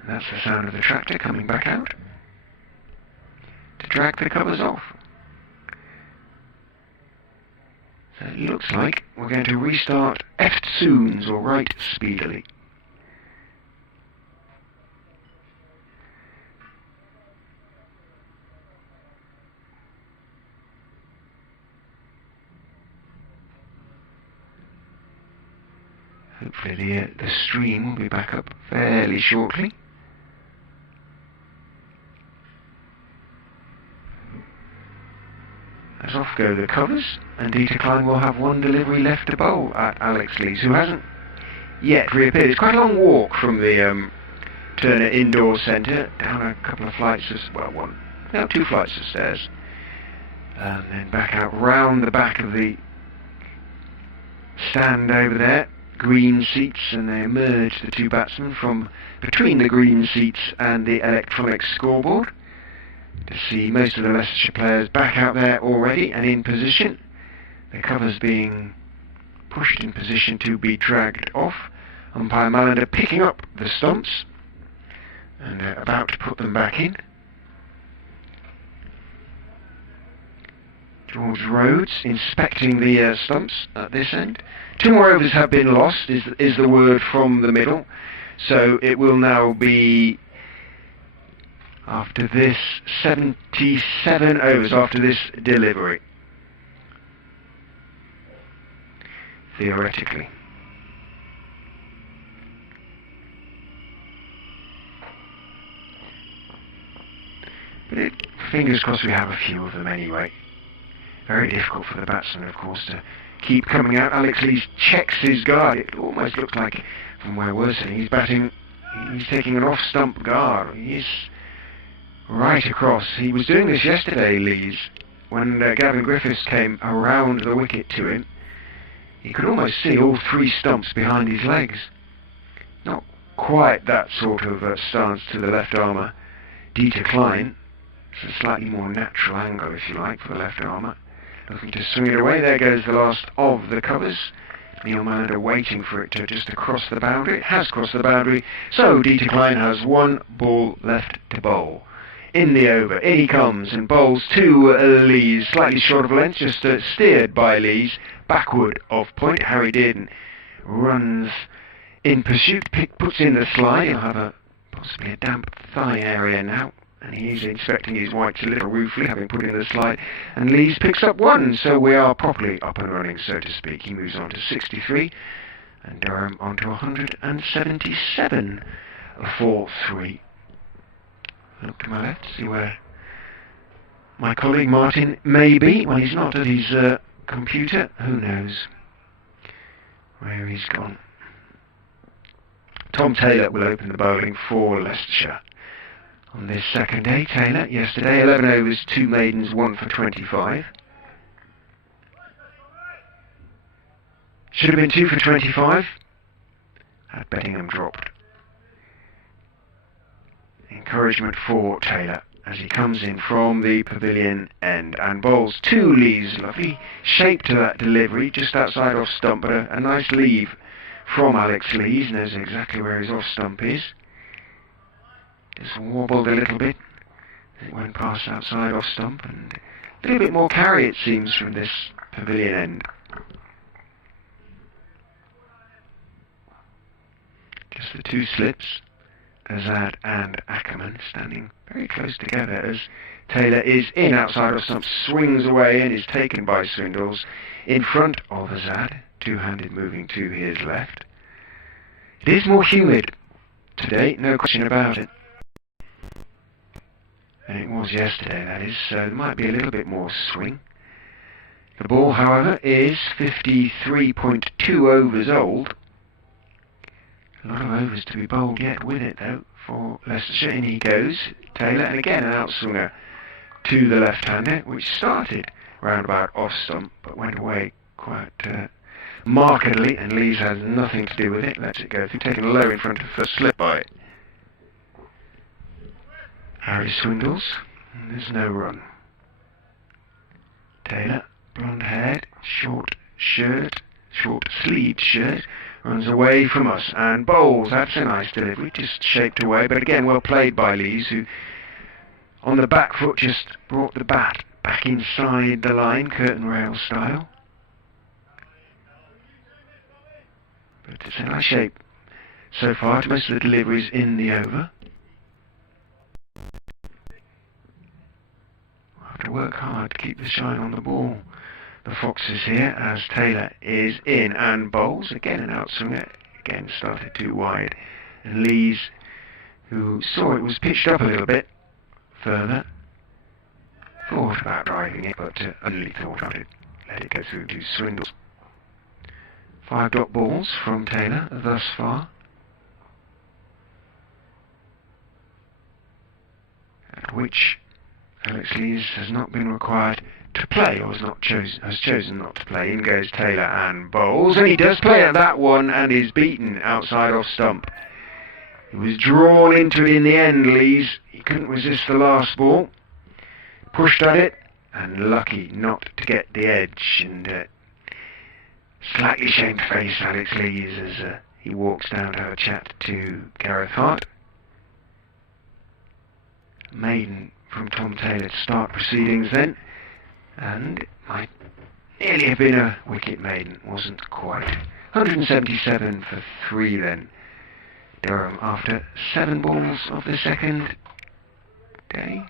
And that's the sound of the tractor coming back out to drag the covers off. So it looks like we're going to restart eftsoons, or right speedily. Hopefully the stream will be back up fairly shortly. As off go the covers, and Dieter Klein will have one delivery left to bowl at Alex Lees, who hasn't yet reappeared. It's quite a long walk from the Turner Indoor Centre, down a couple of flights of, two flights of stairs, and then back out round the back of the stand over there. Green seats, and they emerge, the two batsmen, from between the green seats and the electronic scoreboard, to see most of the Leicestershire players back out there already and in position. The covers being pushed in position to be dragged off. Umpire Malander picking up the stumps and about to put them back in. George Rhodes inspecting the stumps at this end. 2 more overs have been lost, is the word from the middle. So it will now be, after this, 77 overs after this delivery. Theoretically. But fingers crossed we have a few of them anyway. Very difficult for the batsman, of course, to keep coming out. Alex Lees checks his guard. It almost looks like, from where we're sitting, he's taking an off-stump guard. He's right across. He was doing this yesterday, Lees, when Gavin Griffiths came around the wicket to him. He could almost see all 3 stumps behind his legs. Not quite that sort of stance to the left armour, Dieter Klein. It's a slightly more natural angle, if you like, for the left armour. Looking to swing it away. There goes the last of the covers. Neil Malander waiting for it to just cross the boundary. It has crossed the boundary. So Dieter Klein has 1 ball left to bowl. In the over, in he comes and bowls to Lees, slightly short of length, just steered by Lees, backward of point. Harry Dearden runs in pursuit, puts in the slide. He'll have possibly a damp thigh area now, and he's inspecting his whites a little ruefully, having put in the slide, and Lees picks up 1, so we are properly up and running, so to speak. He moves on to 63, and Durham on to 177 for 3. Look to my left, see where my colleague Martin may be when he's not at his computer. Who knows where he's gone. Tom Taylor will open the bowling for Leicestershire. On this second day, Taylor, yesterday, 11 overs, 2 maidens, 1 for 25. Should have been 2 for 25. Had Bettingham dropped. Encouragement for Taylor as he comes in from the pavilion end and bowls to Lees. Lovely shape to that delivery, just outside off stump, but a nice leave from Alex Lees. Knows exactly where his off stump is. Just wobbled a little bit as it went past outside off stump, and a little bit more carry it seems from this pavilion end. Just the 2 slips, Azad and Ackerman, standing very close together as Taylor is in outside of stump, swings away and is taken by Swindles in front of Azad, 2-handed moving to his left. It is more humid today, no question about it, than it was yesterday, that is, so there might be a little bit more swing. The ball, however, is 53.2 overs old. A lot of overs to be bowled yet with it, though, for Leicestershire. In he goes, Taylor, and again an outswinger to the left-hander, which started round about off-stump, but went away quite markedly, and Lees has nothing to do with it, lets it go through, taken low in front of first slip by it. Harry Swindles, and there's no run. Taylor, blonde-haired, short-sleeved shirt, runs away from us and bowls. That's a nice delivery, just shaped away, but again well played by Lees, who on the back foot just brought the bat back inside the line, curtain rail style. But it's a nice shape so far to most of the deliveries in the over. We'll have to work hard to keep the shine on the ball. The Foxes here as Taylor is in and bowls. Again an outswinger, again started too wide. And Lees, who saw it was pitched up a little bit further, thought about driving it, but only thought about it. Let it go through to Swindles. 5 dot balls from Taylor thus far. At which Alex Lees has not been required to play, or has chosen not to play. In goes Taylor and bowls, and he does play at that one and is beaten outside off stump. He was drawn into it in the end, Lees. He couldn't resist the last ball. Pushed at it, and lucky not to get the edge. And slightly shamefaced Alex Lees as he walks down to have a chat to Gareth Hart. Maiden from Tom Taylor to start proceedings then. And it might nearly have been a wicket maiden, wasn't quite. 177 for 3 then. Durham after 7 balls of the second day.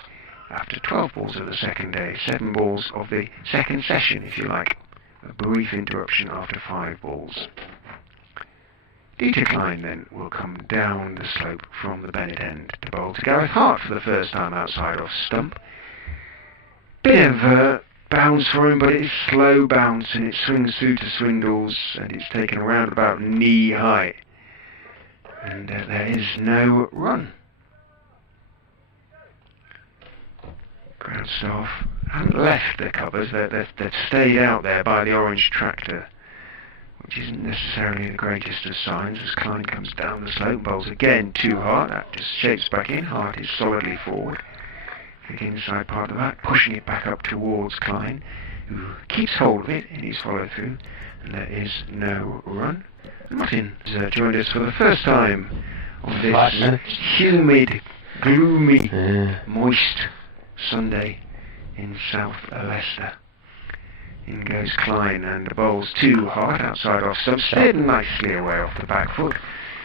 After 12 balls of the second day. 7 balls of the second session, if you like. A brief interruption after 5 balls. Dieter Klein then will come down the slope from the Bennett end to bowl to Gareth Hart for the first time outside off stump. Bit of a bounce for him, but it's slow bounce and it swings through to Swindles and it's taken around about knee high. And there is no run. Ground staff haven't left their covers, they've stayed out there by the orange tractor, which isn't necessarily the greatest of signs as Klein comes down the slope, bowls again to Hart. That just shapes back in. Hart is solidly forward. The inside part of the bat, pushing it back up towards Klein, who keeps hold of it in his follow through, and there is no run. Martin has joined us for the first time on this humid, gloomy, moist Sunday in South Leicester. In goes Klein and bowls too hard outside off stump, steered nicely away off the back foot.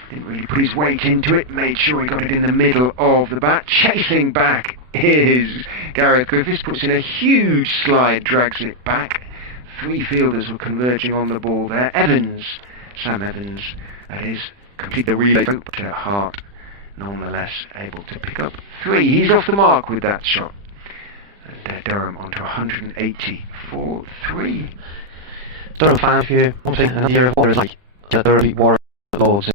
Didn't really put his weight into it, made sure he got it in the middle of the bat. Chasing back is Gareth Griffiths, puts in a huge slide, drags it back. 3 fielders were converging on the ball there. Sam Evans, that is, complete the relay, but Hart nonetheless able to pick up 3. He's off the mark with that shot. And Durham onto 180 for 3. Durham fan, if you want to see another year of war is like Durham beat War at Lords.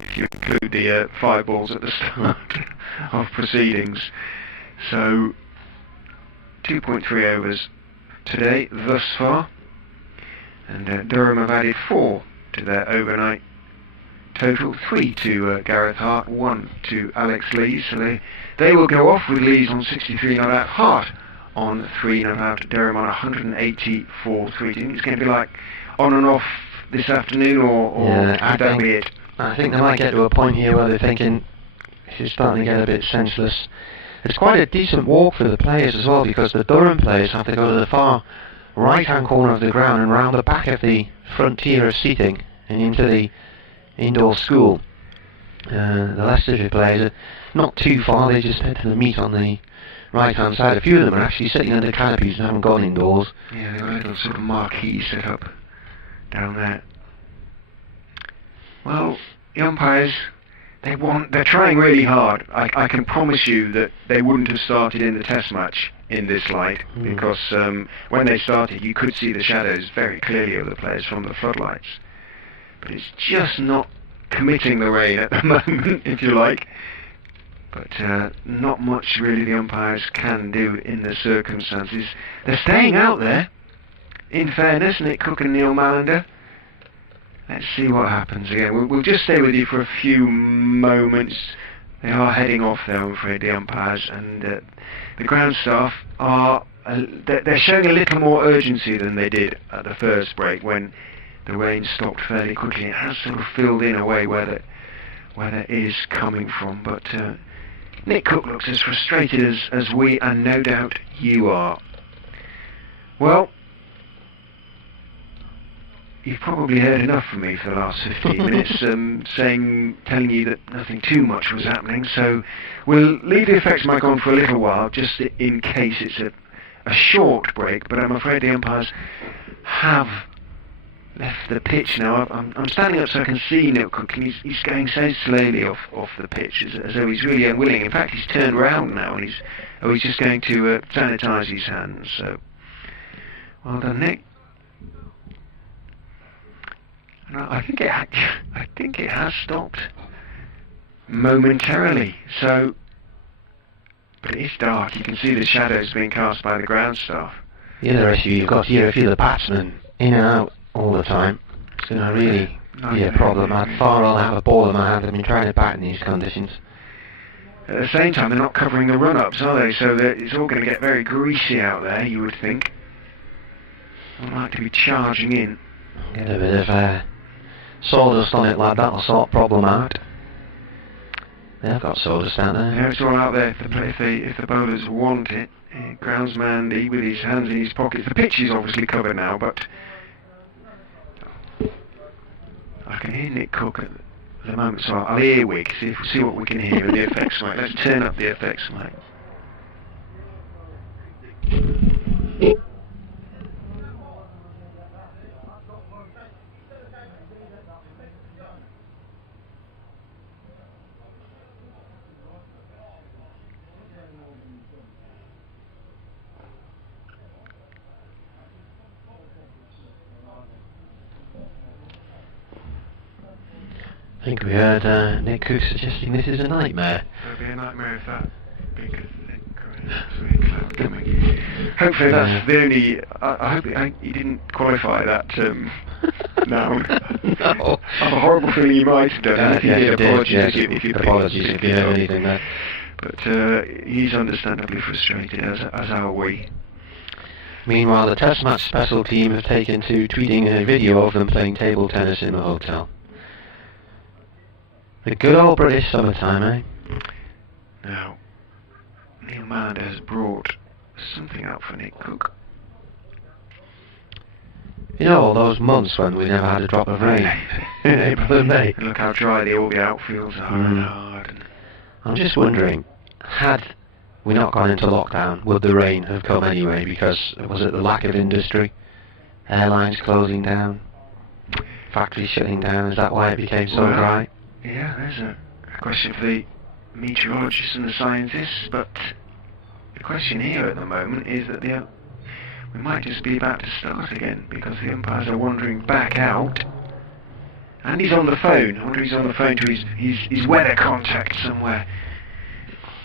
If you include the 5 balls at the start of proceedings. So 2.3 overs today thus far, and Durham have added 4 to their overnight total. 3 to Gareth Hart, 1 to Alex Lees, so they will go off with Lees on 63 not out, Hart on 3 not out, Durham on 180 for 3. Do you think it's going to be like on and off this afternoon, or could that be it? I think they might get to a point here where they're thinking this is starting to get a bit senseless. It's quite a decent walk for the players as well, because the Durham players have to go to the far right hand corner of the ground and round the back of the front tier of seating and into the indoor school. The Leicestershire players are not too far, they just head to the meet on the right hand side. A few of them are actually sitting under canopies and haven't gone indoors. Yeah, they've got a little sort of marquee set up down there. Well, the umpires, they're trying really hard. I can promise you that they wouldn't have started in the test match in this light, because when they started you could see the shadows very clearly of the players from the floodlights. But it's just not committing the rain at the moment, if you like. But not much really the umpires can do in the circumstances. They're staying out there, in fairness, Nick Cook and Neil Mallender. Let's see what happens again. We'll just stay with you for a few moments. They are heading off there, I'm afraid, the umpires, and the ground staff are they're showing a little more urgency than they did at the first break when the rain stopped fairly quickly. It has sort of filled in a way where that is coming from, but Nick Cook looks as frustrated as we, and no doubt you are. Well, you've probably heard enough from me for the last 15 minutes, telling you that nothing too much was happening, so we'll leave the effects mic on for a little while, just in case it's a short break, but I'm afraid the umpires have left the pitch now. I'm standing up so I can see Neil Cook, and he's going so slowly off the pitch, as though he's really unwilling. In fact, he's turned round now, and he's just going to sanitise his hands, so well done, Nick. I think it has stopped momentarily. So, but it's dark. You can see the shadows being cast by the ground staff. The other issue you've got here, if you're the batsman in and out all the time, it's going to really be a problem. I'd far rather have a ball in my hand than trying to bat in these conditions. At the same time, they're not covering the run-ups, are they? So that it's all going to get very greasy out there, you would think. I'd like to be charging in. Get a bit of sawdust on it like that will sort problem out. They've got sawdust out there. Yeah, it's all out there if the bowlers want it. Groundsman Andy with his hands in his pockets. The pitch is obviously covered now, but I can hear Nick Cook at the moment, so I'll earwig, see what we can hear in the effects mic. Let's turn up the effects mic. I think we heard Nick Cook suggesting this is a nightmare. It'll be a nightmare if that big thick cloud coming. Hopefully that's the only. I hope he didn't qualify that noun. No. I have a horrible feeling he might have done. Apologies if you heard anything there. But he's understandably frustrated, as are we. Meanwhile, the Test match special team have taken to tweeting a video of them playing table tennis in a hotel. The good old British summertime, eh? Now, Neil Mallender has brought something out for Nick Cook. You know, all those months when we never had a drop of rain in April and May. Look how dry all the outfields are and hard. I'm just wondering, had we not gone into lockdown, would the rain have come anyway? Because was it the lack of industry? Airlines closing down? Factories shutting down? Is that why it became so dry? Yeah, there's a question for the meteorologists and the scientists, but the question here at the moment is that we might just be about to start again, because the umpires are wandering back out, and he's on the phone. I wonder if he's on the phone to his weather contact somewhere.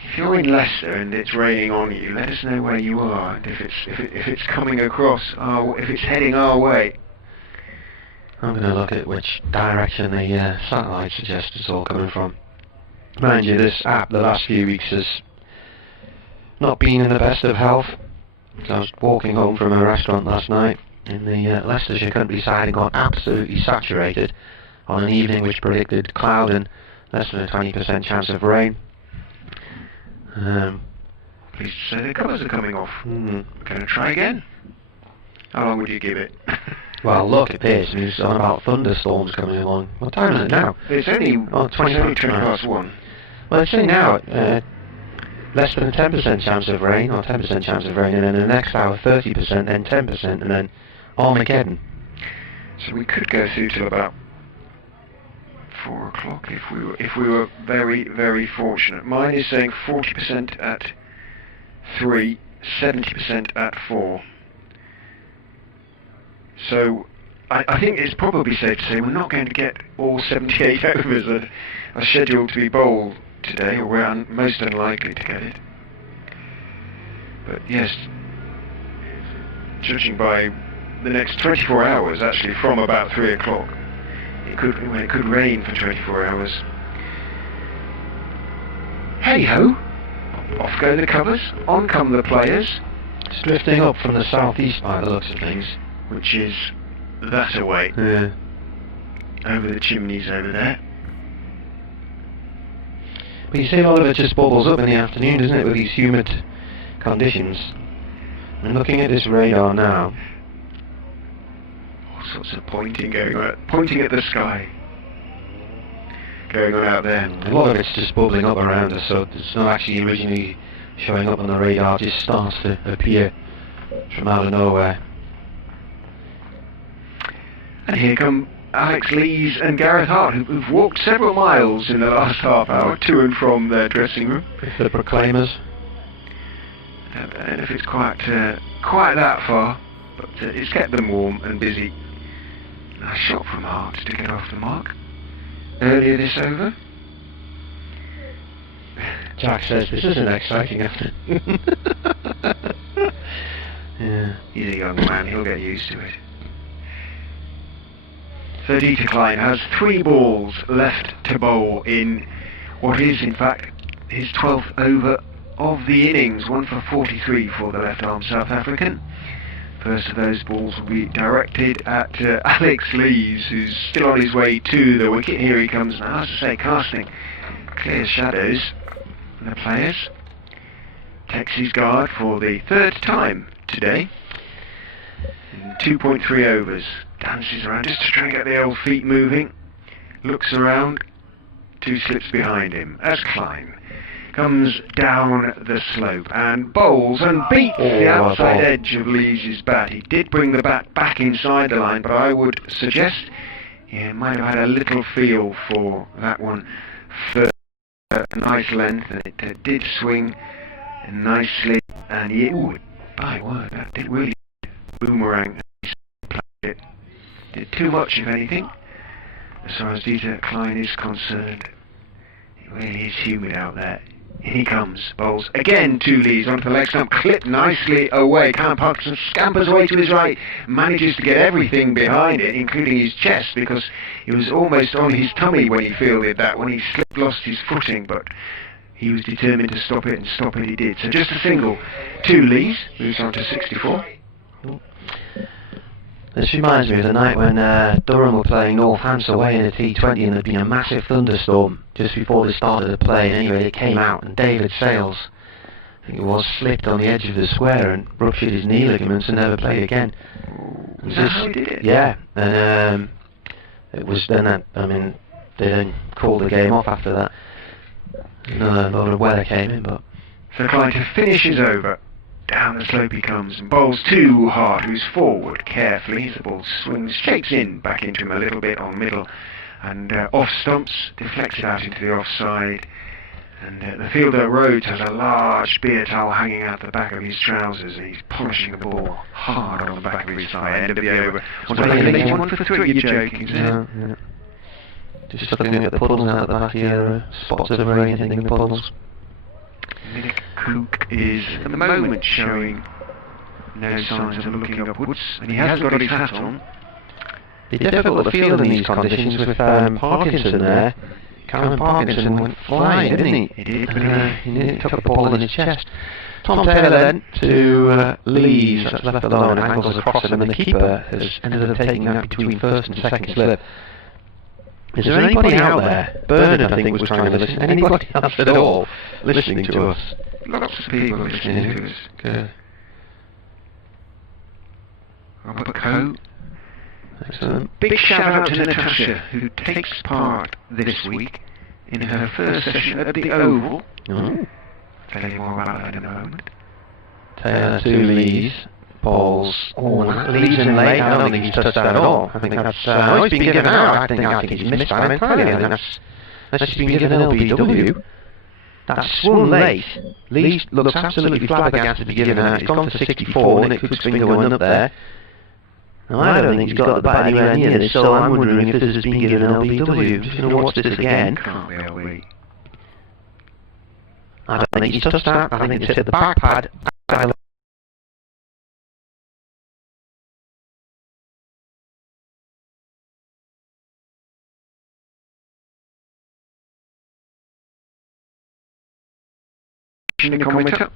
If you're in Leicester and it's raining on you, let us know where you are, and if it's coming across, if it's heading our way. I'm going to look at which direction the satellite suggests it's all coming from. Mind you, this app the last few weeks has not been in the best of health. I was walking home from a restaurant last night in the Leicestershire countryside and got absolutely saturated on an evening which predicted cloud and less than a 20% chance of rain. Pleased to say the colours are coming off. Going to try again. How long would you give it? Well, look at this. It's on about thunderstorms coming along. What time is it now? It's only 20 past 1. Well, it's saying now less than a 10% chance of rain, or 10% chance of rain, and then the next hour 30%, then 10%, and then Armageddon. So we could go through till about 4 o'clock if we were very, very fortunate. Mine is saying 40% at 3, 70% at 4. So I think it's probably safe to say we're not going to get all 78 overs that are scheduled to be bowled today, or we're most unlikely to get it. But yes, judging by the next 24 hours, actually from about 3 o'clock, it could rain for 24 hours. Hey ho! Off go the covers, on come the players. It's drifting up from the southeast by the looks of things. Which is that away. Yeah. Over the chimneys over there. But you see, a lot of it just bubbles up in the afternoon, doesn't it, with these humid conditions. And looking at this radar now, all sorts of pointing going on, pointing at the sky, going on out there. A lot of it's just bubbling up around us, so it's not actually originally showing up on the radar, it just starts to appear from out of nowhere. And here come Alex Lees and Gareth Hart, who've walked several miles in the last half hour to and from their dressing room. The Proclaimers. I don't know if it's quite that far, but it's kept them warm and busy. Nice shot from Hart to get off the mark. Earlier this over. Jack says this isn't exciting after. Yeah. He's a young man, he'll get used to it. So Dieter Klein has 3 balls left to bowl in what is in fact his 12th over of the innings, 1 for 43 for the left-arm South African. First of those balls will be directed at Alex Lees, who's still on his way to the wicket. Here he comes now, as I say, casting clear shadows on the players. Takes his guard for the 3rd time today. In 2.3 overs. Dances around just to try and get the old feet moving. Looks around. 2 slips behind him as Klein comes down the slope and bowls and beats the outside edge of Lees' bat. He did bring the bat back inside the line, but I would suggest he might have had a little feel for that one for a nice length, and it did swing nicely, and by word, that did really boomerang. It did too much, if anything, as far as Dieter Klein is concerned. It really is humid out there. Here he comes, bowls again to Lees onto the leg stump, clipped nicely away. Callum Parkinson scampers away to his right, manages to get everything behind it, including his chest, because he was almost on his tummy when he fielded that, when he slipped, lost his footing, but he was determined to stop it, and stop it he did. So just a single to Lees, moves on to 64. This reminds me of the night when Durham were playing Northants away in a T20, and there'd been a massive thunderstorm just before they started the play. And anyway, it came out, and David Sales, I think it was, slipped on the edge of the square and ruptured his knee ligaments and never played again. Is that how he did it? Yeah, and it was then that, they then called the game off after that. A lot of weather came in, but... So Klein finishes over. Down the slope he comes and bowls to Hart, who's forward carefully as the ball swings, shakes in back into him a little bit on middle, and off stumps, deflects it out into the offside. And the fielder Rhodes has a large beer towel hanging out the back of his trousers, and he's polishing the ball hard on the back of his thigh. End of the over. One for 3, you're joking, isn't it? Yeah. Just looking at the puddles out the back here, spots of rain hitting the puddles. Nick Cook is at the moment showing no signs of looking upwards, and he has got his hat on. It's difficult to field in these conditions with Parkinson there. Callum Parkinson went flying, didn't he? He did, but he nearly took the ball in his chest. Tom Taylor then to Lees, that's left alone, angles across him, and the keeper has ended up taking that between first and second slip. Is there anybody out there? Bernard, I think, was trying to listen. Anybody else at all listening to us? Lots of people listening to us. Good. Robert Coe. Excellent. Big shout out to Natasha, who takes part this week in her first session at the Oval. Oh. Tell you more about that in a moment. Taylor to Lees. Balls. Lees in late. I don't think he's touched that at all. I think that's... he's been given out. I think he's missed that entirely. I think that's just been given LBW. That's swung late. Lee looks absolutely flabbergasted to be given out. He's gone for 64 and it could spin going up there. Now I don't think he's got the bat anywhere near this, so I'm wondering if this has been given an LBW. Just going to watch this again. Can't be LB. I don't think he's touched that. I think it's hit the back pad. The commenter,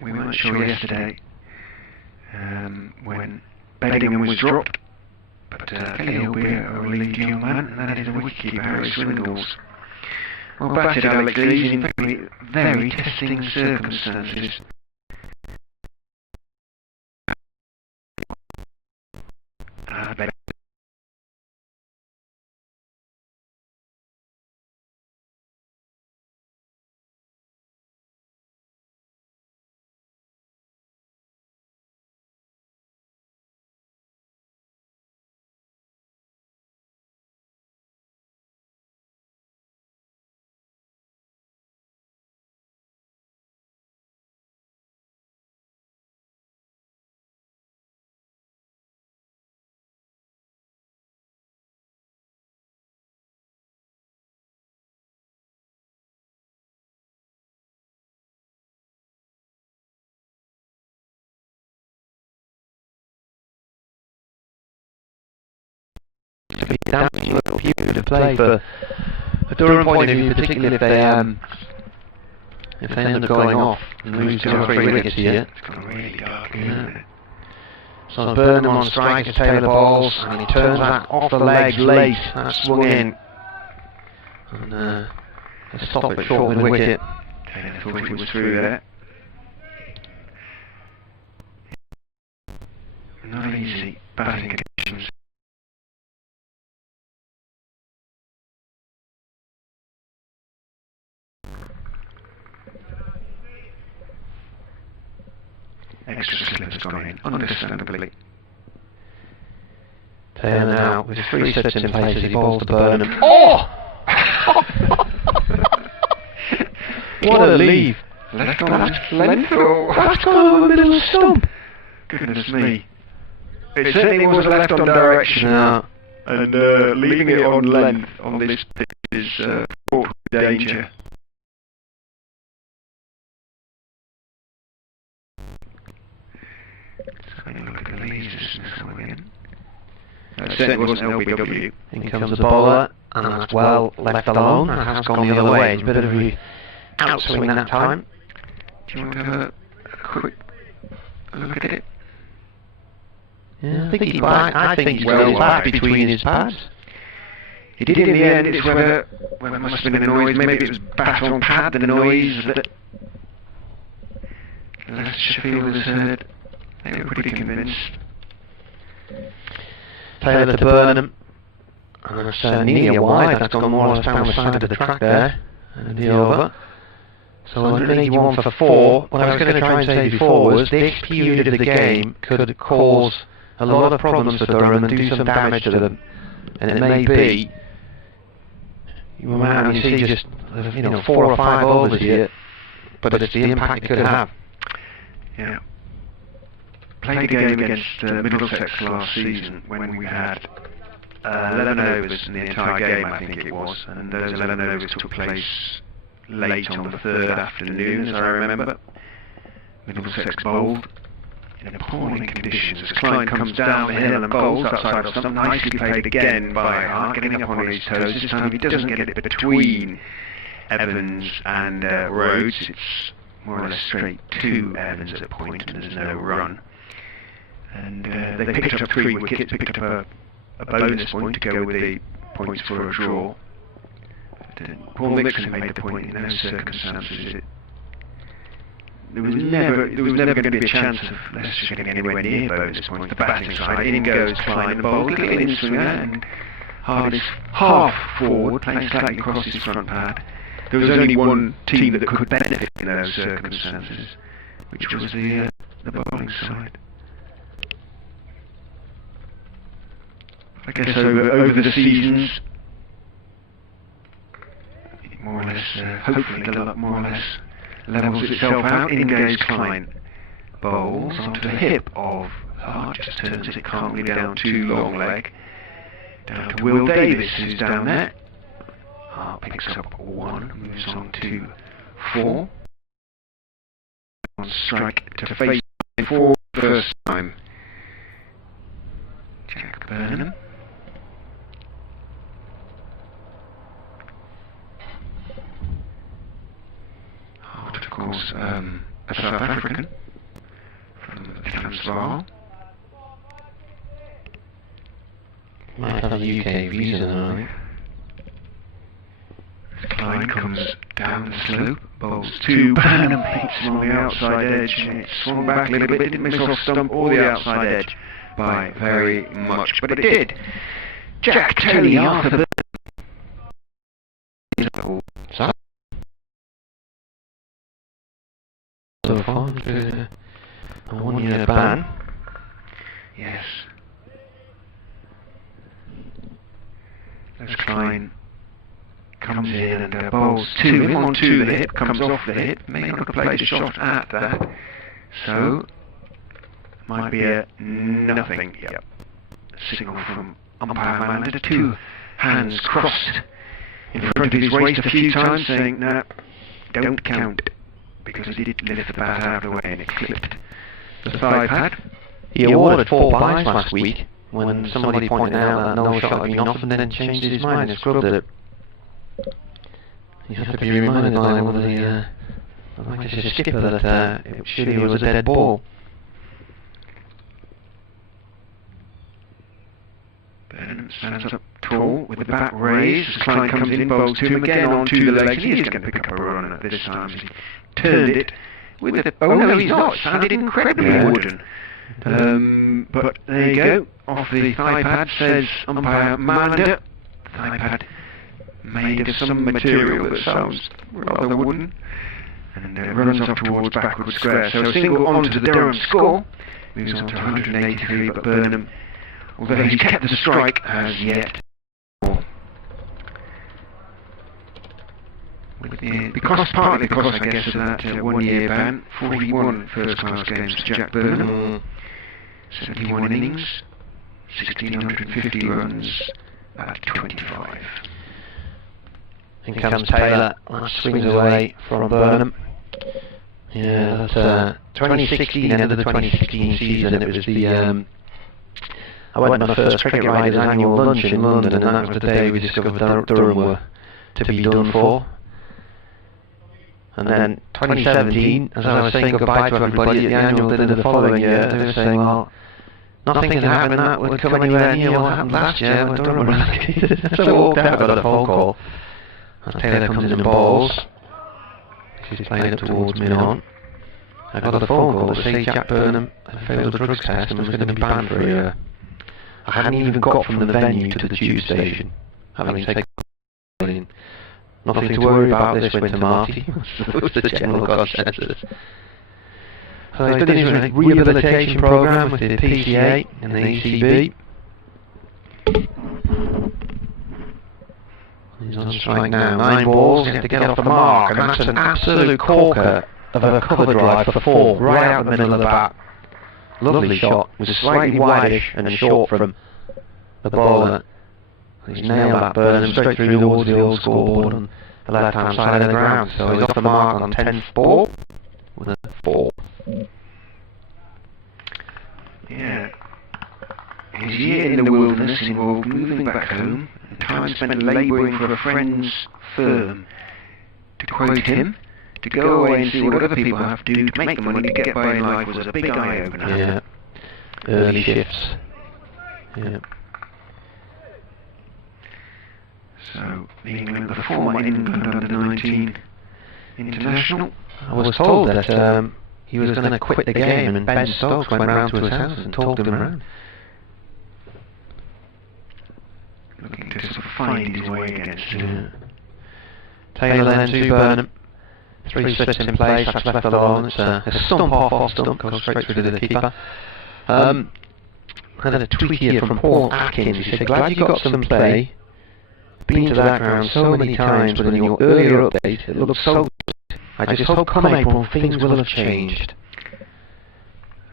we weren't sure yesterday when Beddingham was dropped, but he'll be a really deal man, and that is a wicketkeeper, Harry Swindles. Well batted, Alex Lees, in very, very testing circumstances. To be damn little people to play for a Durham point of view, particularly if they end up going off and lose 2 or 3 wickets here. It's gone really dark, isn't it? So Burnham on strike at Taylor balls, and he turns that off the legs late. That's swung in. And they stop it short with the wicket. Taylor thought he was through there. Not easy batting conditions. Extra slip has gone in, understandably. Taylor now with 3 sets in place as he bowls to Burnham. Oh! What a leave! Left on length or... That's gone over the middle of the stump! Goodness me. It certainly was a left on direction. No. And leaving it on length on this pitch is fraught with danger. Having a look at the leaves again. That certainly wasn't LBW. In comes the bowler, and that's well left alone. That has gone the other way. It's a bit of a outswing that time. Do you want to have a quick look at it? Yeah, I think he's got his back between his pads. He did in the end. It's whether there must have been a noise. Maybe it was bat on pad, the noise that Leicestershire fielders heard. They were pretty convinced. Taylor to Burnham. And that's nearly a wide. That's gone more or less down the side of the track there. And the over. So 181 for 4. What I was going to try and say before was this period of the game could cause a lot of problems for Durham and do some damage to them. And it may be you might see just 4 or 5 overs here, but it's the impact it could have. Yeah. Played a game against Middlesex last season when we had 11 overs in the entire game, I think it was, and those 11 overs took place late on the 3rd afternoon, as I remember. Middlesex bowled in appalling conditions as Klein comes down the hill and bowls outside of stump, nicely played again by Hart, getting up on his toes. This time he doesn't get it between Evans and Rhodes. It's more or less straight to Evans at a point, and there's no run. And they picked up 3 wickets, picked up a bonus point to go with the points for a draw. But, Paul Nixon made the point in those circumstances. There was never going to be a chance of Leicestershire getting anywhere near bonus points. The batting side, in goes Klein and bowled, little in swinger, and Hard is half forward, playing slightly across his front pad. There was only one team that could benefit in those circumstances, which was the bowling side. I guess over the seasons, it more or less hopefully the luck more or less levels itself out. In goes Klein. Bowls onto the hip of... just turns it calmly down to long leg. Down to Will Davis, who's down there. Picks up 1, moves on to 4. On strike to face 4 first time. Jack Burnham. Of course, a South African from the Transvaal. Might have a UK visa now. Klein comes down the slope, bowls 2, Burnham hits him on the outside edge, and it swung back a little bit, didn't miss off stump or the outside edge by very much, but it did. Jack Tony Arthur Burnham. So far, a 1-year ban. Yes. As Klein comes in and bowls 2, him on 2 the hip, comes off the hip, may not have played a shot at that. So, might be a nothing. Yep. Signal from umpire Manlander, 2 hands crossed in front of his waist a few times, saying, no, don't count. Because he did lift the bat out of the way and it clipped the 5 pad. He awarded 4 byes last week when somebody pointed out that no shot had been off and then changed his mind and scrubbed it. He had to be reminded by one of the, like I said, skipper that it surely was a dead ball. Burnham stands up tall with the bat raised as Klein comes in, bowls to him again onto the legs, and he is going to pick up a run at this time as he turned it with the... Oh no, he's not! Sounded incredibly wooden. But there you go. Off the thigh pad says umpire Manlander. Thigh pad made of some material that sounds rather wooden. And runs off towards backward square. So a single onto the Durham score. Moves on to 183, but Burnham, although he's kept the strike, has yet. Partly because I guess of that 1-year ban, 41 first-class games for Jack Burnham, 71 innings, 1,650 runs at 25. In comes Taylor, swings away from Burnham. Yeah, that's 2016, end of the 2016 season. It was the I went on my first cricket riders annual lunch in London, and that was the day we discovered Durham were to be done for. And then 2017, as I was saying goodbye to everybody at the annual dinner the following year, they were saying, well, nothing can happen that would come anywhere near what happened last year when Durham were relegated. So I walked out, I got a phone call. As Taylor comes in and bowls, she's playing up towards mid-on. I got a phone call to say Jack Burnham had failed a drugs test and was going to be banned for a year. I hadn't even got from the venue to the tube station, having taken nothing to worry about this winter, Marty. was the general consensus. So he's done his rehabilitation programme with the PCA and the ECB. He's on strike now, 9 balls, he had to get off the mark, and that's an absolute corker of a cover drive for 4, right out the middle of the bat. Lovely shot, was slightly wideish and short from the bowler. He's nailed that Burnham straight through towards the old scoreboard on the left-hand side of the ground, so he's off the mark on 10th ball with a 4. Yeah. His year in the wilderness involved moving back home and time spent labouring for a friend's firm. To quote him, to go away and see what other people have to do to make the money to get by in life was a big eye-opener. Yeah. Early shifts. Yeah. So, the former England under-19 international. I was told that he was going to quit the game, and Ben Stokes went round to his house and talked him around. Looking to sort of find his way again still. Yeah. Taylor then to Burnham. 3 slips in place, that's left alone. It's a stump off stump, goes straight through to the keeper. I had a tweet here from Paul Atkins. He said, glad you got some play. been to that ground so many times, but in your earlier update it looked so good. I just hope come April things will have changed.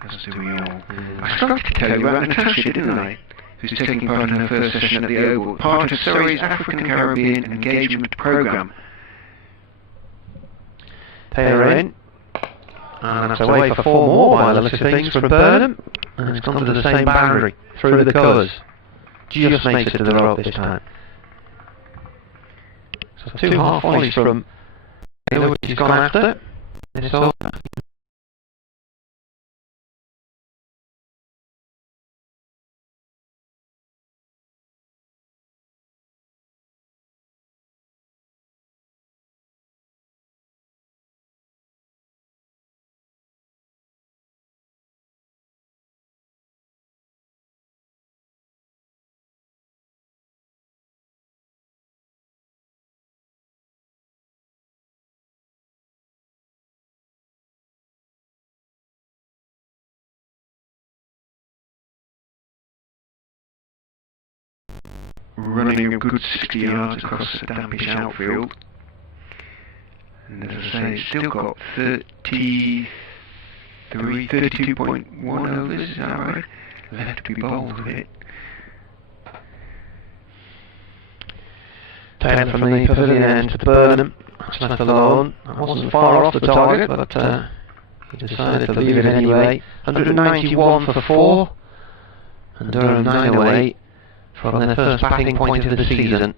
As do we all. I forgot to tell you about Natasha, didn't I? Who's taking part in her first session at the Oval, part of Surrey's African-Caribbean Engagement Programme. Pay her in, and that's away for 4 more by the looks of things from Burnham, and it's gone to the same boundary, through the colours. Just makes it to the rope this time. So 2 half volleys from Taylor, which he's gone after. It's over. Running a good 60 yards across the dampish outfield. And as I say, it's still got 32.1 overs, is that right? Left to be bowled with it. Taylor from the pavilion end to Burnham. That's left alone. That wasn't far off the target, but he decided to leave it anyway. 191 for 4. And Durham 9 away from their first batting point of the season.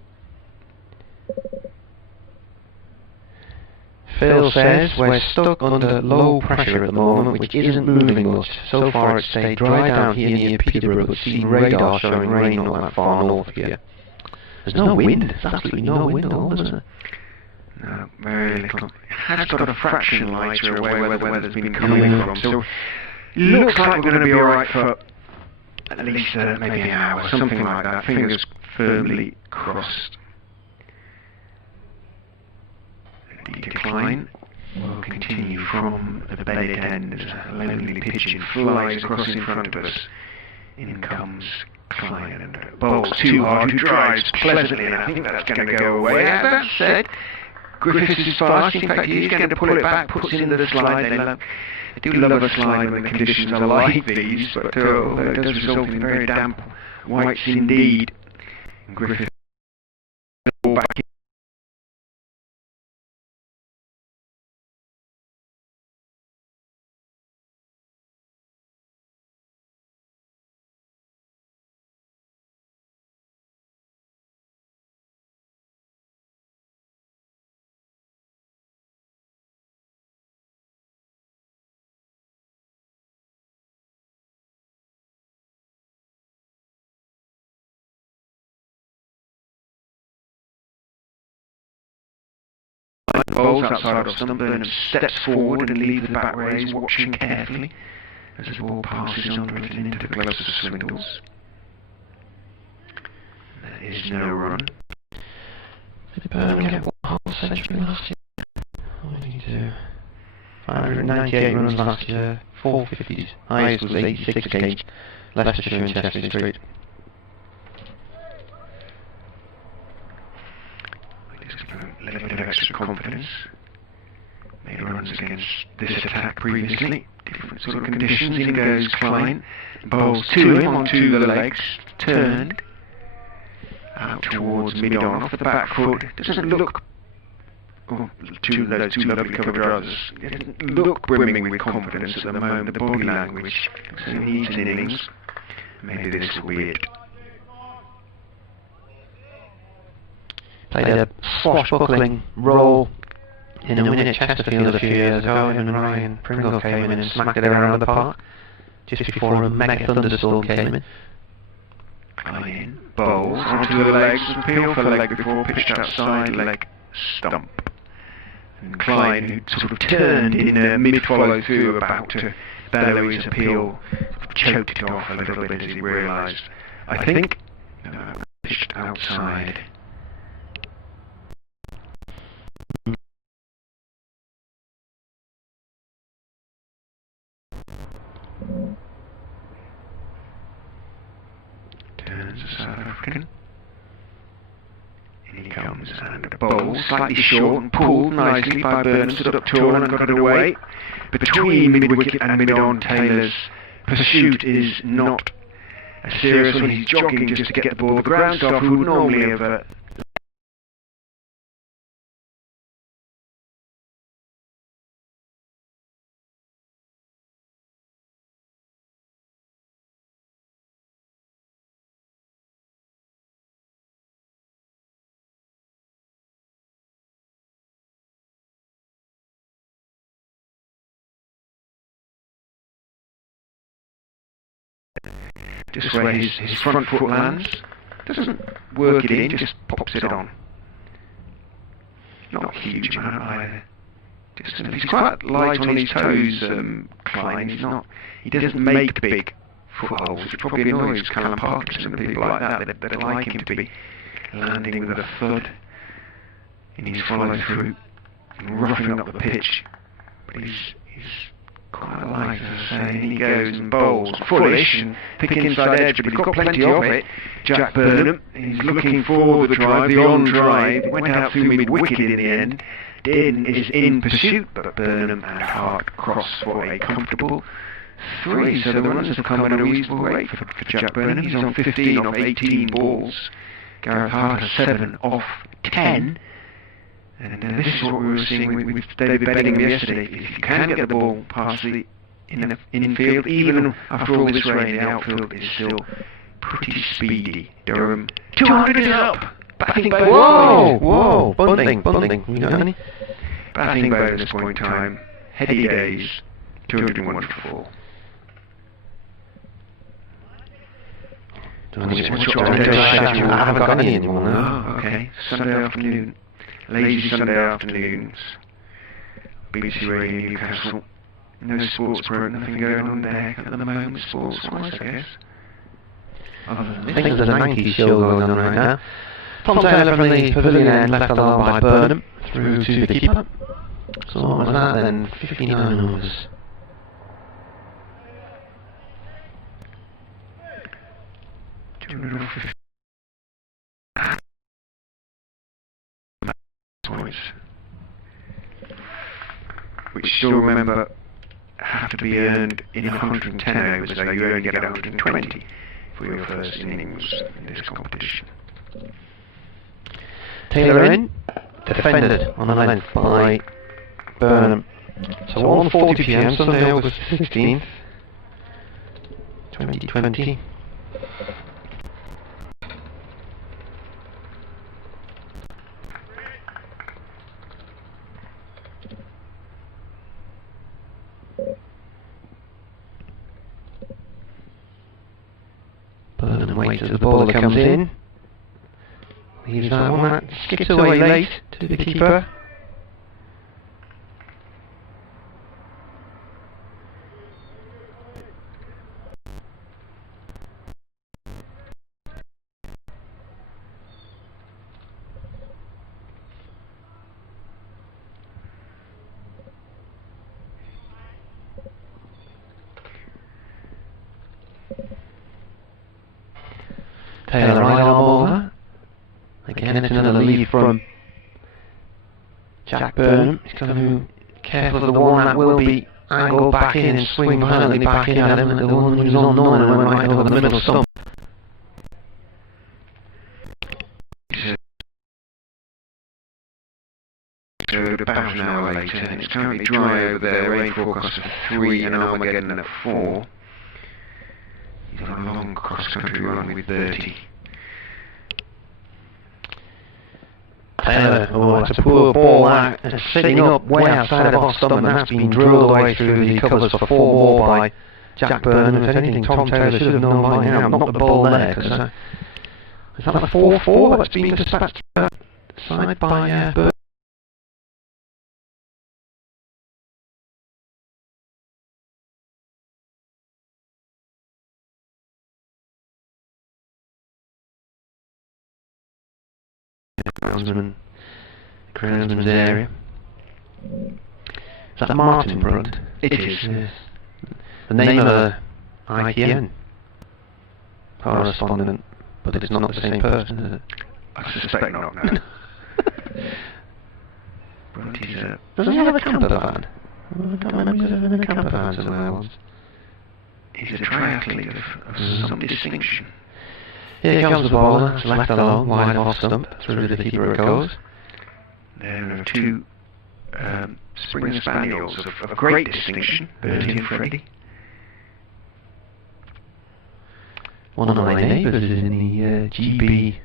Phil says we're stuck under low pressure at the moment, which isn't moving much. So far it's stayed dry down here near Peterborough, but seen radar showing rain not that far north here. There's no wind. There's absolutely no wind at all, isn't there? No, very little. It has got a fraction lighter away where the weather's been coming from, so looks like we're going to be alright for at least maybe an hour, something like that. Fingers firmly crossed. The decline will continue from the bedded end as a lonely pigeon flies across in front of us. In comes Klein and bowls too hard, who drives pleasantly, and I think that's going to go away. As that said, Griffiths is fast. In fact, he's going to pull it back, puts in the slide. They do love a slide when the conditions are like these, but it does result in very damp whites indeed. And Griffiths ball back in. Bowls outside of stump. Burnham steps forward and leaves the back raised, watching carefully as the ball passes under it and into the gloves of Swindles. There is no run. Did Burnham get 1 whole century last year? What did he do? 598 runs last year, 450s. Highest was 86 against Leicestershire and Chester Street. A little bit of extra confidence. Made runs against this attack previously. Different sort of conditions. In goes Klein. Bowls to him onto the legs. Turned. Out towards mid-on off the back foot. Doesn't look... Oh, those two lovely cover drivers. Doesn't look brimming with confidence at the moment. The body language. So he needs an innings. Maybe this will be it. Played a swashbuckling role in a win at Chesterfield a few years ago, and Ryan Pringle came in and smacked it around the park just before a mega thunderstorm came in. Klein bowls onto the legs and peel for leg before pitched outside leg stump. And Klein, who sort of turned in mid-follow through about to bellow his appeal, choked it off a little bit as he realised, I think, pitched outside. Turns the South African. In he comes, and a bowl, slightly short and pulled nicely by Burnham, stood up tall and got it away. Between mid-wicket and mid-on, Taylor's pursuit is not a serious one. He's jogging just to get the ball. The ground staff, who would normally have just where his front foot lands, doesn't work it in, just pops it on. Not a huge amount either. He's quite light on his toes, Klein. He doesn't make big footholds, which probably annoys Callum Parkinson and people like that. They'd like him to be landing with a thud in his follow through and roughing up the pitch. But he's quite light, as I say, and he goes and bowls fullish and thick inside edge, but he's got plenty of it. Jack Burnham, he's looking for the drive, the on drive. It went out through mid-wicket in the end. Din is in pursuit, but Burnham and Hart cross for a comfortable 3. So the runners have come at a reasonable rate for Jack Burnham. He's on 15 off 18 balls. Gareth Hart has 7 off 10. And this is what we were seeing with David Bedingham yesterday. If you can get the ball past the infield, even after all this rain, the outfield is still pretty speedy. Durham, 200 is up! Batting bowler. Whoa! Bunting. You got any? Batting bowler at this point in time. Heady days, 201 for 4. I haven't got any anymore now. Oh, okay. Sunday afternoon. Lazy Sunday afternoons. BBC Radio Newcastle. No sports program, nothing going on there at the moment. Sports-wise, I guess. I think there's a 90s show going on right now. Tom Taylor from the pavilion end, left alone by Burnham, through to the keeper. So what was that then? 59 overs. Points, which still remember have to be earned in 110 overs, so you only get 120 for your first innings in this competition. Taylor in, defended on the length by Burnham. So 1:40 PM, Sunday, August 15th, 2020. Burnham waits as the ball comes in. Leaves that one, that skips away late to the keeper. Taylor right arm over. Again, it's another lead from Jack Burnham. He's going to be careful of the one that will be angled back in and swing violently back in at him, and the one who's on 9 and went right over the middle stump. So about an hour later, and it's currently dry over there. Rain forecast of 3 and Armageddon at 4. He's on a long cross-country run with 30. Taylor, it's a poor ball that is sitting up way outside of off stump, and that's been drilled away through the covers for 4 more by Jack Burnham. If anything, Tom Taylor should have known by now not the ball there, because is that a 4-4 that's been dispatched side by Burnham? Groundsman's area. Is that Martin Brunt? It is. Yes. The name of the ITN correspondent, but it's not the same person, is it? I suspect not, no. But he's a... Doesn't he have a camper van? I can't remember if he's in a camper van somewhere once. He's a triathlete of some distinction. Here comes the bowler, it's left alone, wide off stump, through the keeper it goes. There are two Springer Spaniels of great distinction, Bertie and Freddie. One of my neighbours is in the GB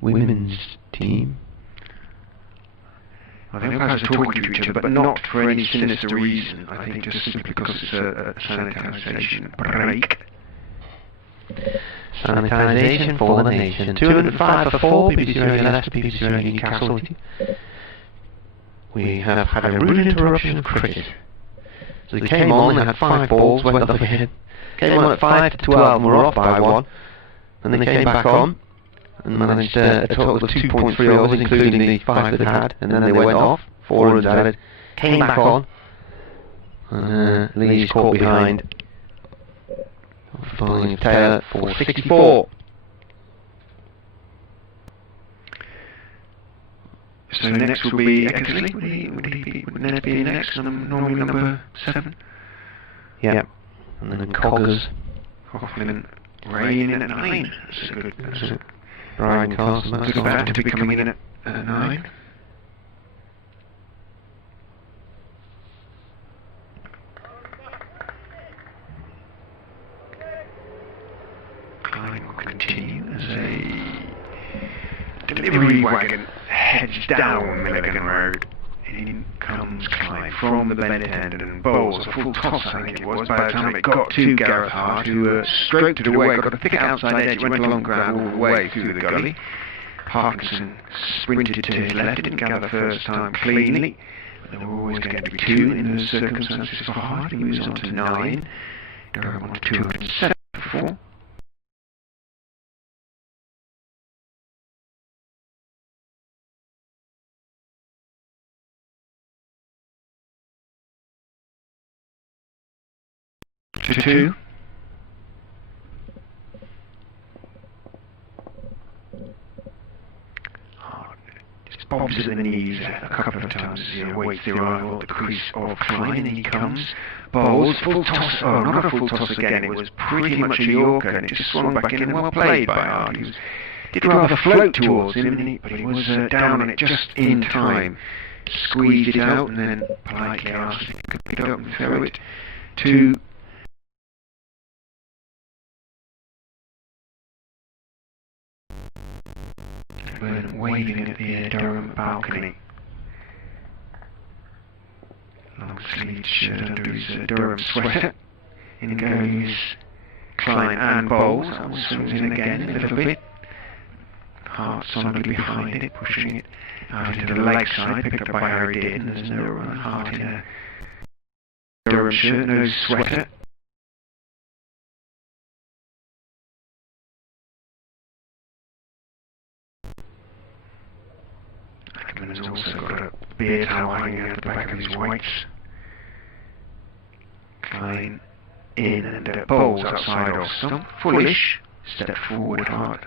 women's team. I think guys are talking to each other, but not for any sinister reason. I think just simply because it's a sanitisation break. Sanitisation for the nation. 205 for 4, BBC Radio Leicester, BBC Radio Newcastle. We have had a rude interruption of cricket. So they came on, they had 5 balls, went off ahead. Came on at 5 to 12 and were off by 1. And then they came back on and managed a total of 2.3 overs, including the 5 that they had. And then they went off, 4 runs added, came back on. And Lee's caught behind. Bowling of Taylor for 64. So next will be Eckersley. Would Ned be next? Normally number 7. Yeah. And then Coggers. Hoffman and Ray in at 9. That's a good. Brian Carson. Good bat to be coming in at 9. Klein will continue as a delivery wagon heads down Milligan Road. In comes Klein from the Bennett end and bowls a full toss, I think it was, by the time it got to Gareth Hart, who stroked it away, got a thick outside edge, went along ground all the way through the gully. Parkinson sprinted to his left, didn't gather the first time cleanly. There were always going to be 2 in those circumstances for Hart. He moves on to 9. Durham on to 207 for 4. To 2. Just bobs at the knees a couple of times as he awaits the arrival at the crease of Klein, and he comes, bowls, full toss, oh, not a full toss again, it was pretty much a Yorker, and it just swung back in and well played by Hart. He did rather float towards him, but he was down on it just in time. Squeezed it out and then politely asked if he could pick it up and throw it to waving at the Durham balcony. Long sleeved shirt under his Durham sweater. In goes Klein and bowls. That one swings in again a little bit. Hart solidly behind it, pushing it out into the leg side, picked up by Harry Dearden. There's no run. Hart in a Durham shirt, no sweater. Has also got a beer towel hanging out the back of his whites. Klein in and bowls outside off stump. Foolish. Step forward hard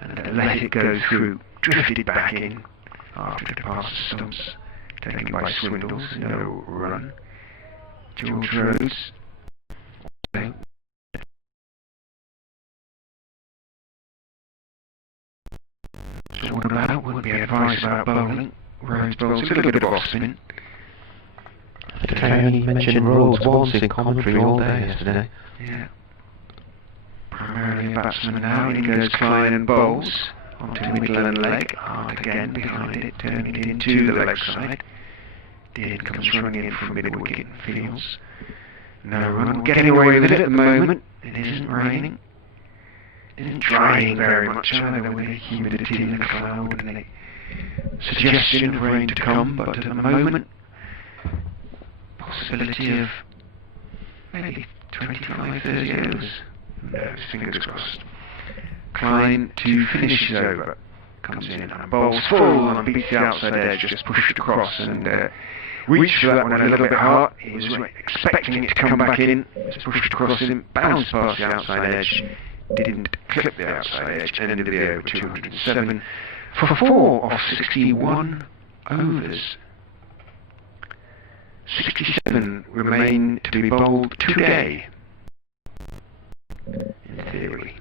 and let it go through. Drifted back in after it passed the stumps. Taken by Swindles. No run. George Rhodes. So what about? Wouldn't be advice about bowling. Rhodes bowls a little bit of off-spin. I think I only mentioned Rhodes once in commentary all day yesterday. Yeah. Primarily a batsman now. In goes Klein and bowls. Onto middle and leg. Hard again behind it. Turning it into the leg side. Dearden comes running in from mid-wicket and feels no run. Getting away with it at the moment. It isn't raining. It isn't drying very much either, with the humidity in the cloud and the suggestion of rain to come, but at the moment, possibility of maybe 25, 30 overs. No, fingers crossed. Klein to finish his over. Comes in and bowls full and beats the outside edge, just pushed across and reached for that one a little bit hard. He was expecting it to come back in. It was pushed across him, bounced past the outside edge. didn't clip the outside edge and ended the over 207 for 4 off 61 overs. 67 remain to be bowled today, in theory.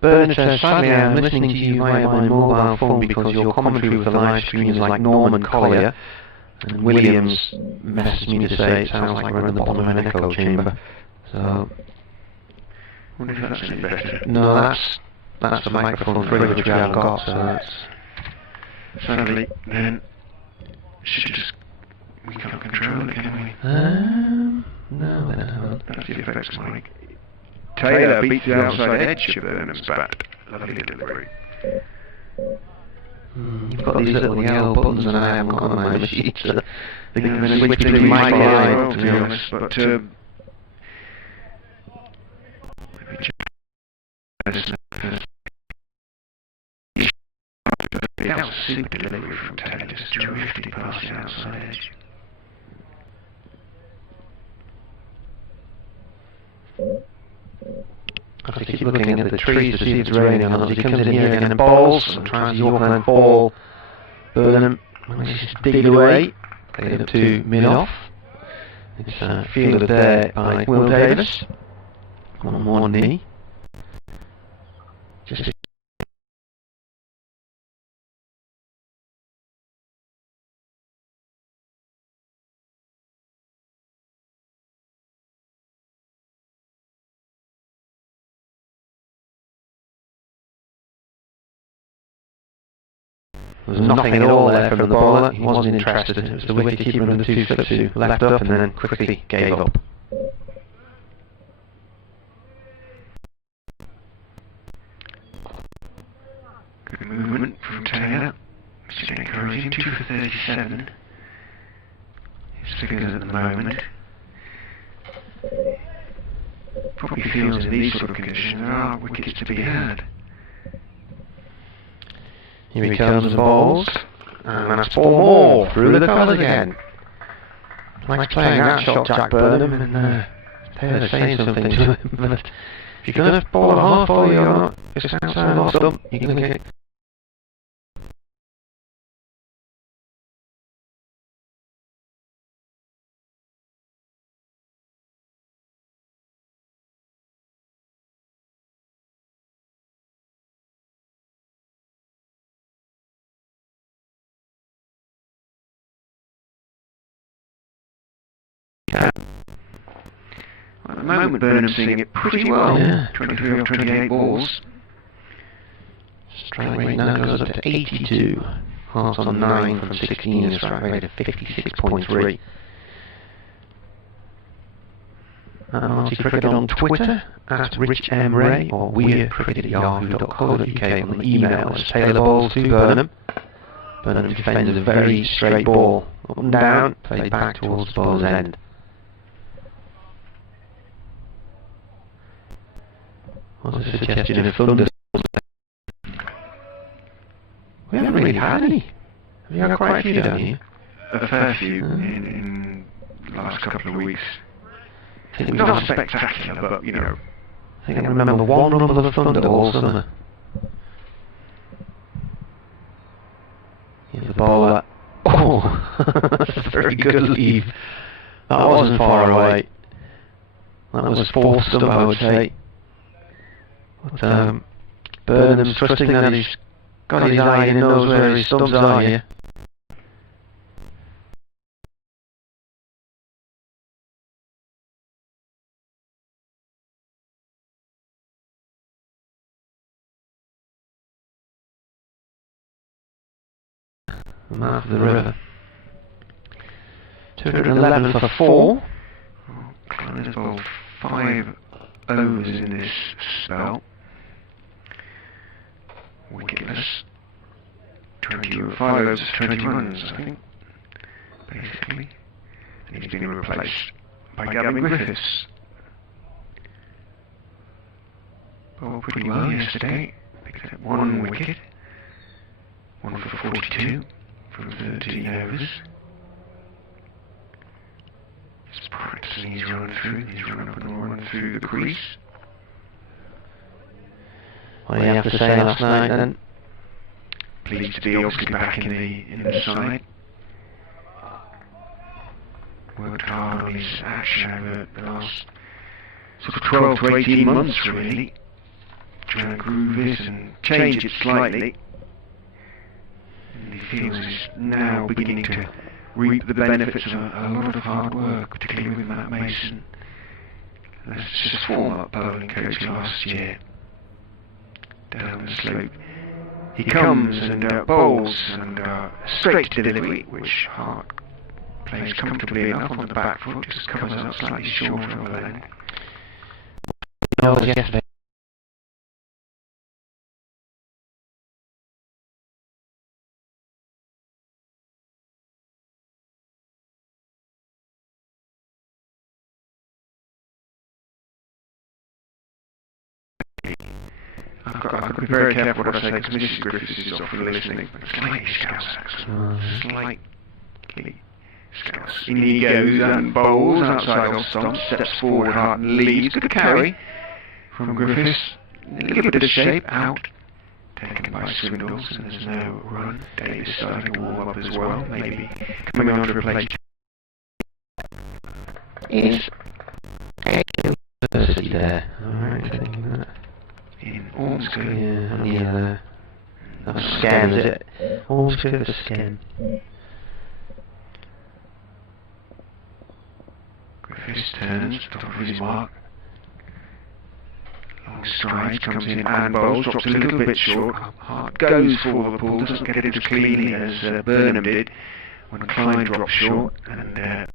Bernard says, sadly I'm listening to you via my mobile phone because your commentary with the live stream is like Norman Collier, and Williams messaged me to say it sounds like we're in the bottom of an echo chamber. So, I wonder if that's any better. no, that's the microphone 3 which we haven't got, so that's... Sadly, then, we can't control it, can we? No, we haven't. That's the effects mic. Taylor beats the outside edge of Burnham's bat. Lovely delivery. You've got these little yellow buttons and I haven't got on my machine, so I think I'm going to switch between mic and well, to be honest, but that was a super delivery from Taylor, just drifted past the outside edge. I have to keep looking at the trees to see if it's raining or not. As he comes in here again and bowls, and tries the Yorkland ball. Burnham manages to dig it away. Played it up to mid-off. It's fielded there by Will Davis. On one knee. Just there was nothing at all there from the bowler. He wasn't interested. It was the wicket-keeper and the 2 slips who left up and then quickly gave up. Good movement from Taylor. Which is encouraging. 2 for 37. His figures at the moment. Probably feels in these sort of conditions there are wickets to be had. Here he comes and bowls, and that's 4 more, through the colours again. Likes playing that shot, Jack Burnham, and Taylor's saying something to him, but if you're going to bowl a half volley or not, just outside off stump, you're going to get... At the moment, Burnham's seeing it pretty well. Yeah. 23 off 28 balls. Strike rate now goes up to 82. Hearts on 9 from 16 and a strike rate of 56.3. Marty Cricket on Twitter, at RichMRay, or weircricket@yahoo.co.uk on the email as Taylor bowls to Burnham. Burnham defends a very straight ball, up and down, played back towards the bowler's end. What's a suggestion of thunder? We haven't really had any. Have you had quite a few down here? A fair few in the last couple of weeks. I think Not spectacular, but, you know. I think I remember one rumble of thunder all summer. Here's the bowler. Oh, that's a very good leave. That wasn't far away. That was 4th stump, I would say. But Burnham's trusting that he's got his eye and knows where his stumps are here. The mouth of the river. 211 for 4. Climbers bowled 5 overs in this spell. Wicketless. 5 overs, 20 runs, I think. Basically. And he's been replaced by Gavin Griffiths. Bowled pretty well yesterday. Picked up 1 wicket. 1 for 42 from 13 overs. Just practicing his run through, his run up and run through the crease. What do you have to say last night then? Pleased to be obviously back in the side. Worked hard on his action over the last sort of 12 to 18 months really. Trying to groove it and change it slightly. And he feels he's now beginning to reap the benefits of a lot of hard work, particularly with Matt Mason. Leicester's former bowling coach last year. Down the slope he comes and bowls and straight delivery, which Hart plays comfortably enough on the back foot, just comes up slightly shorter of the length. Yesterday. I've got to be very careful what I say because Mrs. Griffiths is often listening. Slightly scouse accent. Slightly scouse. In he goes and bowls outside off stump, steps forward, Hart and leaves. Good carry from Griffiths. A little bit of shape out. Taken by Swindles and there's no run. Davis starting to warm up as well. Maybe coming on to replace. Is diversity there? Alright, thinking that. In Ormsgood. Yeah, yeah. That's a scan, is it? Ormsgood is a scan. Griffiths turns, top of his mark. Long strides, comes in and bowls, drops a little bit short. Hart goes for the pull, doesn't get it as cleanly as Burnham did when Klein dropped short. And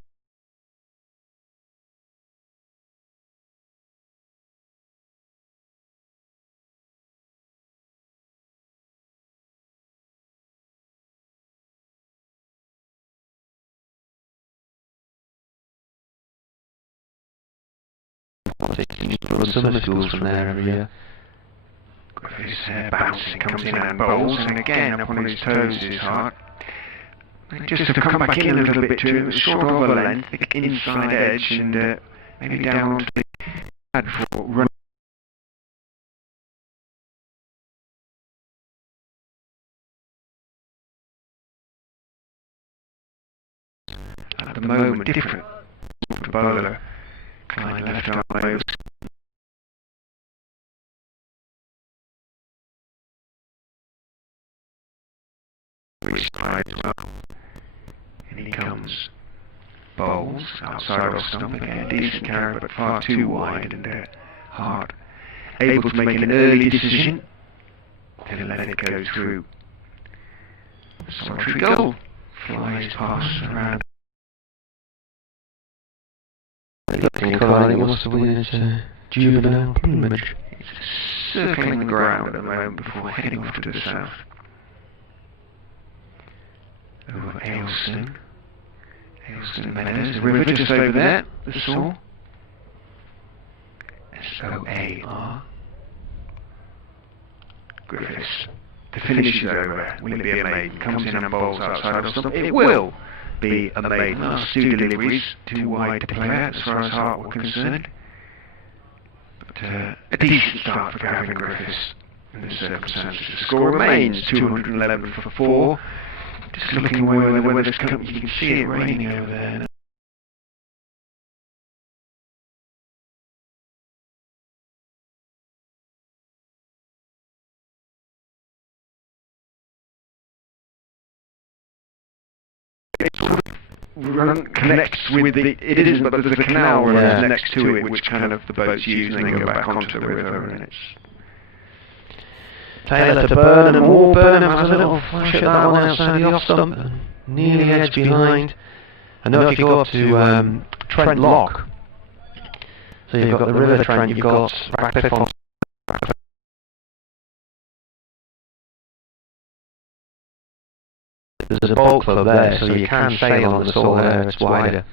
From summer schools from there every year. Griffiths bouncing, comes in and bowls, and again up on his toes is Hart. Just to come back in a little bit to him, short of a length, inside edge, and maybe down onto the pad for run. At the moment, different bowler. Klein left arm over. Which strides well. In he comes. Bowls outside off stump again. Decent carry but far too wide and Hart able to make an early decision. Then let it go through. Solitary goal flies past around. Looking quite like what's the word? Juvenile plumage. It's circling the ground at the moment before heading off to the south. Over Aylstone Meadows, the river just over there, the Saw. S-O-A-R. Griffiths. The finish is over. Will it be a maiden? Comes in and bowls outside of stump. It will be a maiden. Last two deliveries, too wide to play out as far as Hart were concerned. But a decent start for Gavin Griffiths in the circumstances. The score remains 211 for 4. Just looking where the weather's coming, you can see it raining over there. It sort of connects with the, it isn't, but there's a canal runs next to it, which kind of the boats use and then go back onto the river, and it's... Taylor to Burnham. Oh, Burnham has a little flash at that one outside the off stump. Nearly edge behind. And now if you go up to Trent Lock, so you've got the River Trent, you've got Radcliffe on. There's a boat club there, so you can sail on the Saw there, it's wider.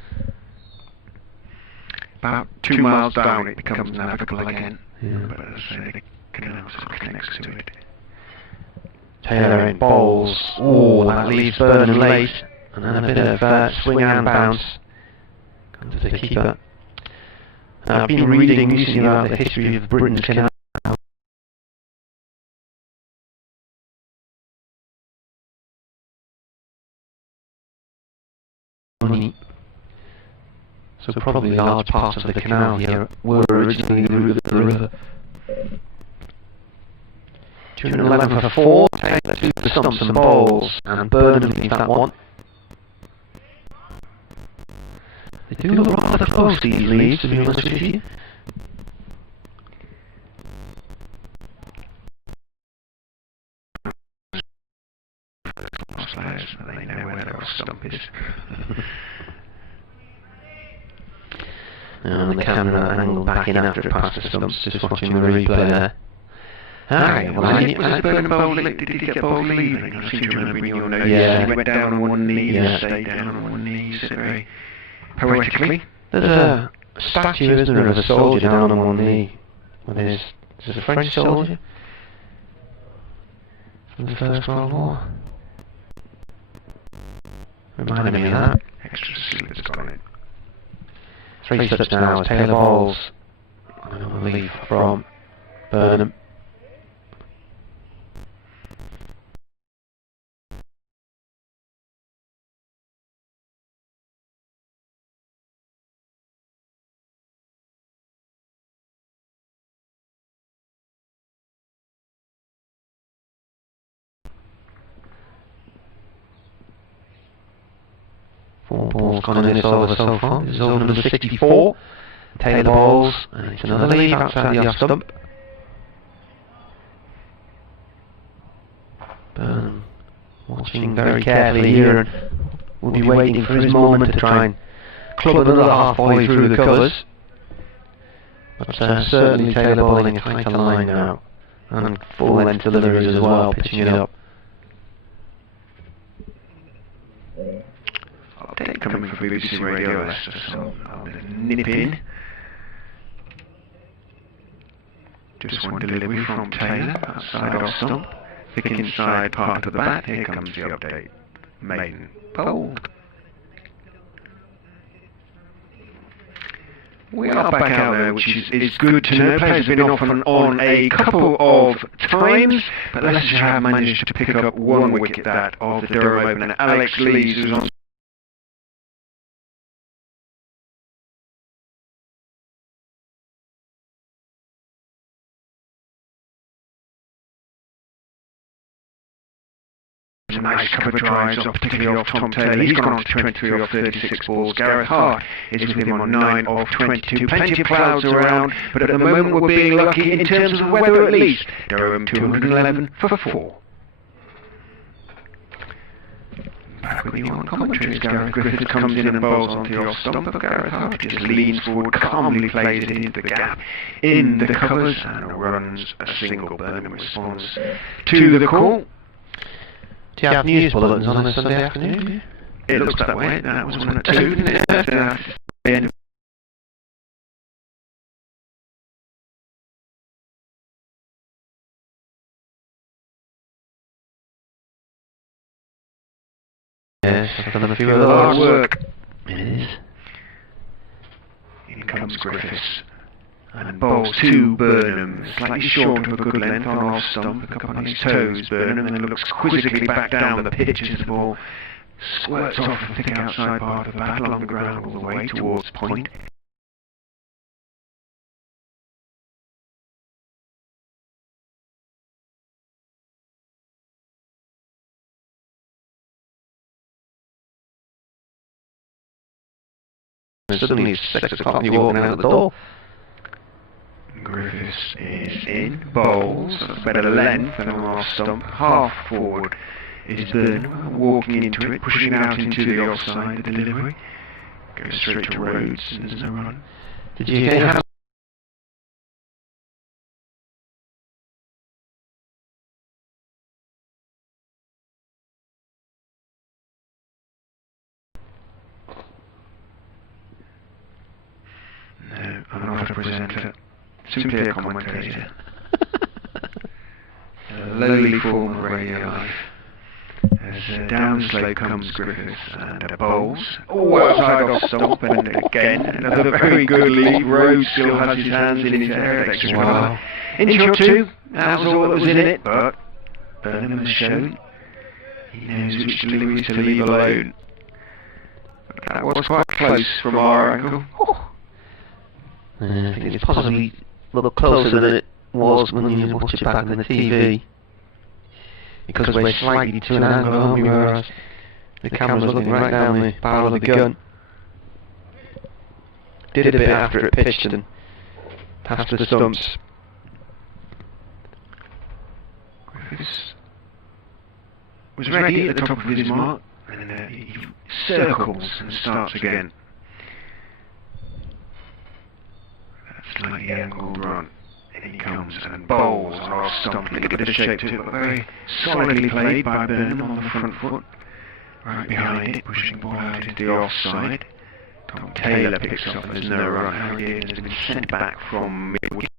About 2 miles down it becomes navigable again. Yeah. But as I say, the canal sort of connects to it. Taylor in bowls. Oh, that leaves Burnham late. And then a bit of swing and bounce. Come to the keeper. I've been reading recently about the history of Britain's canal. point. So probably large parts of the canal here were originally the route of the river. 211 for 4, Taylor to the stumps and bowls, and Burnham leaves that one. They do look rather close, these leads, to be honest with you. They know where their stump is. And the camera angled back in after it passed the stumps, just watching the replay there. Alright, well, was it Burnham bowled? Did he get bowled leaving? I seem to remember in your notes. Yeah. He went down on one knee and stayed down on one knee. He said very poetically. There's a statue, isn't there, of a soldier down on one knee. Is this a French soldier? From the First World War? Reminded me of that. Extra slips gone in. 3 slips now, Taylor bowls. And a leave from Burnham. Four balls gone in this over so far. This is over number 64. Taylor bowls, and it's another leave outside the off stump. Burnham watching very carefully here and will be waiting for his moment to try and club another half-volley through the covers. But certainly Taylor bowling a tighter line now, and full length deliveries as well, pitching it up. Update coming from BBC Radio Leicester, so I'll nip in. Just one delivery from Taylor, outside off stump. Thick inside part of the bat, here comes the update. Maiden bowled. We are back out there, which is good to know. Players have been off and on a couple of times, but Leicestershire have managed to pick up one wicket, that of the Durham opener, Alex Lees, who's on a nice cover drives, particularly off Tom Taylor. He's gone on to 23 off 36 balls. Gareth Hart is with him on 9 off 22. Plenty of clouds around, but at the moment we're being lucky in terms of the weather at least. Durham 211 for 4. Back with you on commentary as Gareth Griffiths comes in and bowls onto the off stump, but Gareth Hart just leans forward, calmly plays it into the gap in the covers and runs a single. Burnham responds to the call. Do you have news bulletins on a Sunday afternoon? It looks that way. That was one at 2, didn't it? The end of yes, I've done a few of those. hard work. It is. In comes Griffiths. And bowls to Burnham, slightly short of a good length on off stump, pick up on his toes, Burnham, and then looks quizzically back down the pitch as the ball squirts off the thick outside part of the bat along the ground all the way towards point. And suddenly it's 6 o'clock and you're walking out the door. Griffiths is in, bowls, better length than on off stump, half forward is Burnham, walking into it, pushing out into the offside, the delivery, goes straight to Rhodes, and there's no run. Did you hear how No, I'm not a presenter. Simply a commentator. A lowly form of radio life. As downslope comes Griffiths and bowls. Oh, outside off stump, and again another very good lead. Rhodes still has his hands in his hair at extra cover. Inch or two, that was all that was in it, but Burnham has shown he knows which deliveries to leave alone. That was quite close from our angle. Oh. I think it's possibly a little closer than it was when you watch it back on the TV. Because we're slightly to an angle, aren't we, whereas the camera's looking right down the barrel of the gun. Did a bit after it pitched and past the stumps. Griffiths was ready at the top of his mark, and he circles and starts again. That slightly angled run. In he comes and bowls on off stump. A bit of shape to it, but very solidly played by Burnham on the front foot. Right behind it, pushing the ball out into the offside. Tom Taylor picks up as no run. Harry Dean has been sent back from mid-wicket.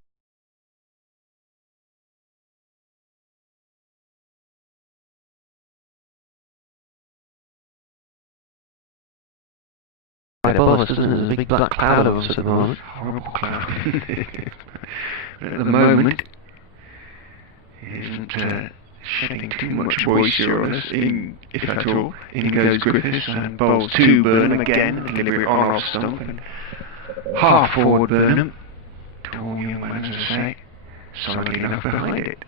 Above us, isn't it? There's a big black cloud over us at the moment. Horrible cloud. But at the moment, he isn't shedding too much moisture on us, if at all. In goes Griffiths and bowls to Burnham again, delivery on off stump, and half forward Burnham. Tall young man, as I say, solidly enough behind it.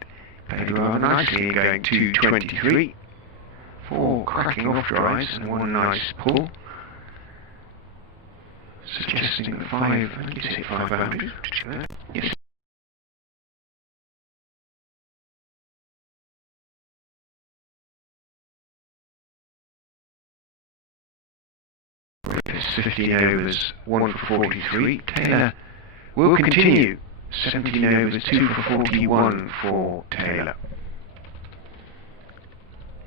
Played rather nicely in going 2.23. 4 cracking off drives and 1 nice pull. Suggesting that 5, I think you say 5 boundaries. Yes. Griffiths 15 overs, 1 for 43. Taylor will continue. 17 overs, 2 for 41 for Taylor.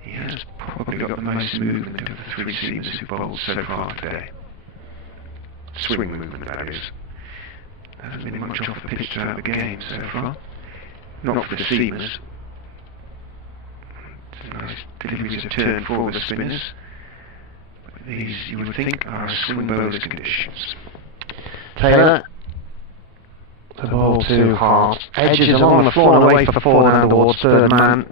He has probably got the most movement of the 3 seamers who bowled so far today. Swing movement, that is. There hasn't been much off the pitch throughout the game so far. Not for the seamers. Nice deliveries of turn for the spinners. But these, you would think, are swing bowler's conditions. Taylor. The ball too hard. Edges along the floor and away for 4 down towards third man.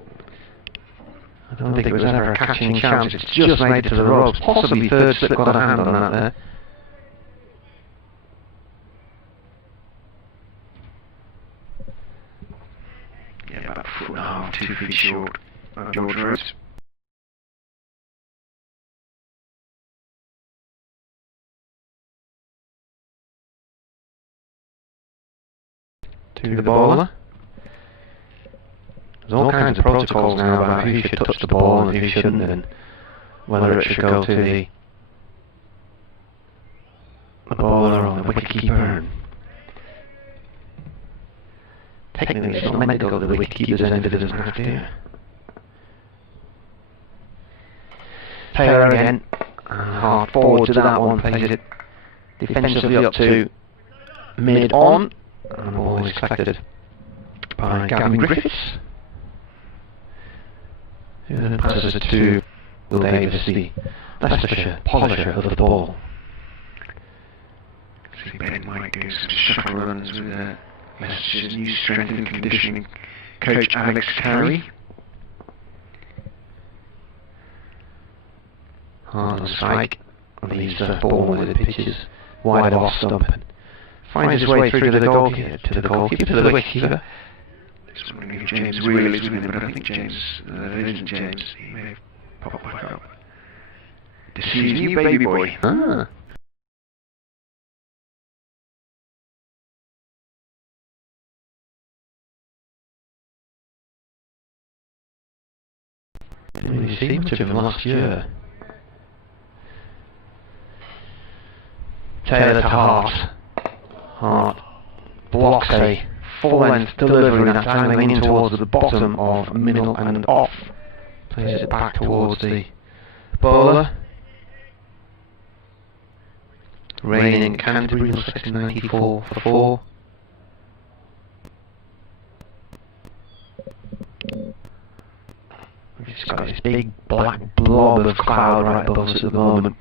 I don't think it was ever a catching chance. It's just made it to the ropes. Possibly third slip got a hand on that there. Yeah, about 1.5 feet, 2 feet short of George Rhodes. To the bowler. There's all kinds of protocols now about who should touch the ball and who shouldn't, and whether it should go to the bowler or the wicketkeeper. Technically, it's not meant to go to the wicketkeeper's end if it doesn't have to. Taylor again, hard forward to that one, plays it defensively up to mid-on, and the ball is collected by Gavin Griffiths, who then passes it to Will Davis, the Leicestershire polisher of the ball. See Ben might do some shuttle runs with Leicestershire's new strength and conditioning coach Alex Carey. Hard on strike, leaves the ball where the pitch is wide off stump and finds his way through to the goalkeeper, to the wicketkeeper. Just wondering if James Willis is with him, but I don't think James, there isn't James. He may have popped back up. Deceived new baby boy. Ah. Didn't really see much of him last year. Taylor to Hart. Hart blocks a full-length delivery that's angling in towards the bottom of middle and off. Plays it back towards the bowler. Rain in Canterbury, 694 for 4. He's got this big black blob of cloud right above us at the moment.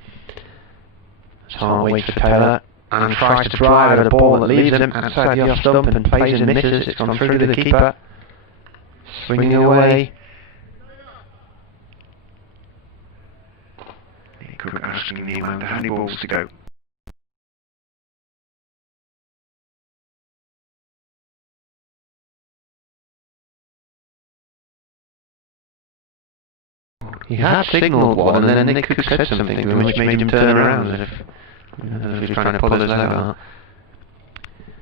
Hart waits for Taylor and tries to drive at a ball that leaves him outside the off stump and plays and misses. It's gone through to the keeper. Swinging away. Cook asking the amount of handy balls to go. He had signalled one, and then Nick Cook said something to him which made him turn around as if he was trying to pull his leg out.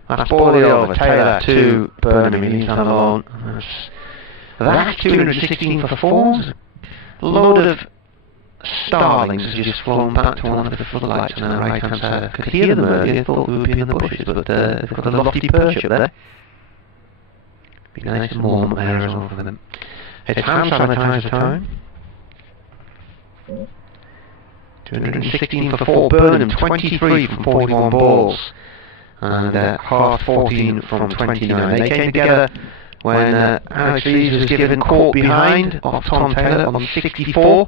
That's ball of the over, Taylor to Burnham, he leaves that alone. That's 216 for 4. A load of starlings has just flown back to one of the floodlights on the right hand side. I could hear them earlier, thought we would be in the bushes, but they've got a lofty perch up there. Be nice and warm up there as well for them. It's hand sanitizer time. 216 for 4, Burnham 23 from 41 balls, and Hart 14 from 29. They came together when Alex Lees was given caught behind off Tom Taylor on 64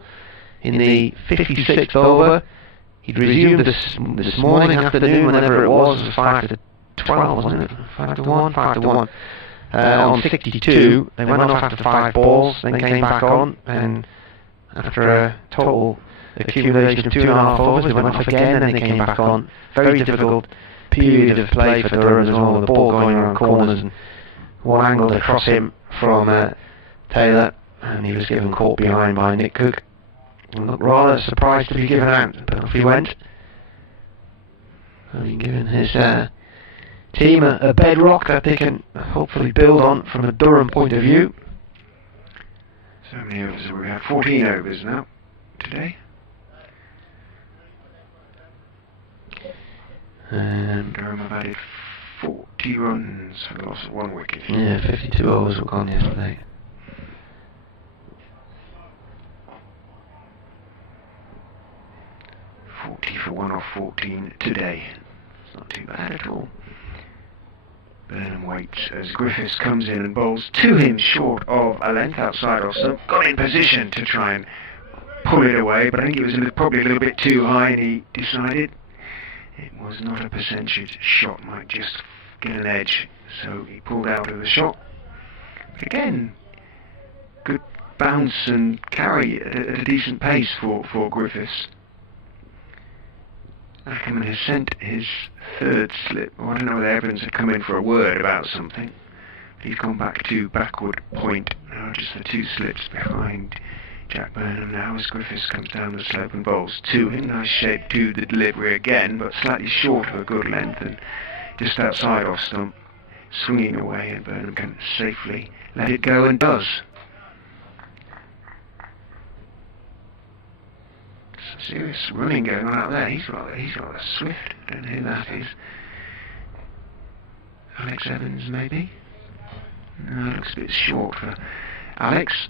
in the 56th over. He'd resumed this morning, afternoon, whenever it was 5 to 12, wasn't it? 5 to 1? 5 to 1. On 62, they went off after 5 balls, then came back on, and after a total accumulation of 2.5 overs, they went off again, and then they came back on. Very difficult period of play for Durham as well, with the ball going around corners, and one angled across him from Taylor, and he was given caught behind by Nick Cook. And looked rather surprised to be given out, but off he went. Having given his team a bedrock that they can hopefully build on from a Durham point of view. So many overs, we have 14 overs now today. Durham have added 40 runs for the loss of 1 wicket. Yeah, 52 overs were gone yesterday. For 1 off 14 today. It's not too bad at all. Burnham waits as Griffiths comes in and bowls to him short of a length outside off stump. Got in position to try and pull it away, but I think it was probably a little bit too high, and he decided it was not a percentage shot, might just get an edge, so he pulled out of the shot. But again, good bounce and carry at a decent pace for Griffiths. Ackerman has sent his 3rd slip, or I don't know whether Evans had come in for a word about something, but he's gone back to backward point, now just the 2 slips behind Jack Burnham now as Griffiths comes down the slope and bowls to him. Nice shape to the delivery again, but slightly short of a good length and just outside off stump, swinging away, and Burnham can safely let it go, and does. Serious running going on out there. He's rather swift. I don't know who that is. Alex Evans, maybe? No, it looks a bit short for Alex.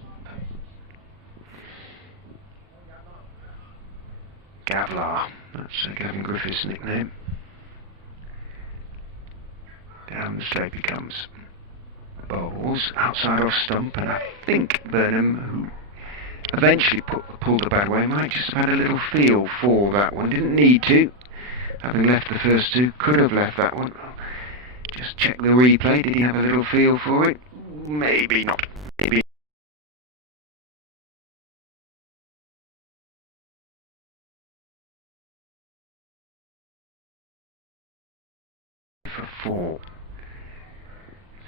Gavlar, that's Gavin Griffiths' nickname. Down the slope he comes. Bowls outside off stump, and I think Burnham, who eventually pulled the bad way, might just have had a little feel for that one. Didn't need to. Having left the first 2, could have left that one. Just check the replay. Did he have a little feel for it? Maybe not. Maybe. For 4.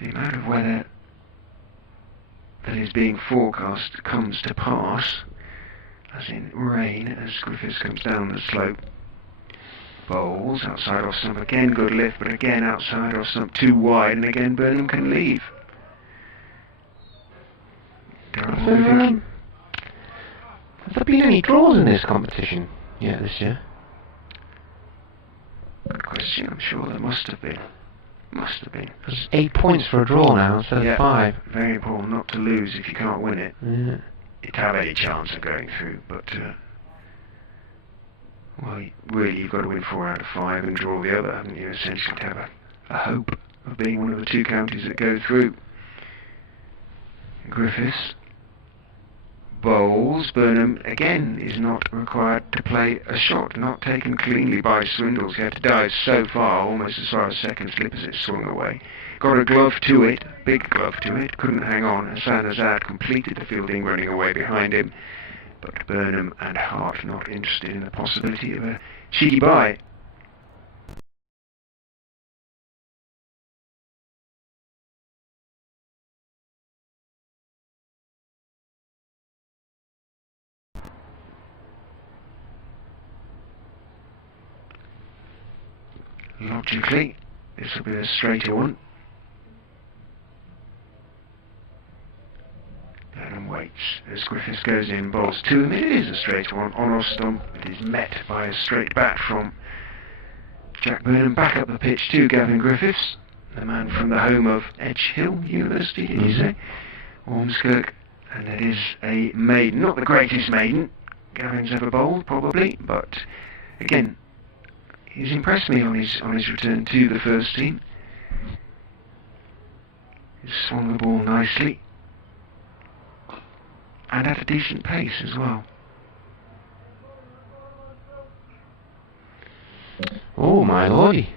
The amount of weather that is being forecast comes to pass, as in rain, as Griffiths comes down the slope. Bowls outside off stump, again good lift, but again outside off stump, too wide, and again Burnham can leave. Has there been any draws in this competition yet this year? Good question, I'm sure there must have been. Must have been. There's 8 points for a draw now instead of 5. Very important not to lose if you can't win it. Yeah. You'd have any chance of going through, but well, really you've got to win 4 out of 5 and draw the other, haven't you, essentially, to have a hope of being one of the 2 counties that go through. Griffiths bowls. Burnham again is not required to play a shot, not taken cleanly by Swindles. He had to dive so far, almost as far as second slip as it swung away. Got a glove to it, big glove to it, couldn't hang on. Hassan Azad completed the fielding, running away behind him, but Burnham and Hart not interested in the possibility of a cheeky bye. Logically, this will be a straighter one. Burnham waits as Griffiths goes in, bowls to him. It is a straighter one on off stump. It is met by a straight bat from Jack Burnham. Back up the pitch to Gavin Griffiths, the man from the home of Edge Hill University, did you say? Ormskirk. And it is a maiden, not the greatest maiden Gavin's ever bowled, probably, but again, he's impressed me on his return to the first team. He's swung the ball nicely and at a decent pace as well. Oh my lordy.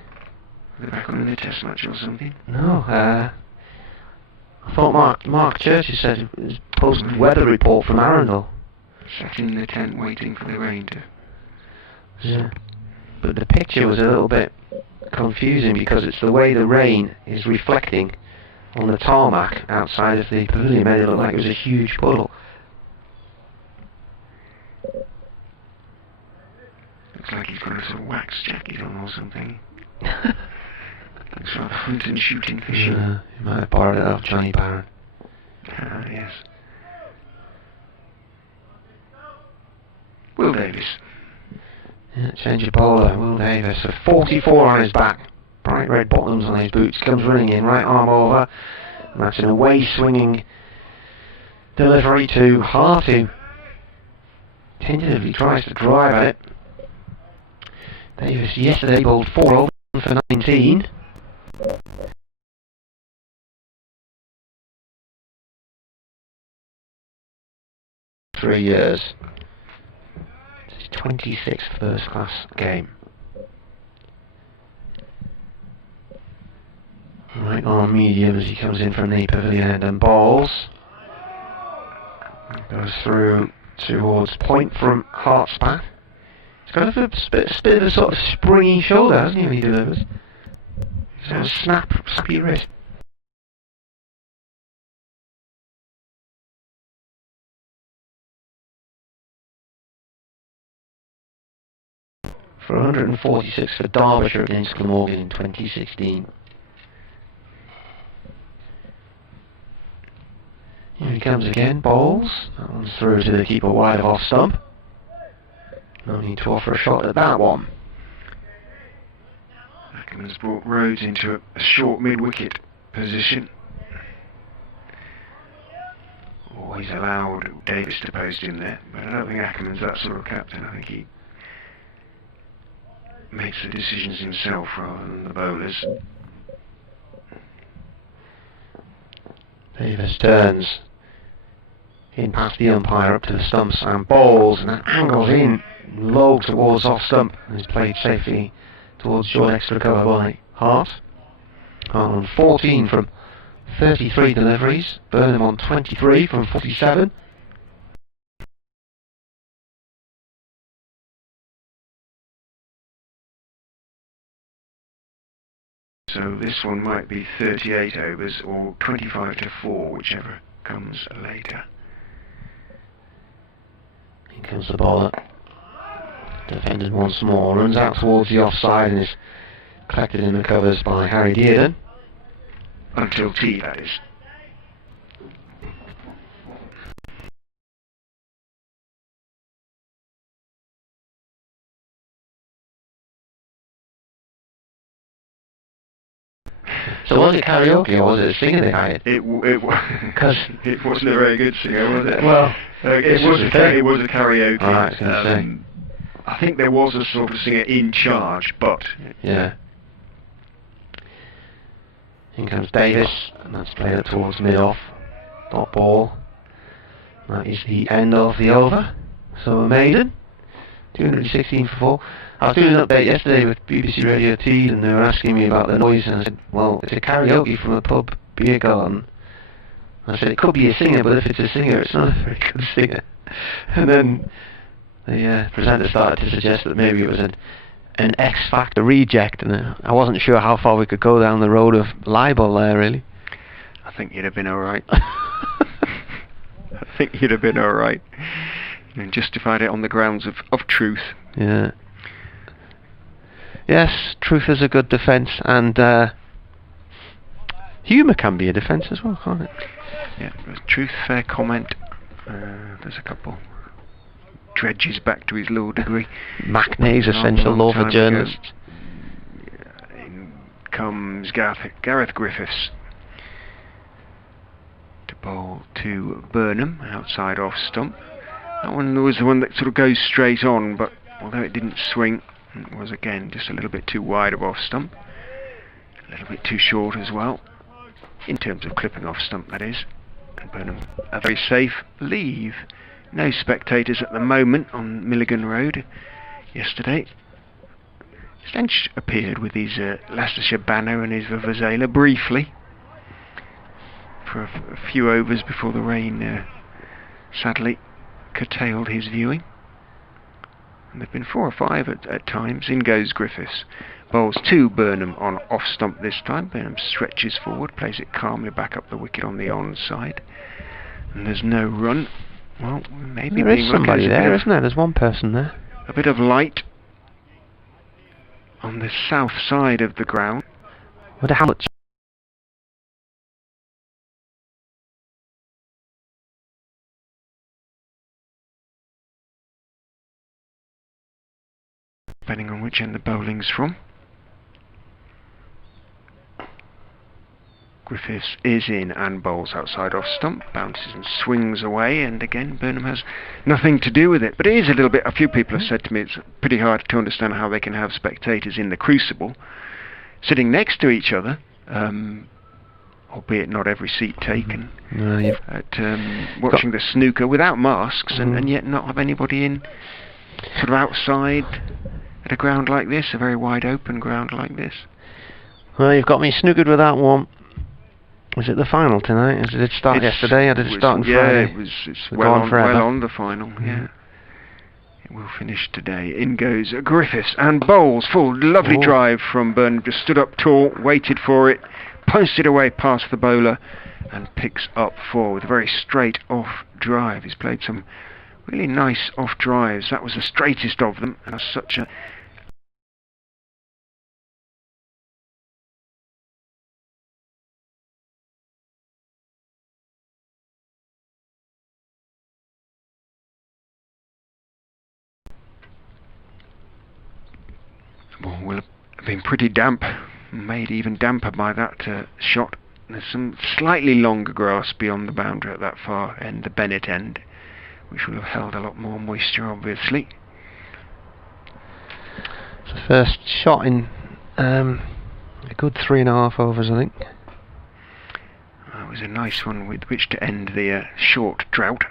They're back on in the test match or something? No, I thought Mark Churches said it was post-weather report from Arundel. Sat in the tent waiting for the rain to... Yeah. But the picture was a little bit confusing because it's the way the rain is reflecting on the tarmac outside of the pavilion. Made it look like it was a huge puddle. Looks like he's got a sort of wax jacket on or something. Looks rather hunt and shooting for sure. He might have borrowed it off Johnny Barron. Ah, yes. Will Davis. Yeah, change of bowler, Will Davis, with 44 on his back, bright red bottoms on his boots, comes running in, right arm over, and that's an away swinging delivery to Hart, who tentatively tries to drive at it. Davis yesterday bowled 4 over for 19. Three years. 26th first class game. Right arm medium as he comes in from the pavilion end and bowls. Goes through towards point from Hart's bat. He's got a bit of a sort of springy shoulder, hasn't he, when he delivers? Sort of snappy wrist. For 146 for Derbyshire against Glamorgan in 2016. Here he comes again, bowls. That one's through to the keeper wide of off stump. No need to offer a shot at that one. Ackerman's brought Rhodes into a short mid-wicket position. Always allowed Davis to post in there, but I don't think Ackerman's that sort of captain. I think he makes the decisions himself rather than the bowlers. Davis turns in past the umpire up to the stumps and bowls, and that angles in low towards off stump and is played safely towards short extra cover by Hart. Hart on 14 from 33 deliveries, Burnham on 23 from 47. So this one might be 38 overs or 25 to 4, whichever comes later. Here comes the bowler. Defended once more, runs out towards the offside and is collected in the covers by Harry Dearden. Until tea, that is. So was it karaoke or was it a singer they hired? It wasn't a very good singer, was it? Well, it was a karaoke. All right, I was going to say. I think there was a sort of singer in charge, but yeah. In comes Davis, and that's played up towards mid-off. Dot ball. That is the end of the over. So a maiden. 216 for 4. I was doing an update yesterday with BBC Radio T, and they were asking me about the noise, and I said, well, it's a karaoke from a pub beer garden. I said, it could be a singer, but if it's a singer, it's not a very good singer. And then the presenter started to suggest that maybe it was an X Factor reject, and I wasn't sure how far we could go down the road of libel there, really. I think you'd have been alright. I think you'd have been alright. And justified it on the grounds of truth. Yeah. Yes, truth is a good defence, and humour can be a defence as well, can't it? Yeah, truth, fair comment. There's a couple. Dredges back to his law degree. Macnay's essential law for journalists. In comes Gareth Griffiths to bowl to Burnham, outside off stump. That one was the one that sort of goes straight on, but although it didn't swing, it was again just a little bit too wide of off stump. A little bit too short as well, in terms of clipping off stump, that is. And Burnham a very safe leave. No spectators at the moment on Milligan Road yesterday. Stench appeared with his Leicestershire banner and his vuvuzela briefly for a few overs before the rain sadly curtailed his viewing. And there have been 4 or 5 at times. In goes Griffiths. Bowls to Burnham on off stump this time. Burnham stretches forward, plays it calmly back up the wicket on the onside. And there's no run. Well, maybe there is somebody there, isn't there? There's one person there. A bit of light on the south side of the ground. Wonder how much. Depending on which end the bowling's from. Griffiths is in and bowls outside off stump, bounces and swings away, and again Burnham has nothing to do with it. But it is a little bit, a few people have said to me, it's pretty hard to understand how they can have spectators in the crucible sitting next to each other, albeit not every seat taken, at watching the snooker without masks, and yet not have anybody in sort of outside at a ground like this, a very wide open ground like this. Well, you've got me snookered with that one. Was it the final tonight? Did it start yesterday, or did it start on Friday? Yeah, it's well on the final, yeah. It will finish today. In goes Griffiths, and bowls full, lovely drive from Burnham. Just stood up tall, waited for it, punched it away past the bowler, and picks up 4 with a very straight off drive. He's played some really nice off drives. That was the straightest of them, and such a ball will have been pretty damp, made even damper by that shot. There's some slightly longer grass beyond the boundary at that far end, the Bennett end, which will have held a lot more moisture, obviously. It's the first shot in a good 3.5 overs, I think. That was a nice one with which to end the short drought,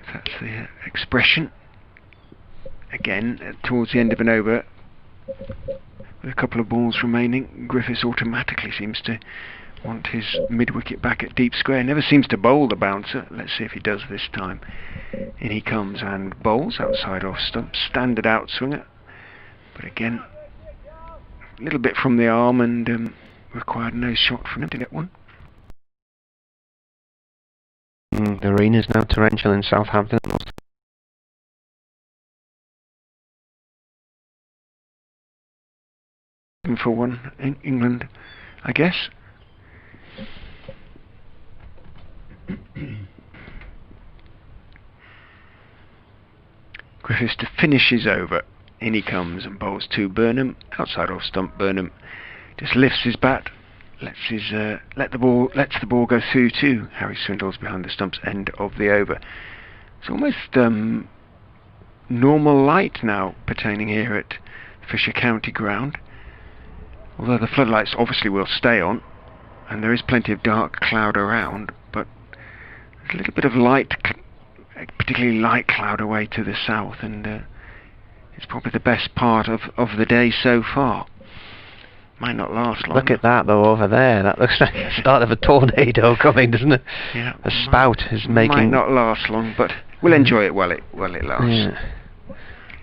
if that's the expression. Again, towards the end of an over, with a couple of balls remaining, Griffiths automatically seems to want his mid-wicket back at deep square. Never seems to bowl the bouncer. Let's see if he does this time. In he comes and bowls outside off stump. Standard outswinger. But again, a little bit from the arm, and required no shot from him to get one. The rain is now torrential in Southampton. For one in England, I guess. Griffiths to finish his over. In he comes and bowls to Burnham, outside off stump. Burnham just lifts his bat, lets the ball go through to Harry Swindles behind the stump's end of the over. It's almost normal light now pertaining here at Fisher County ground. Although the floodlights obviously will stay on, and there is plenty of dark cloud around, but there's a little bit of light, particularly light cloud away to the south, and it's probably the best part of the day so far. Might not last long. Look at that though over there. That looks like the start of a tornado coming, doesn't it? Yeah. A spout is making. Might not last long, but we'll enjoy it while it lasts. Yeah.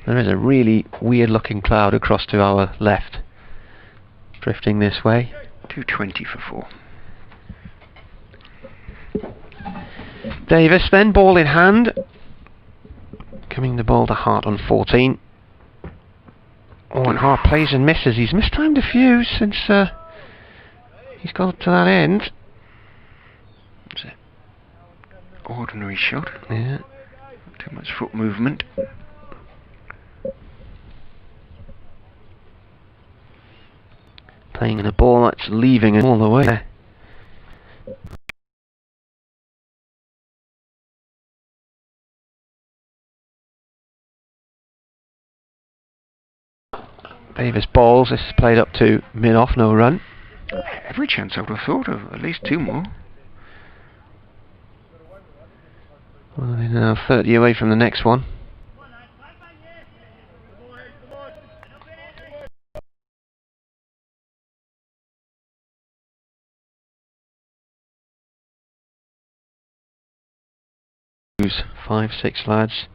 There is a really weird looking cloud across to our left, drifting this way. 220 for 4. Davis then, ball in hand. Coming the ball to Hart on 14. Oh, and Hart plays and misses. He's mistimed a few since he's got to that end. It's an ordinary shot. Yeah. Not too much foot movement. Playing in a ball that's leaving it all the way there. Davis balls. This is played up to mid-off, no run. Every chance I would have thought of at least 2 more. Well, they're now 30 away from the next one. Use 5-6 lads.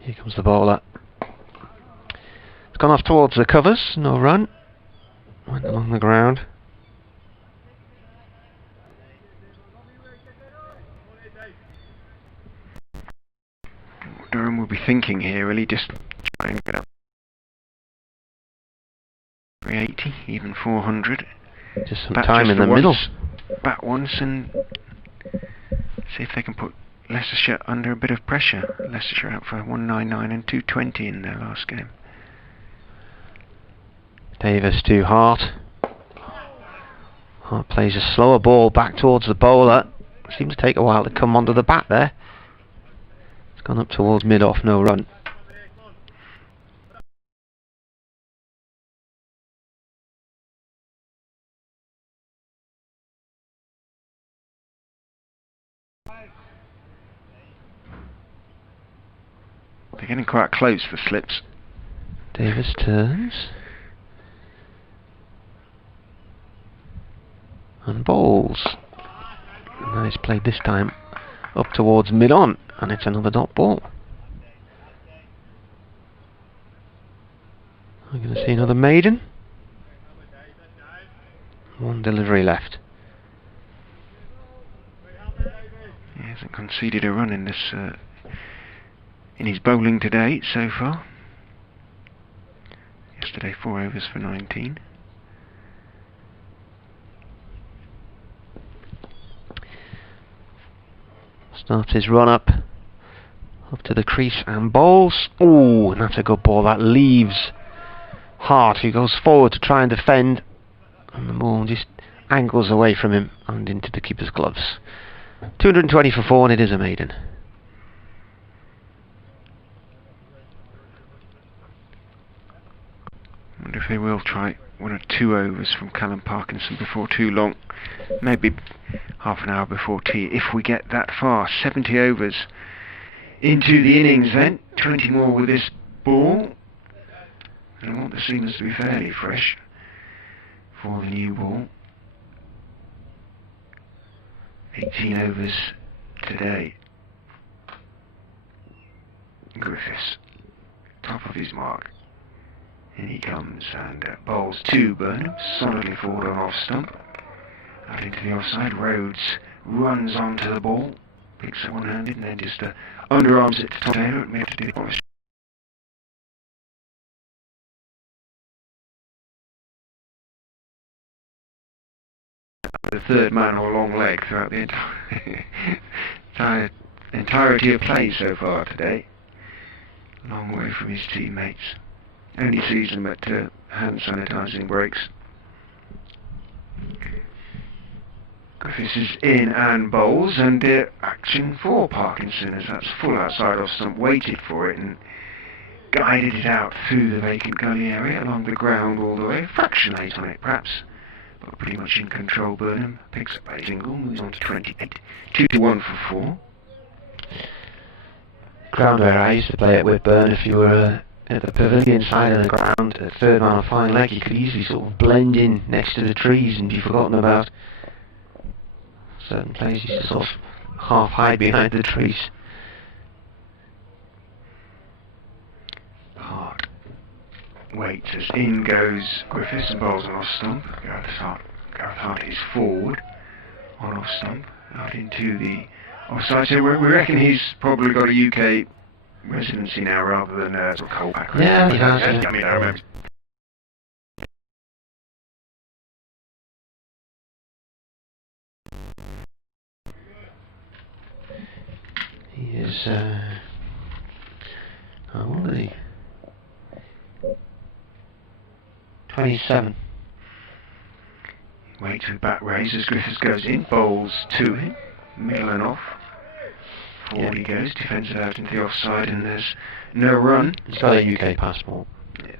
Here comes the bowler. It's gone off towards the covers, no run. Went along the ground. Durham will be thinking here, really, just try and get up 380, even 400. Just some time in the middle. Bat once and see if they can put Leicestershire under a bit of pressure. Leicestershire out for 199 and 220 in their last game. Davis to Hart. Hart plays a slower ball back towards the bowler. Seems to take a while to come onto the bat there. It's gone up towards mid-off, no run. They're getting quite close, the slips. Davis turns. And bowls. Nice played this time up towards mid-on, and it's another dot ball. We're going to see another maiden. 1 delivery left. He hasn't conceded a run in this in his bowling today so far. Yesterday 4 overs for 19. Starts his run up to the crease and bowls. Ooh, and that's a good ball. That leaves Hart, who goes forward to try and defend, and the ball just angles away from him and into the keeper's gloves. 220 for 4, and it is a maiden. I wonder if they will try 1 or 2 overs from Callum Parkinson before too long. Maybe half an hour before tea, if we get that far. 70 overs into the innings then. 20 more with this ball. And I want the seamers to be fairly fresh for the new ball. 18 overs today. Griffiths, top of his mark. In he comes and bowls to Burnham, solidly forward on off stump. Out into the offside. Rhodes runs onto the ball, picks it one-handed and then just underarms it to Tom Taylor, and we have to do the polish. The third man or long leg throughout the entirety of play so far today. Long way from his teammates. Only sees them at hand sanitising breaks. Griffiths is in and bowls, and action for Parkinson as that's full outside off stump, waited for it and guided it out through the vacant gully area, along the ground all the way. Fractionate on it perhaps, but pretty much in control. Burnham picks up a single, moves on to 28. 2-1 for 4. ground where I used to play at Whitburn, if you were at the pavilion side of the ground at third man or final leg, you could easily sort of blend in next to the trees and be forgotten about. Certain players used to sort of half hide behind the trees. Hart waits as in goes Griffiths and bowls on off stump. Gareth Hart is forward on off stump, out into the offside. So we reckon he's probably got a UK residency now rather than sort of Coldback. Yeah, he has. Yeah. I mean, I remember. He is, how old is he? 27. Waits with back raise as Griffiths goes in, bowls to him, middle and off. Forward he goes, defends it out into the offside, and there's no run. He's got a UK passport. Yeah.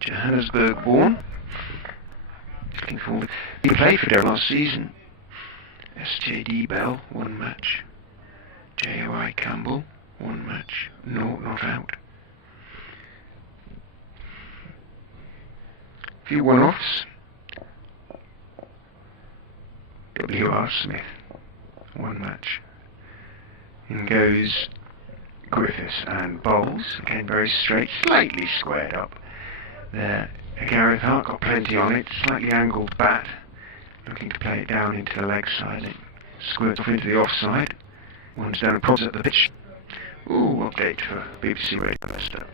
Johannesburg born. Looking forward. He played for Durham last season. SJD Bell, 1 match. JOI Campbell, 1 match. No, not out. A few one-offs. W.R. Smith, 1 match. In goes Griffiths and bowls, again very straight, slightly squared up. There, Gareth Hart got plenty on it, slightly angled bat, looking to play it down into the leg side. It squirts off into the offside. One's down and prods at the pitch. Ooh, update for BBC Radio Leicester.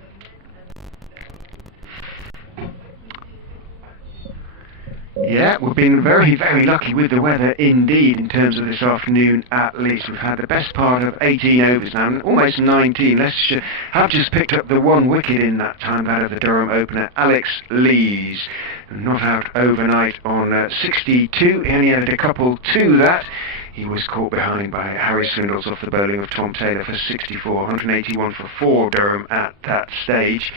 Yeah, we've been very, very lucky with the weather indeed in terms of this afternoon at least. We've had the best part of 18 overs now, almost 19. Leicestershire have just picked up the 1 wicket in that time, that of the Durham opener, Alex Lees. Not out overnight on 62, he only added a couple to that. He was caught behind by Harry Swindles off the bowling of Tom Taylor for 64, 181 for 4 Durham at that stage.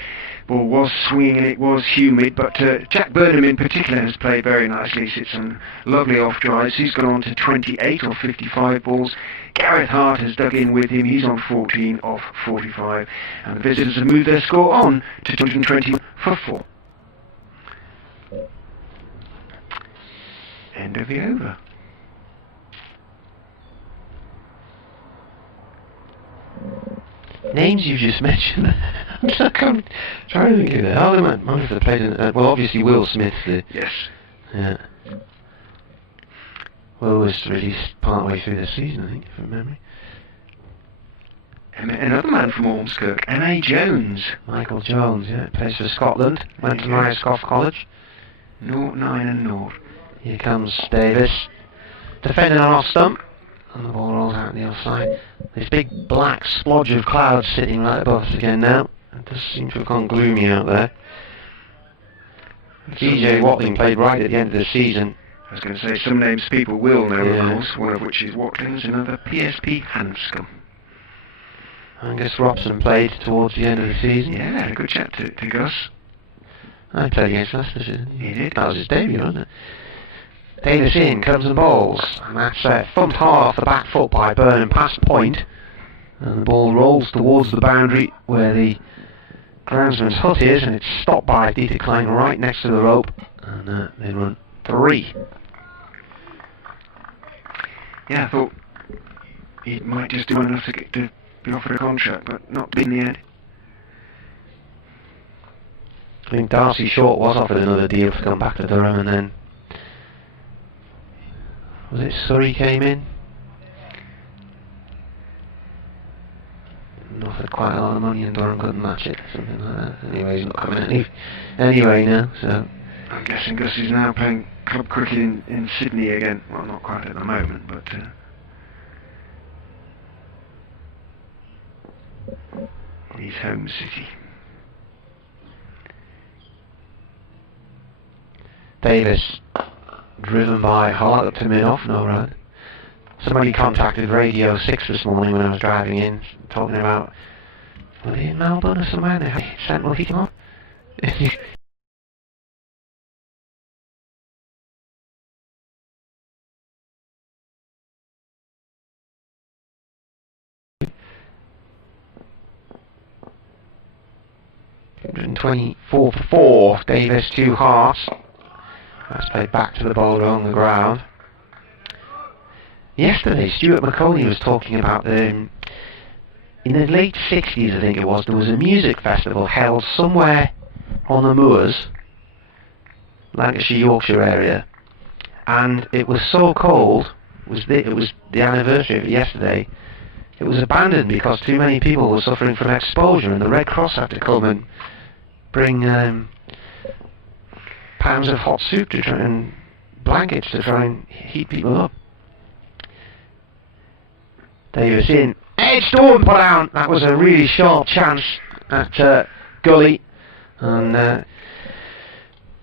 Ball was swinging and it was humid, but Jack Burnham in particular has played very nicely. He's hit some lovely off drives. He's gone on to 28 off 55 balls. Gareth Hart has dug in with him. He's on 14 off 45. And the visitors have moved their score on to 220 for 4. End of the over. Names you just mentioned. I'm trying to think of it. How they might have played in. Well, obviously Will Smith. Yes. Yeah. Will was released part way through the season, I think, from memory. Another man from Ormskirk, M.A. Jones. Michael Jones, yeah, plays for Scotland. Went to Myerscough College. 0, 9 and 0. Here comes Davis, defending on off stump. And the ball rolls out the offside. This big black splodge of clouds sitting right above us again now. It does seem to have gone gloomy out there. TJ Watling played right at the end of the season. I was going to say some names people will know, of course, one of which is Watling's, another PSP Hanscom. Angus Robson played towards the end of the season. Yeah, a good chat to Gus. I played against Leicestershire. He did. That was his debut, wasn't it? Davis in, comes and bowls, and that's thumped hard off the back foot by Burnham past point, and the ball rolls towards the boundary where the groundsman's hut is, and it's stopped by Dieter Klein right next to the rope, and they run 3. Yeah, I thought he might just do enough to get to be offered a contract, but not in the end. I think Darcy Short was offered another deal to come back to Durham, and then was it Surrey came in? And offered quite a lot of money and Durham couldn't match it, something like that. Anyway, he's not coming anyway now, so. I'm guessing Gus is now playing club cricket in Sydney again. Well, not quite at the moment, but his home city. Davis, driven by Hart to mid-off, no run. Somebody contacted Radio 6 this morning when I was driving in, talking about, were they in Melbourne or somewhere, and they had central heating on? 124 for 4. Davis, 2 hearts. That's played back to the bowler on the ground. Yesterday, Stuart McConey was talking about in the late 60s, I think it was, there was a music festival held somewhere on the moors, Lancashire, Yorkshire area, and it was so cold, it was the anniversary of it yesterday, it was abandoned because too many people were suffering from exposure, and the Red Cross had to come and bring pounds of hot soup to try and blankets to try and heat people up. Davis in, edge storm put out. That was a really sharp chance at Gully, and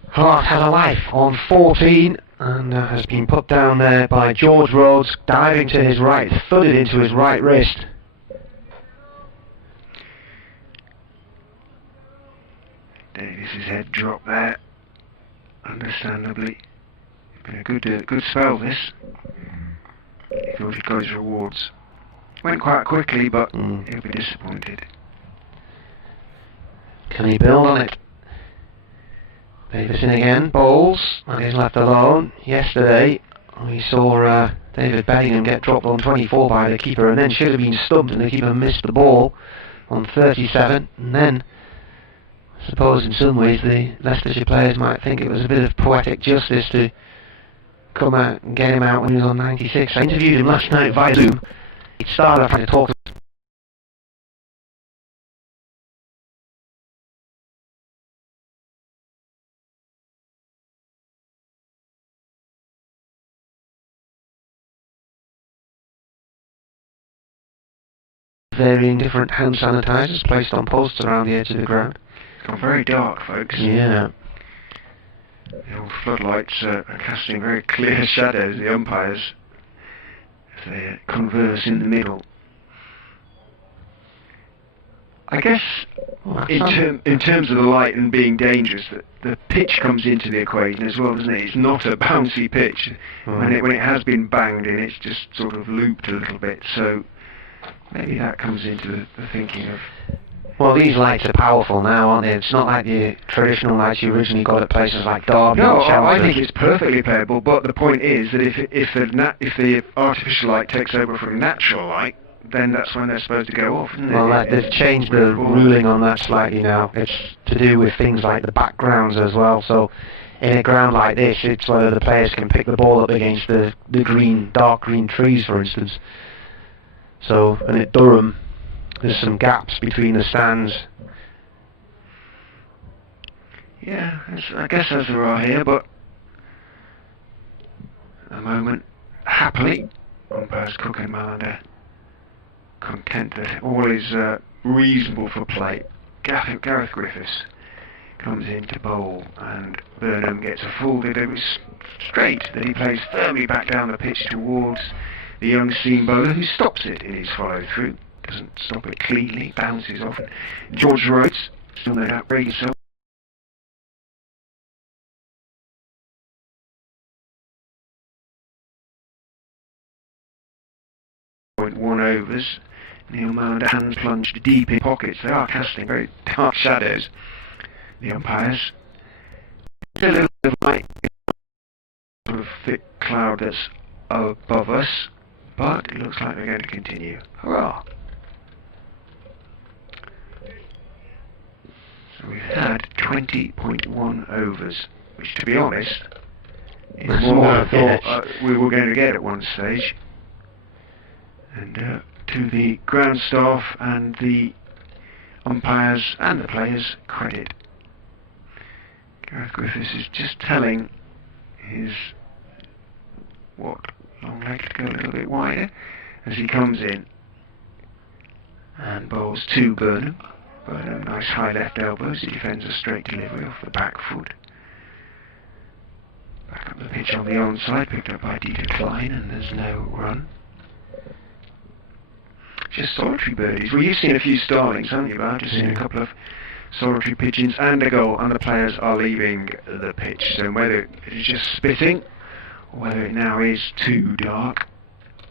Hart had a life on 14 and has been put down there by George Rhodes, diving to his right, thudded into his right wrist. Davis's head dropped there, understandably. It's been a good spell, this. He thought he'd got his rewards. Went quite quickly, but he'll be disappointed. Can he build on it? Davis in again, bowls, and he's left alone. Yesterday, we saw David Bellingham get dropped on 24 by the keeper, and then should have been stumped, and the keeper missed the ball on 37. And then, I suppose in some ways, the Leicestershire players might think it was a bit of poetic justice to come out and get him out when he was on 96. I interviewed him last night via Zoom. He started off trying to talk varying different hand sanitizers placed on posts around the edge of the ground. It's gone very dark, folks. Yeah. The old floodlights are casting very clear shadows, the umpires, as they converse in the middle. I guess in terms of the light and being dangerous, the pitch comes into the equation as well, doesn't it? It's not a bouncy pitch. When it has been banged in, it's just sort of looped a little bit, so maybe that comes into the thinking of... Well, these lights are powerful now, aren't they? It's not like the traditional lights you originally got at places like Derby. No, I think it's perfectly playable, but the point is that if the artificial light takes over from natural light, then that's when they're supposed to go off, isn't it? Well, they've changed the ruling on that slightly now. It's to do with things like the backgrounds as well, so in a ground like this, it's whether the players can pick the ball up against the green, dark green trees, for instance. So, and at Durham, there's some gaps between the stands. Yeah, I guess as there are here, but at the moment, happily, umpires Cook and Malander content that all is reasonable for play. Gareth Griffiths comes in to bowl, and Burnham gets a full. It was straight that he plays firmly back down the pitch towards the young seam bowler, who stops it in his follow through. Doesn't stop it cleanly, bounces off. George Rhodes, still no doubt, break himself. .1 overs. Neil Malander, hands plunged deep in pockets. They are casting very dark shadows, the umpires. A little bit of light, sort of thick cloud that's above us, but it looks like they're going to continue. Hurrah! So we've had 20.1 overs, which, to be honest, is more than I thought we were going to get at one stage. And to the ground staff and the umpires and the players, credit. Gareth Griffiths is just telling his long leg to go a little bit wider as he comes in and bowls to Burnham. Burnham, nice high left elbow as he defends a straight delivery off the back foot. Back up the pitch on the onside, picked up by Dieter Klein, and there's no run. Just solitary birdies. Well, you've seen a few starlings, haven't you? I've just seen a couple of solitary pigeons and a goal, and the players are leaving the pitch. So whether it's just spitting, or whether it now is too dark,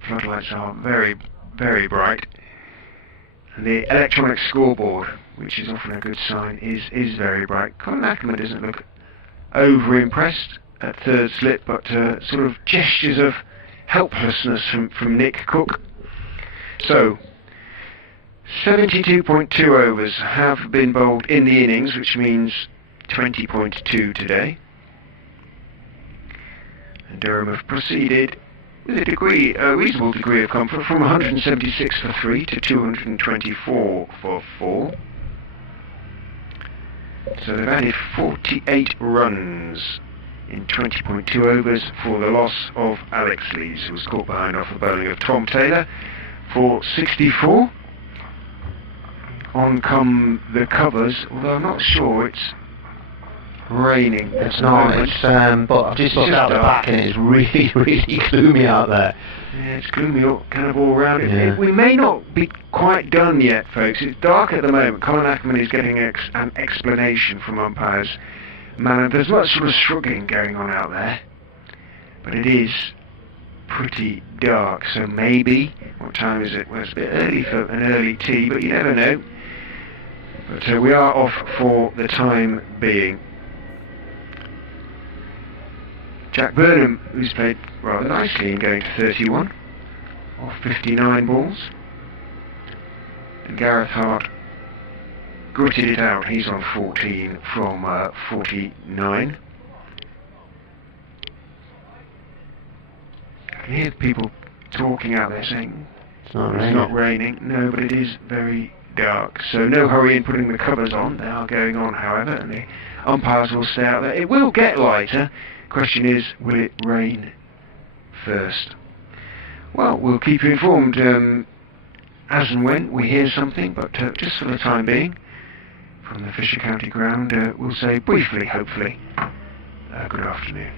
floodlights are very, very bright, And the electronic scoreboard, which is often a good sign, is very bright. Colin Ackerman doesn't look over-impressed at third slip, but sort of gestures of helplessness from Nick Cook. So, 72.2 overs have been bowled in the innings, which means 20.2 today. And Durham have proceeded with a reasonable degree of comfort from 176 for 3 to 224 for 4. So they've added 48 runs in 20.2 overs for the loss of Alex Lees, who was caught behind off the bowling of Tom Taylor for 64. On come the covers, although I'm not sure it's raining. It's not, but I've just looked out the back and it's really, really gloomy out there. Yeah, it's gloomy kind of all round. We may not be quite done yet, folks. It's dark at the moment. Colin Ackerman is getting an explanation from umpires. Man, there's much sort of shrugging going on out there, but it is pretty dark. So maybe, what time is it? Well, it's a bit early for an early tea, but you never know. But we are off for the time being. Jack Burnham, who's played rather nicely in going to 31 off 59 balls, and Gareth Hart gritted it out. He's on 14 from 49. I can hear people talking out there saying it's not raining. No, but it is very dark. So no hurry in putting the covers on. They are going on, however, and the umpires will stay out there. It will get lighter. Question is, will it rain first? Well, we'll keep you informed as and when we hear something, but just for the time being, from the Fisher County ground, we'll say briefly, hopefully, good afternoon.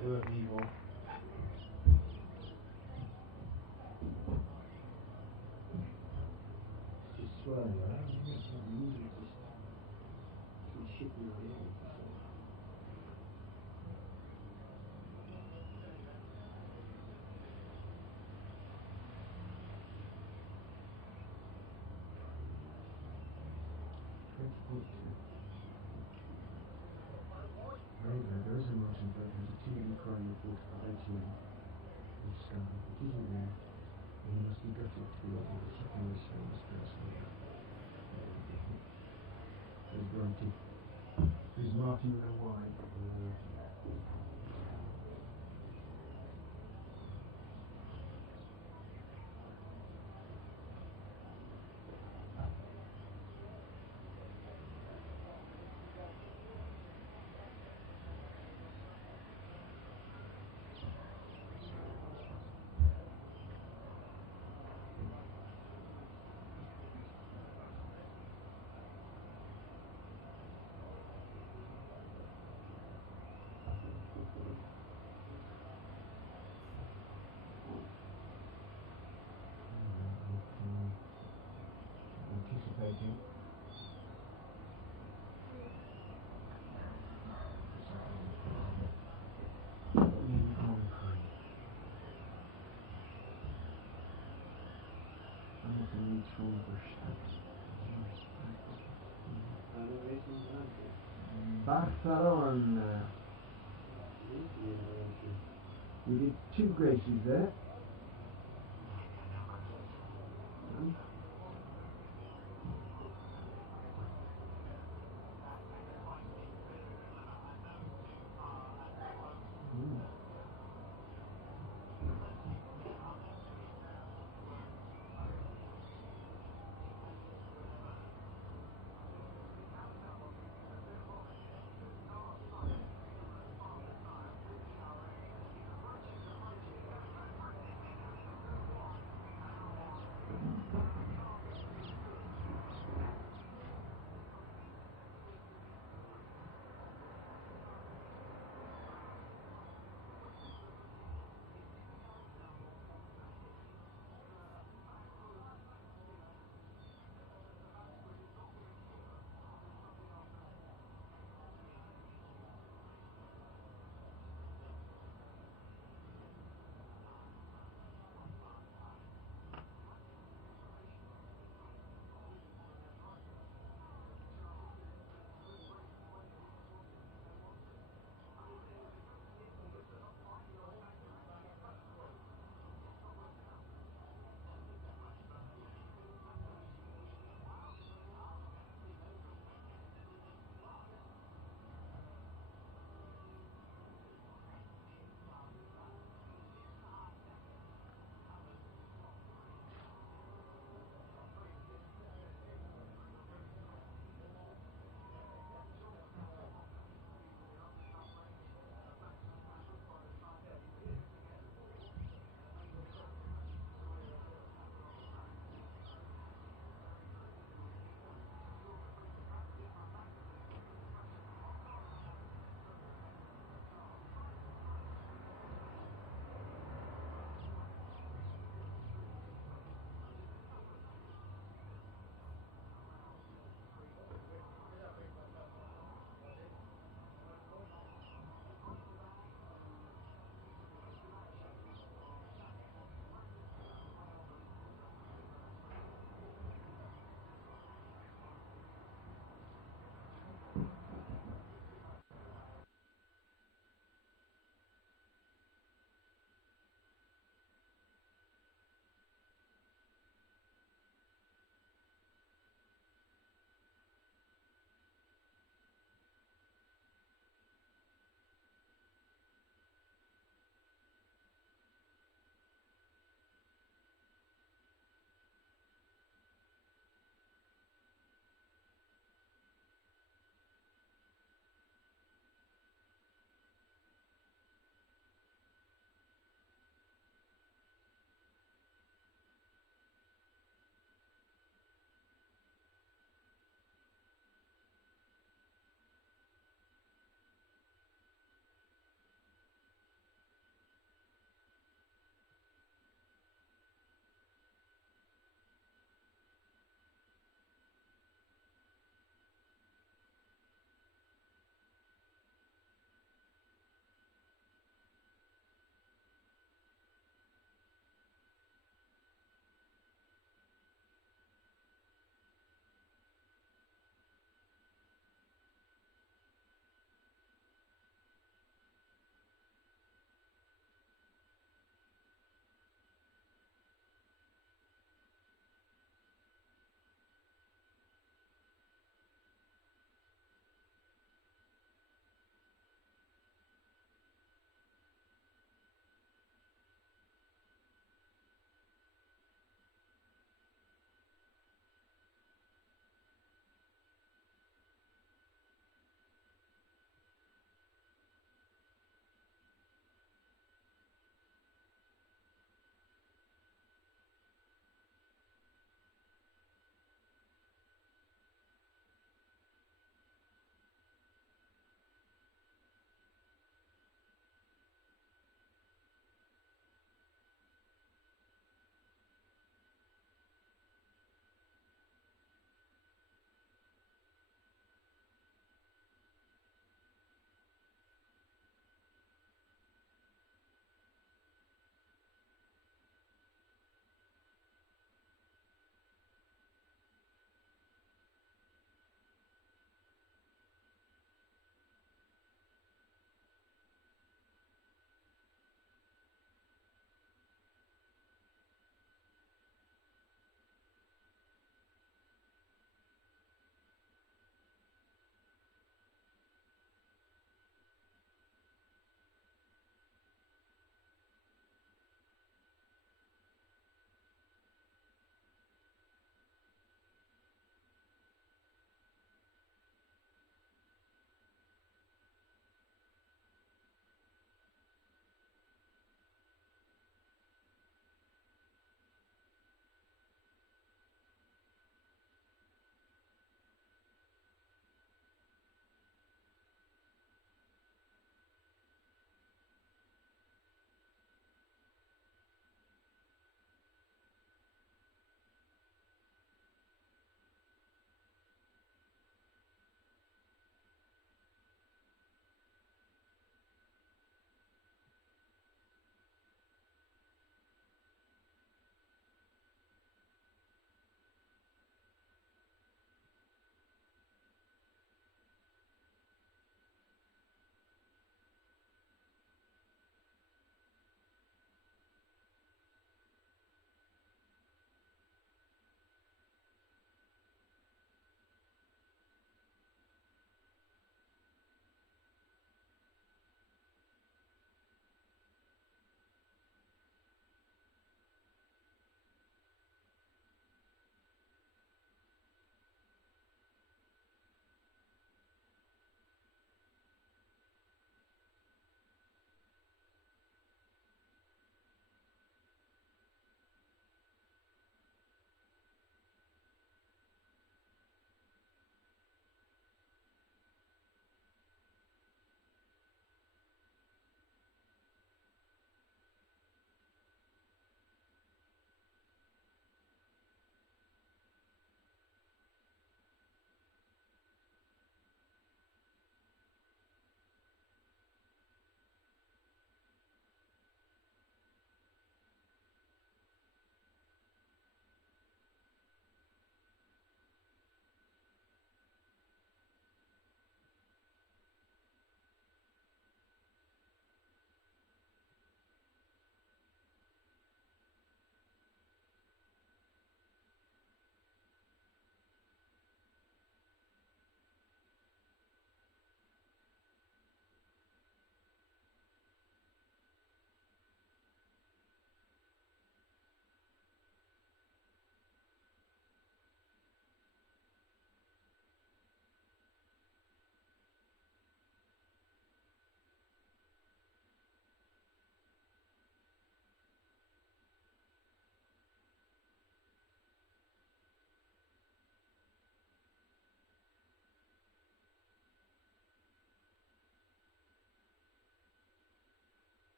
Durham Evil. Just swirling around, isn't it? It's not usually just shitting on the end. There is a motion, but there's a TV crime report for 18 in Sky. It isn't there, and he must be gutted to be able to checking this person. There's Grunty. There's Martin with a Y. Anticipating. Barcelona. We did 2 graces there.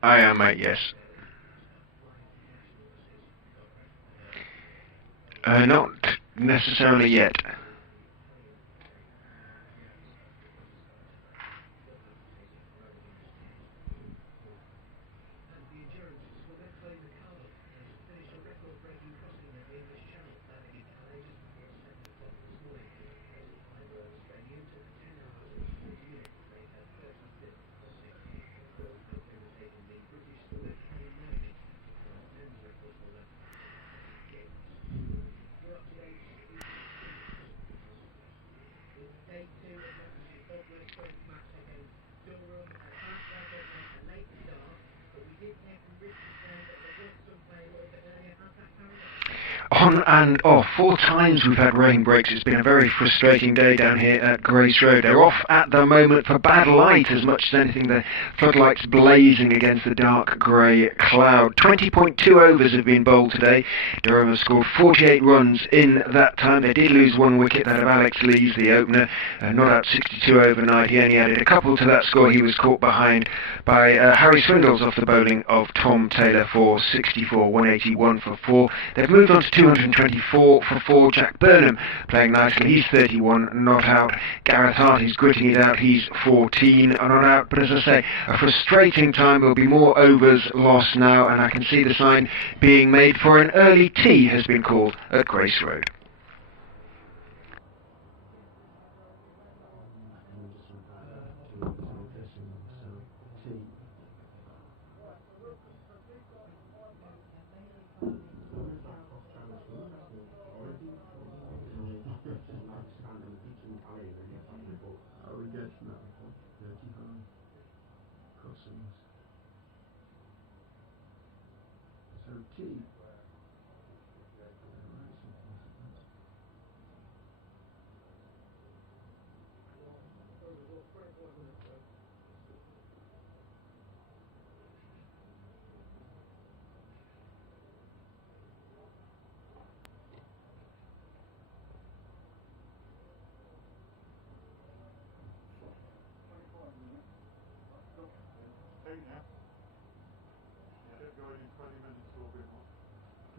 I am, mate, yes. Not necessarily yet. On and off. 4 times we've had rain breaks. It's been a very frustrating day down here at Grace Road. They're off at the moment for bad light as much as anything. The floodlights blazing against the dark grey cloud. 20.2 overs have been bowled today. Durham has scored 48 runs in that time. They did lose 1 wicket, that of Alex Lees, the opener, not out 62 overnight. He only added a couple to that score. He was caught behind by Harry Swindles off the bowling of Tom Taylor for 64, 181 for 4. They've moved on to 224 for 4. Jack Burnham playing nicely. He's 31, not out. Gareth Hart is gritting it out. He's 14 and not out. But as I say, a frustrating time. There'll be more overs lost now, and I can see the sign being made for an early tea has been called at Grace Road.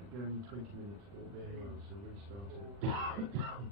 Going 20 minutes for very well, so we started 3:55.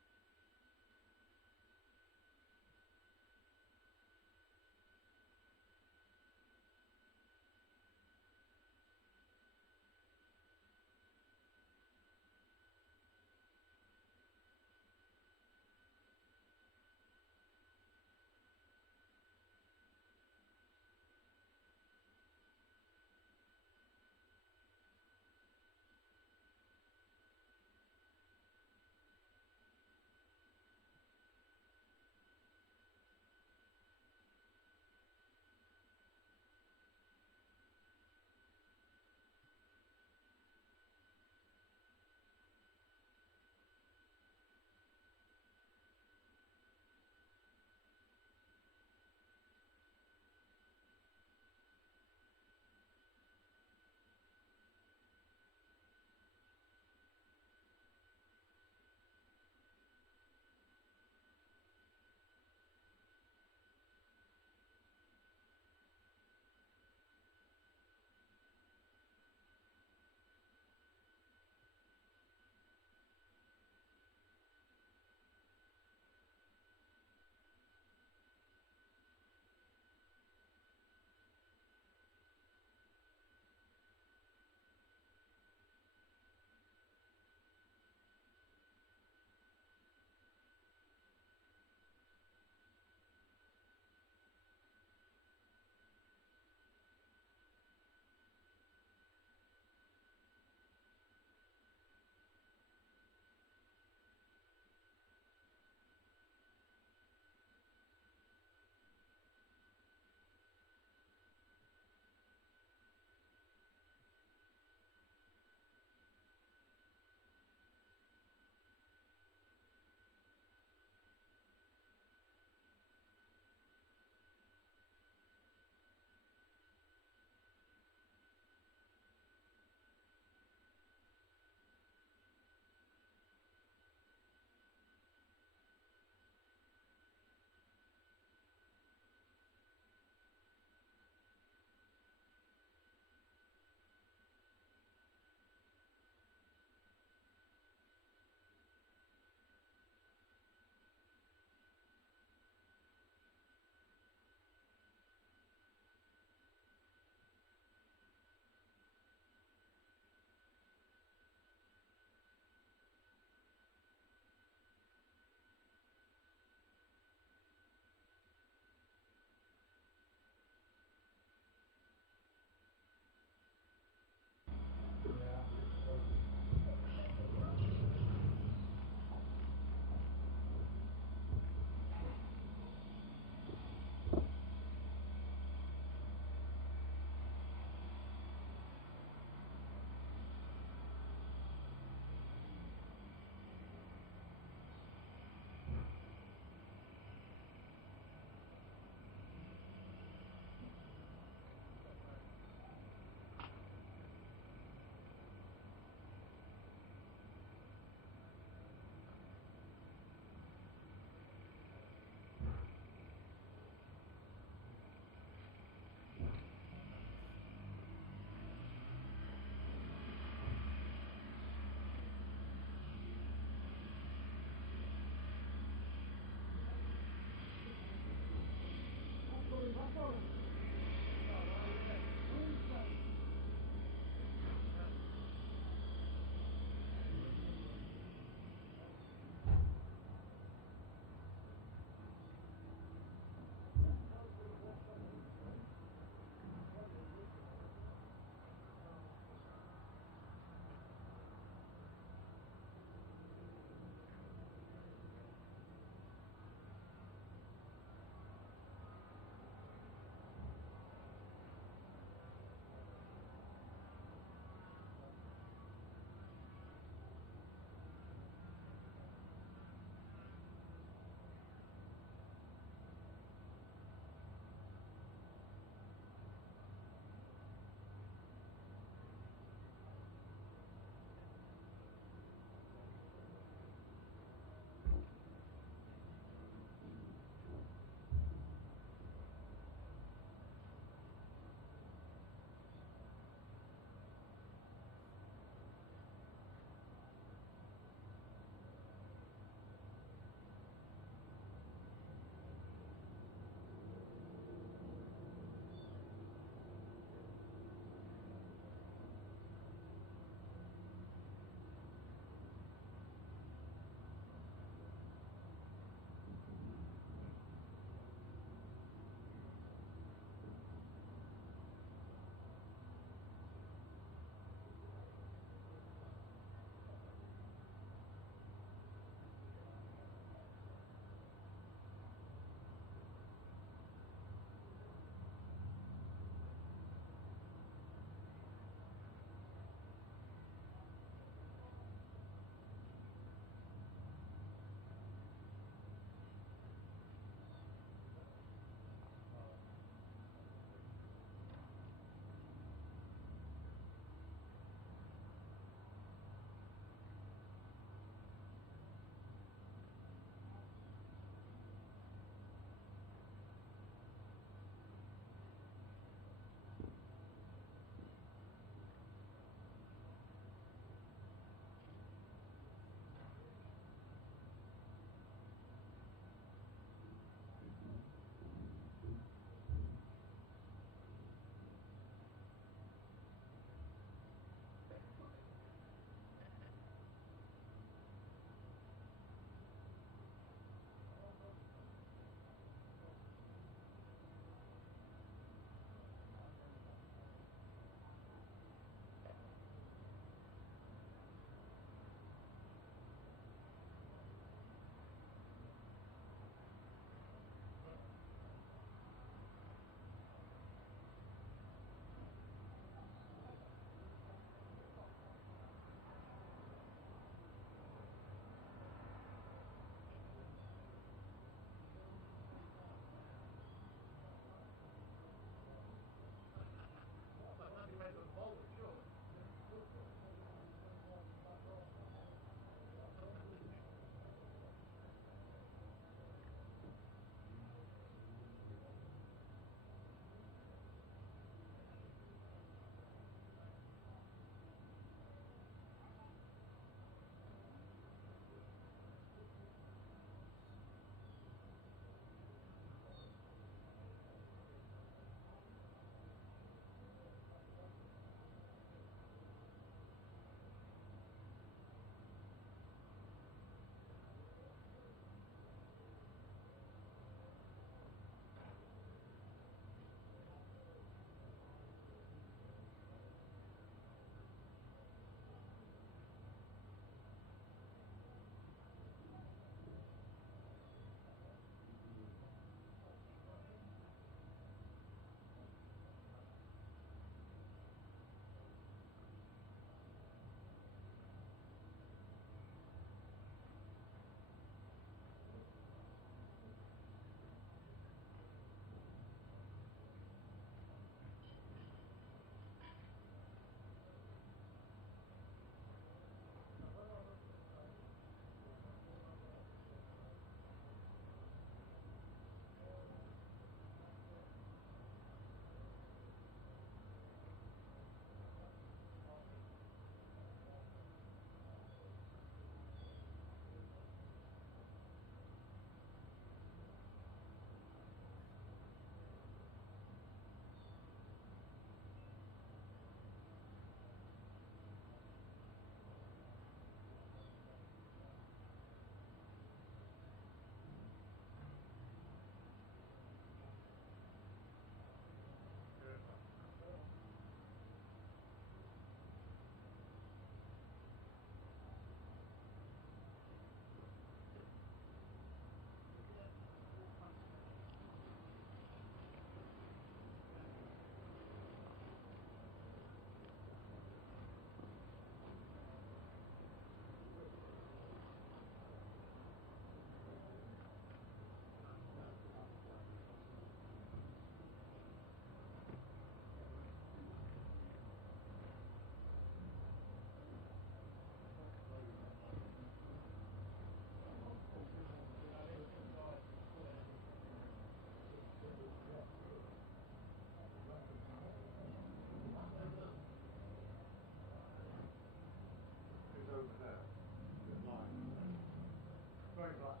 going like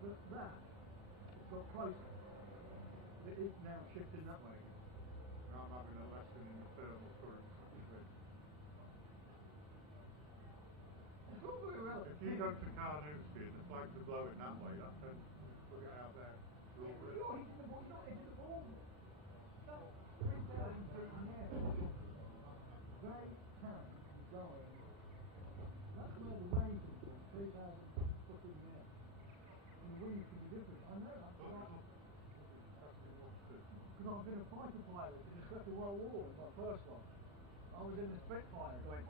but that, it's got closer. It is now shifting that way. I'm having a lesson in the thermal currents. If you go to Carnoustie and the flags are blowing that way, that tends to put it out there. You're hitting the ball, you're not hitting the ball. That's 3,000 feet in the air. They can go in. That's where the range is, 3,000 foot in the air. And the wind can be different. I know that. Because I've been a fighter pilot in the Second World War, was my first one. I was in the Spitfire going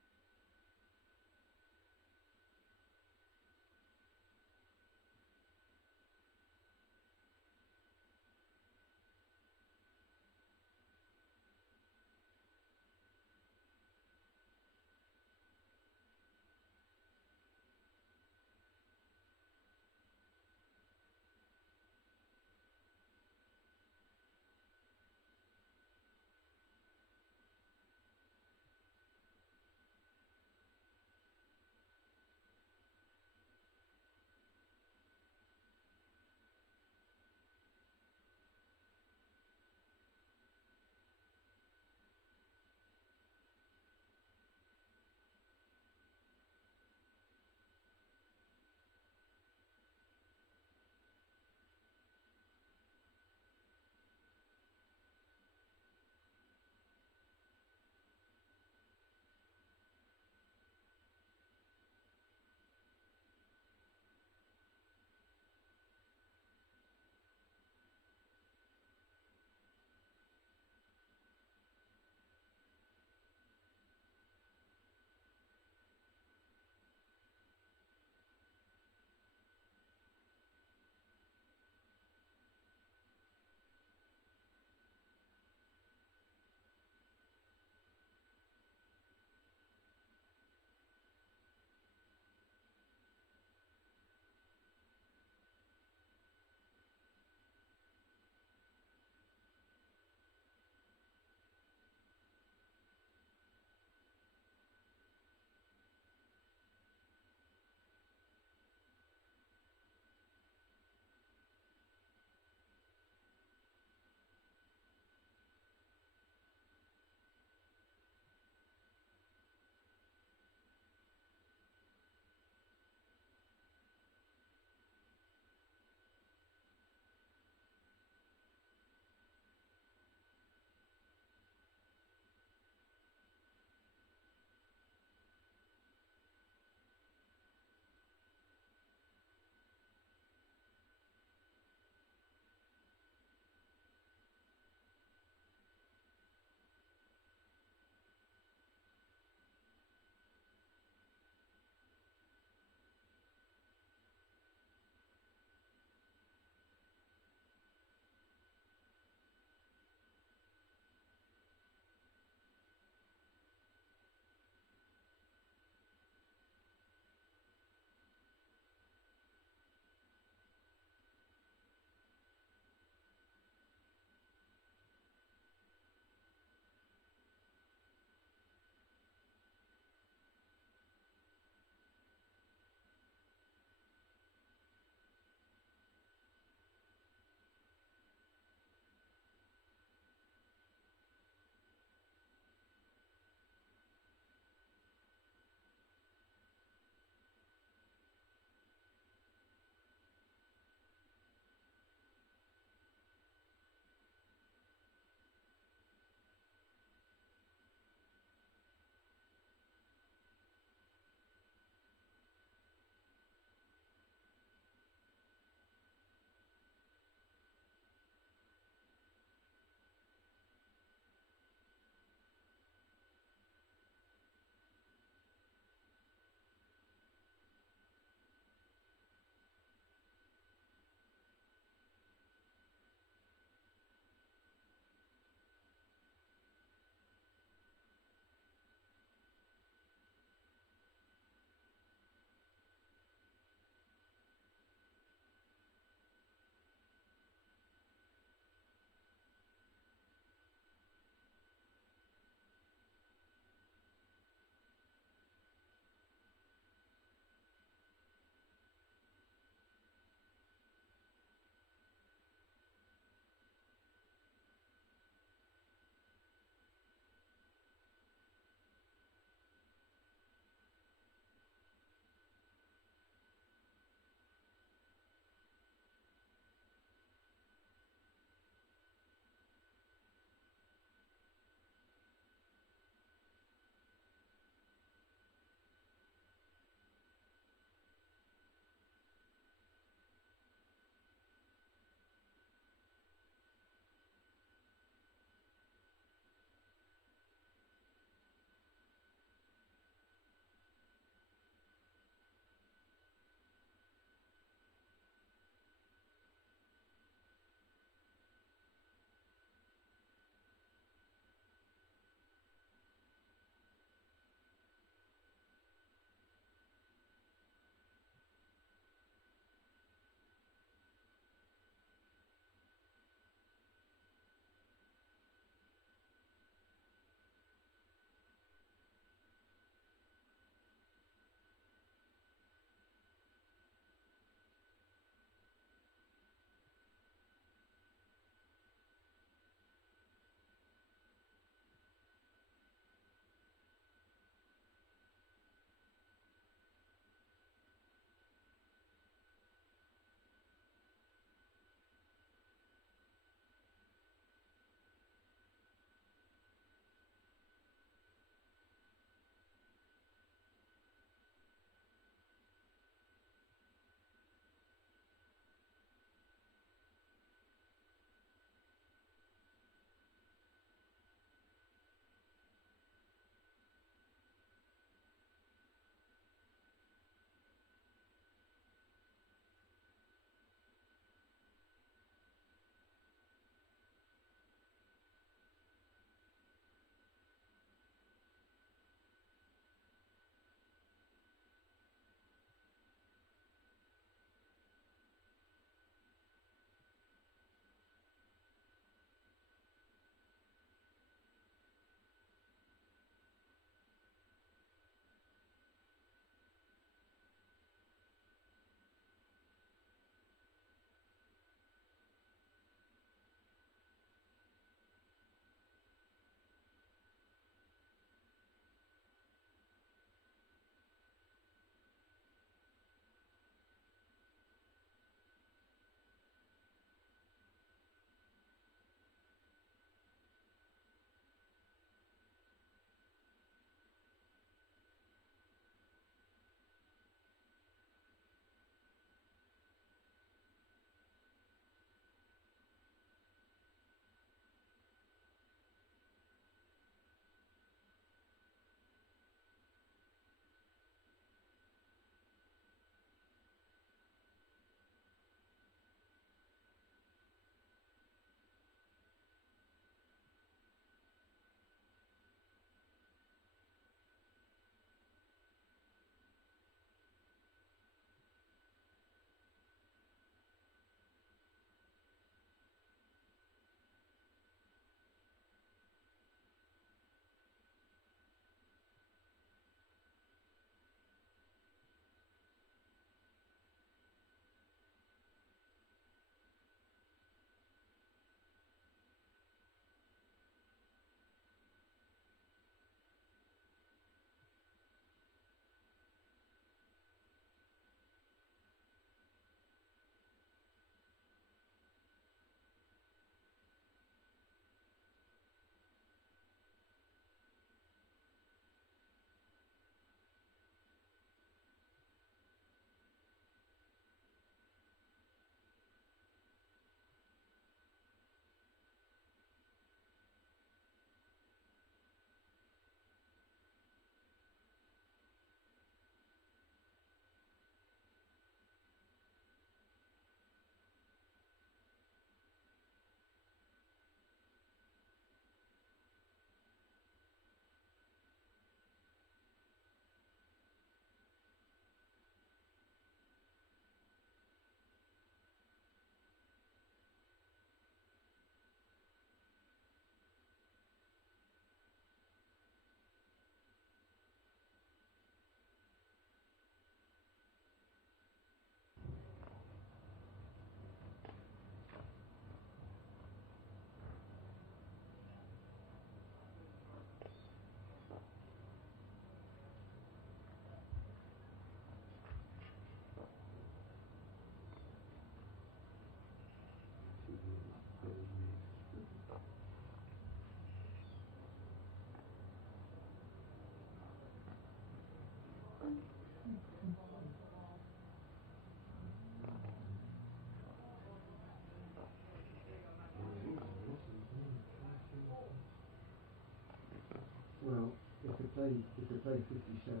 57.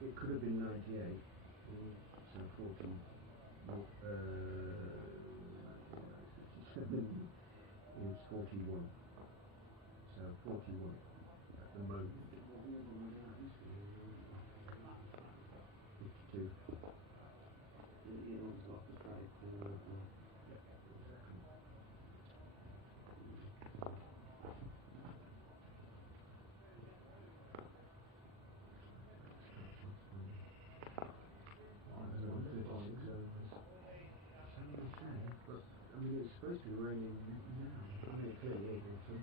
It could have been 98. So 40. 57 is 41. So 41 at the moment. 52. But I mean, it's supposed to be raining now. I mean, 38 or so.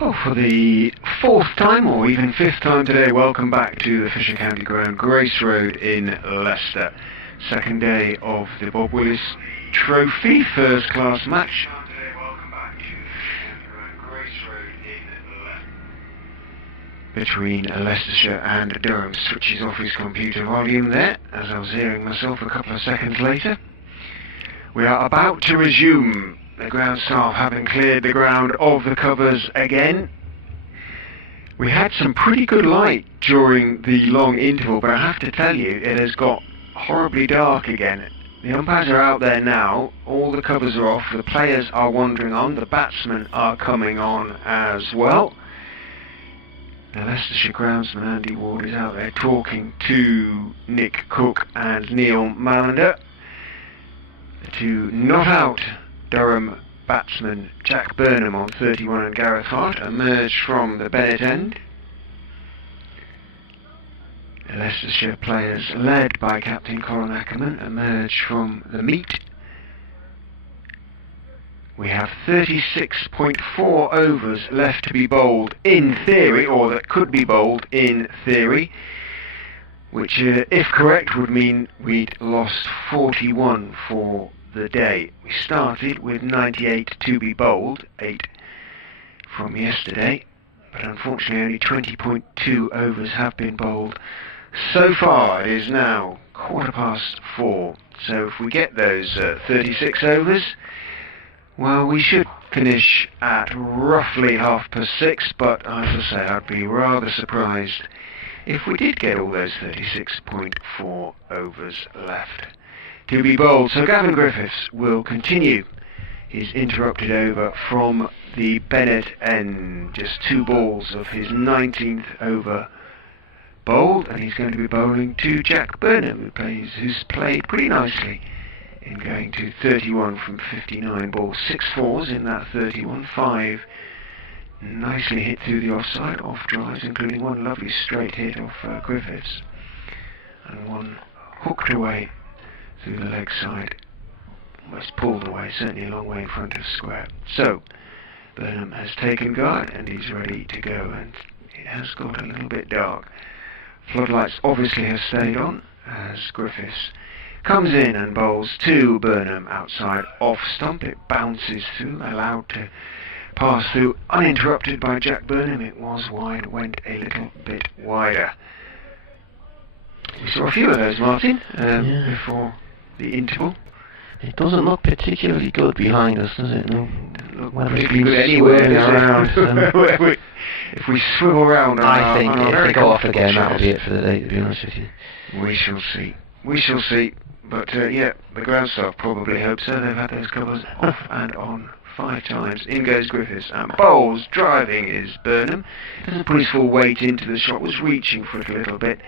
Oh, for the fourth time or even fifth time today, welcome back to the Fisher County Ground, Grace Road in Leicester. Second day of the Bob Willis Trophy, first class match. Between Leicestershire and Durham. Switches off his computer volume there, as I was hearing myself a couple of seconds later. We are about to resume. The ground staff having cleared the ground of the covers again. We had some pretty good light during the long interval, but I have to tell you, it has got horribly dark again. The umpires are out there now, all the covers are off, the players are wandering on, the batsmen are coming on as well. The Leicestershire groundsman Andy Ward is out there talking to Nick Cook and Neil Mallender. The two not out Durham batsman Jack Burnham on 31 and Gareth Hart emerged from the Bennett end. The Leicestershire players, led by Captain Colin Ackerman, emerged from the meet. We have 36.4 overs left to be bowled in theory, or that could be bowled in theory, which if correct would mean we'd lost 41 for the day. We started with 98 to be bowled, 8 from yesterday, but unfortunately only 20.2 overs have been bowled so far. It is now 4:15, so if we get those 36 overs, well, we should finish at roughly 6:30, but as I say, I'd be rather surprised if we did get all those 36.4 overs left to be bowled. So Gavin Griffiths will continue his interrupted over from the Bennett end. Just 2 balls of his 19th over bowled, and he's going to be bowling to Jack Burnham, who's played pretty nicely in going to 31 from 59 balls. 6 fours in that 31, 5 nicely hit through the offside, off drives, including one lovely straight hit off Griffiths, and one hooked away through the leg side, almost pulled away, certainly a long way in front of square. So Burnham has taken guard and he's ready to go, and it has got a little bit dark. Floodlights obviously have stayed on as Griffiths comes in and bowls to Burnham outside off stump. It bounces through, allowed to pass through uninterrupted by Jack Burnham. It was wide, went a little bit wider. We saw a few of those, Martin, before the interval. It doesn't look particularly good behind us, does it? No. Doesn't look Whether it's particularly been good anywhere, swirling around. If we swivel around, I think on if very they go off comfortable again, that'll chairs, be it for the day, to be honest with you. we shall see. We shall see. But yeah, the ground staff probably hope so. They've had those covers off and on 5 times. In goes Griffiths and bowls. Driving is Burnham. Doesn't put his full weight into the shot. Was reaching for it a little bit.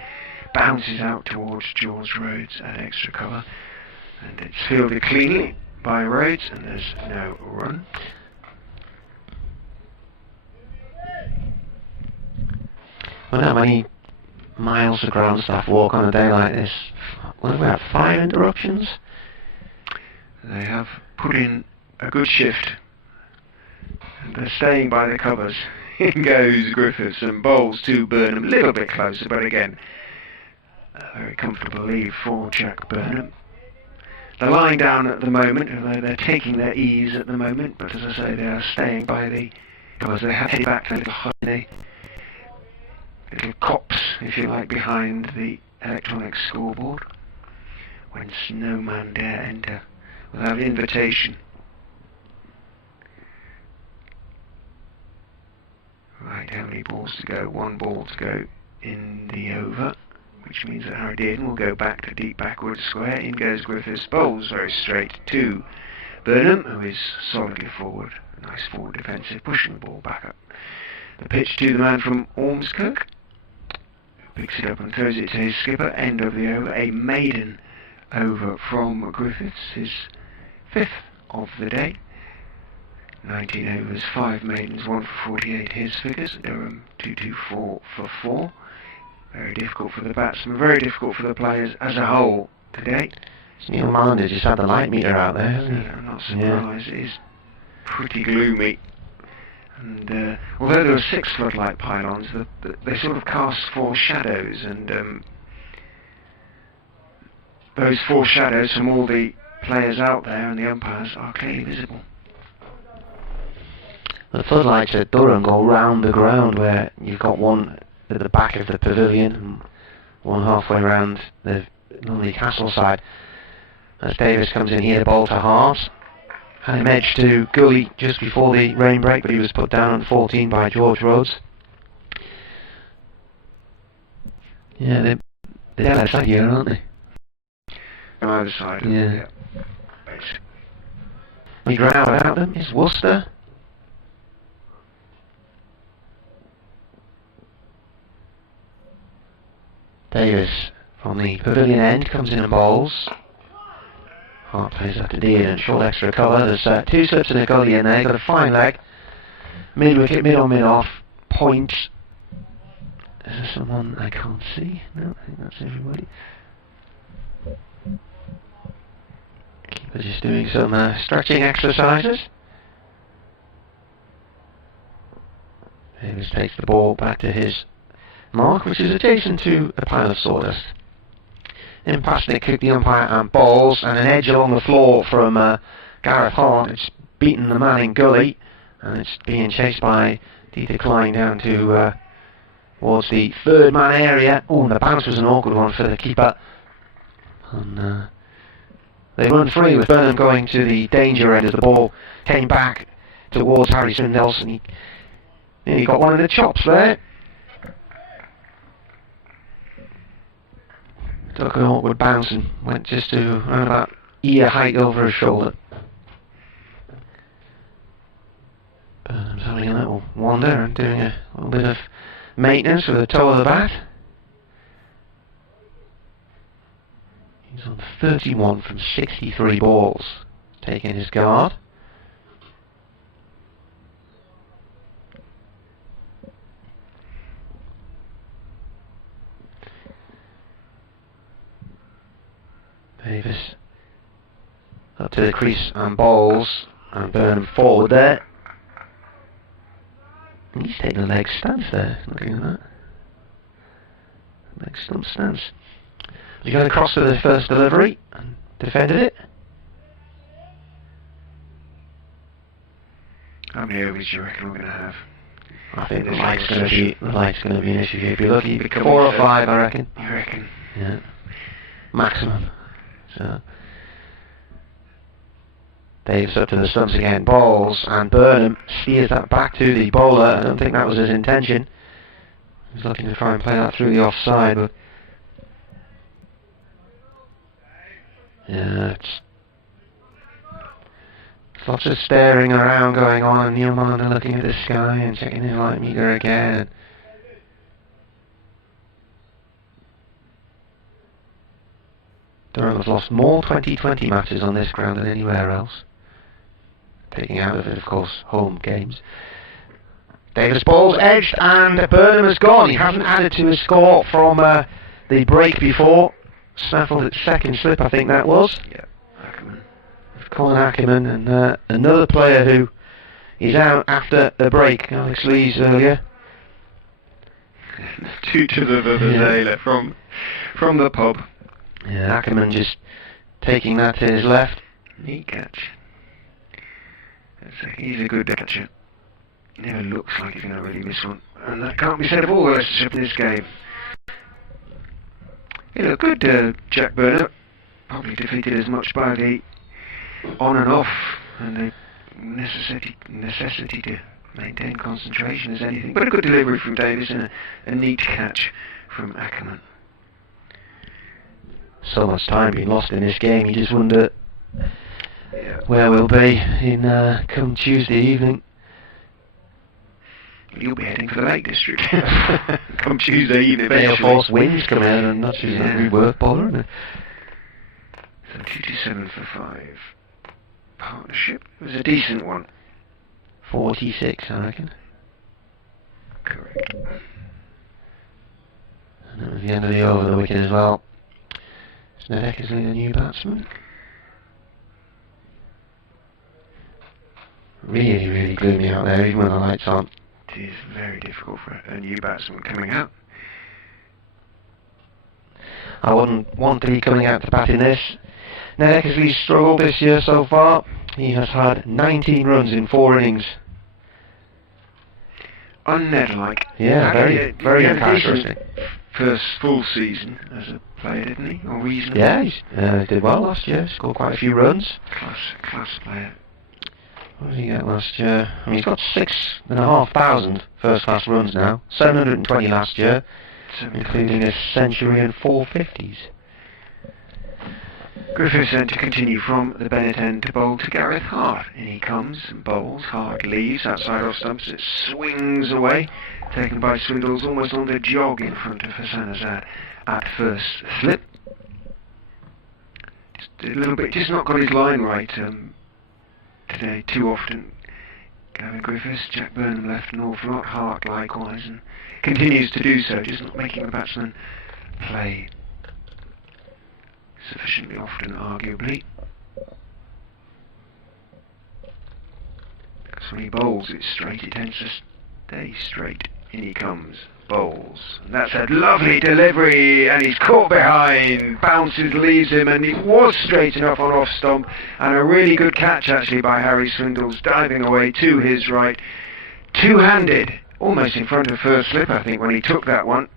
Bounces out towards George Rhodes at extra cover. And it's fielded cleanly by Rhodes, and there's no run. Well, how many miles the ground staff walk on a day like this? What have we had, 5 interruptions? They have put in a good shift, and they're staying by the covers. In goes Griffiths and bowls to Burnham, a little bit closer, but again, a very comfortable lead for Jack Burnham. The line down at the moment, although they're taking their ease at the moment, but as I say, they are staying by the covers. They have headed back to a little holiday, little copse, if you like, behind the electronic scoreboard, whence no man dare enter without invitation. Right, how many balls to go? 1 ball to go in the over, which means that Harry Dearden will go back to deep backward square. In goes Griffiths, bowls very straight to Burnham, who is solidly forward. Nice forward defensive, pushing the ball back up the pitch to the man from Ormskirk, who picks it up and throws it to his skipper. End of the over. A maiden over from Griffiths, his 5th of the day. 19 overs, 5 maidens, 1 for 48, his figures. Durham 224 for 4. Very difficult for the batsmen, very difficult for the players as a whole today. Neil Mallender just had the light meter out there, hasn't he? I'm not surprised. It is pretty gloomy And although there are 6 floodlight pylons, they sort of cast 4 shadows, and those 4 shadows from all the players out there and the umpires are clearly visible. The floodlights at Durham go round the ground, where you've got one at the back of the pavilion and one halfway round the lovely castle side. As Davis comes in here to bowl to halves. Had him edged to Gully just before the rain break, but he was put down on 14 by George Rhodes. Yeah, they're left side here, aren't they? On either side. Yeah. We ground without them is Worcester. Davis from the pavilion end comes in and bowls. Hart plays that to Dean and short extra cover. There's 2 slips and a gully in there. Got a fine leg. Mid wicket, mid on, mid off. Point. Is there someone I can't see? No, I think that's everybody. Keeper just doing some stretching exercises. Davis takes the ball back to his mark, which is adjacent to a pile of sawdust. In passing it, kick the umpire and bowls, and an edge along the floor from Gareth Hart. It's beaten the man in Gully, and it's being chased by the decline down to towards the 3rd man area. Oh, and the bounce was an awkward one for the keeper. And they run free with Burnham going to the danger end as the ball came back towards Harry Swindell. He got one of the chops there. Took an awkward bounce and went just to around about ear height over his shoulder. Burnham's having a little wander and doing a little bit of maintenance with the toe of the bat. He's on 31 from 63 balls, taking his guard. Davis up to the crease and bowls, and Burnham forward there. And he's taking a leg stance there, looking at that. Leg stump stance. He's going across to the first delivery and defended it. How many overs do you reckon we're going to have? I think the light's going to be an issue here. If you're lucky, 4 or 5, I reckon. You reckon? Yeah, maximum. So Davis up to the stumps again, bowls, and Burnham steers that back to the bowler. I don't think that was his intention. He was looking to try and play that through the offside, but yeah, it's lots of staring around going on, and Neil Marner looking at the sky and checking his light meter again. Durham has lost more 2020 matches on this ground than anywhere else, taking out of it, of course, home games. Davis bowls edged, and Burnham has gone. He hasn't added to his score from the break before. Snaffled at 2nd slip, I think that was. Yeah, Ackerman. Colin Ackerman, and another player who is out after a break, Alex Lees earlier. 2 to the Vuvuzela from the pub. Yeah, Ackerman just taking that to his left. Neat catch. He's a good catcher. Never looks like he's going to really miss one. And that can't be said of all the Leicestershire in this game. He looked good, Jack Burnham. Probably defeated as much by the on and off and the necessity to maintain concentration as anything. But a good delivery from Davis and a neat catch from Ackerman. So much time being lost in this game, you just wonder where we'll be in come Tuesday evening. You'll be heading for the Lake District come Tuesday evening. Gale force winds come out and not sure that'll be worth bothering. So 227 for 5. Partnership. It was a decent one. 46, I reckon. Correct. And that was the end of the over the wicket as well. Snedek is the new batsman. Really, really gloomy out there, even when the lights on. It is very difficult for a new batsman coming out. I wouldn't want to be coming out to bat in this. Ned Eckersley's struggled this year so far. He has had 19 runs in 4 innings. Un-Ned-like. Yeah, very uncharacteristic. First full season as a player, didn't he? Or reasonable? Yeah, he did well last year. Scored quite a few runs. Class player. What did he get last year? I mean, he's got 6,500 first-class runs now. 720 last year, including a century and 4 50s. Griffiths then to continue from the Bennett end to bowl to Gareth Hart. In he comes and bowls. Hart leaves outside off stumps. It swings away. Taken by Swindles almost on the jog in front of Hassan Azad at first slip. Just a little bit, just not got his line right today too often. Gavin Griffiths, Jack Burnham left an awful lot. Hart likewise, and continues to do so, just not making the batsman play sufficiently often, arguably. Because when he bowls it straight, it tends to stay straight. In he comes, bowls. And that's a lovely delivery, and he's caught behind, bounces, leaves him, and it was straight enough on off stump, and a really good catch actually by Harry Swindles, diving away to his right, two-handed, almost in front of first slip, I think, when he took that one.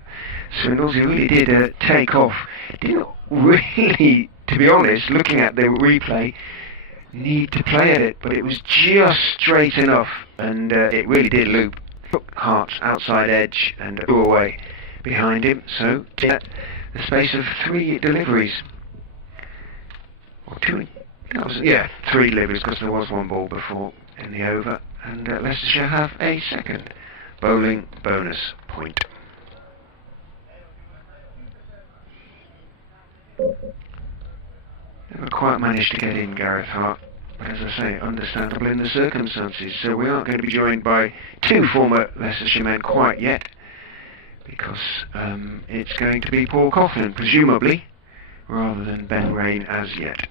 Swindles, he really did take off. Didn't really, to be honest, looking at the replay, need to play at it, but it was just straight enough, and it really did loop. Took Hart's outside edge and blew away behind him, so the space of 3 deliveries. Or 2, yeah, 3 deliveries, because there was 1 ball before in the over, and Leicestershire have a second bowling bonus point. Never quite managed to get in Gareth Hart, but as I say, understandable in the circumstances, so we aren't going to be joined by 2 former Leicestershire men quite yet, because it's going to be Paul Coughlin, presumably, rather than Ben Rain as yet.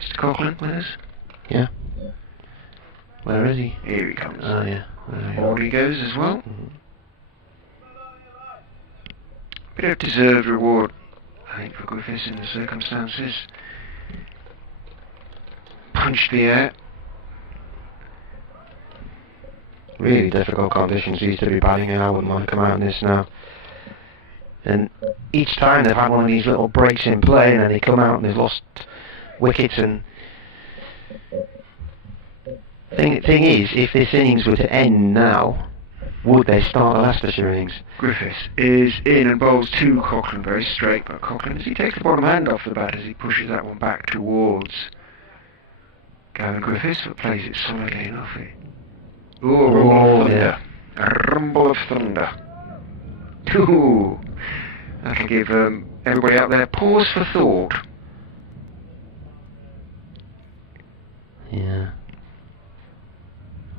Mr. Coughlin with us? Yeah. Where is he? Here he comes. Oh, yeah. Forward he goes as well. Bit of deserved reward, I think, for Griffiths in the circumstances. Punched the air. Really difficult conditions these to be batting in. I wouldn't want to come out in this now. And each time they've had one of these little breaks in play, and then they come out and they've lost wickets. And thing is, if this innings were to end now, would they start the Leicestershire innings? Griffiths is in and bowls to Coughlin very straight, but Coughlin, as he takes the bottom hand off the bat, as he pushes that one back towards Gavin Griffiths, but plays it solidly enough. Ooh, rumble of thunder. Yeah. A rumble of thunder. Ooh, that'll give everybody out there pause for thought. Yeah.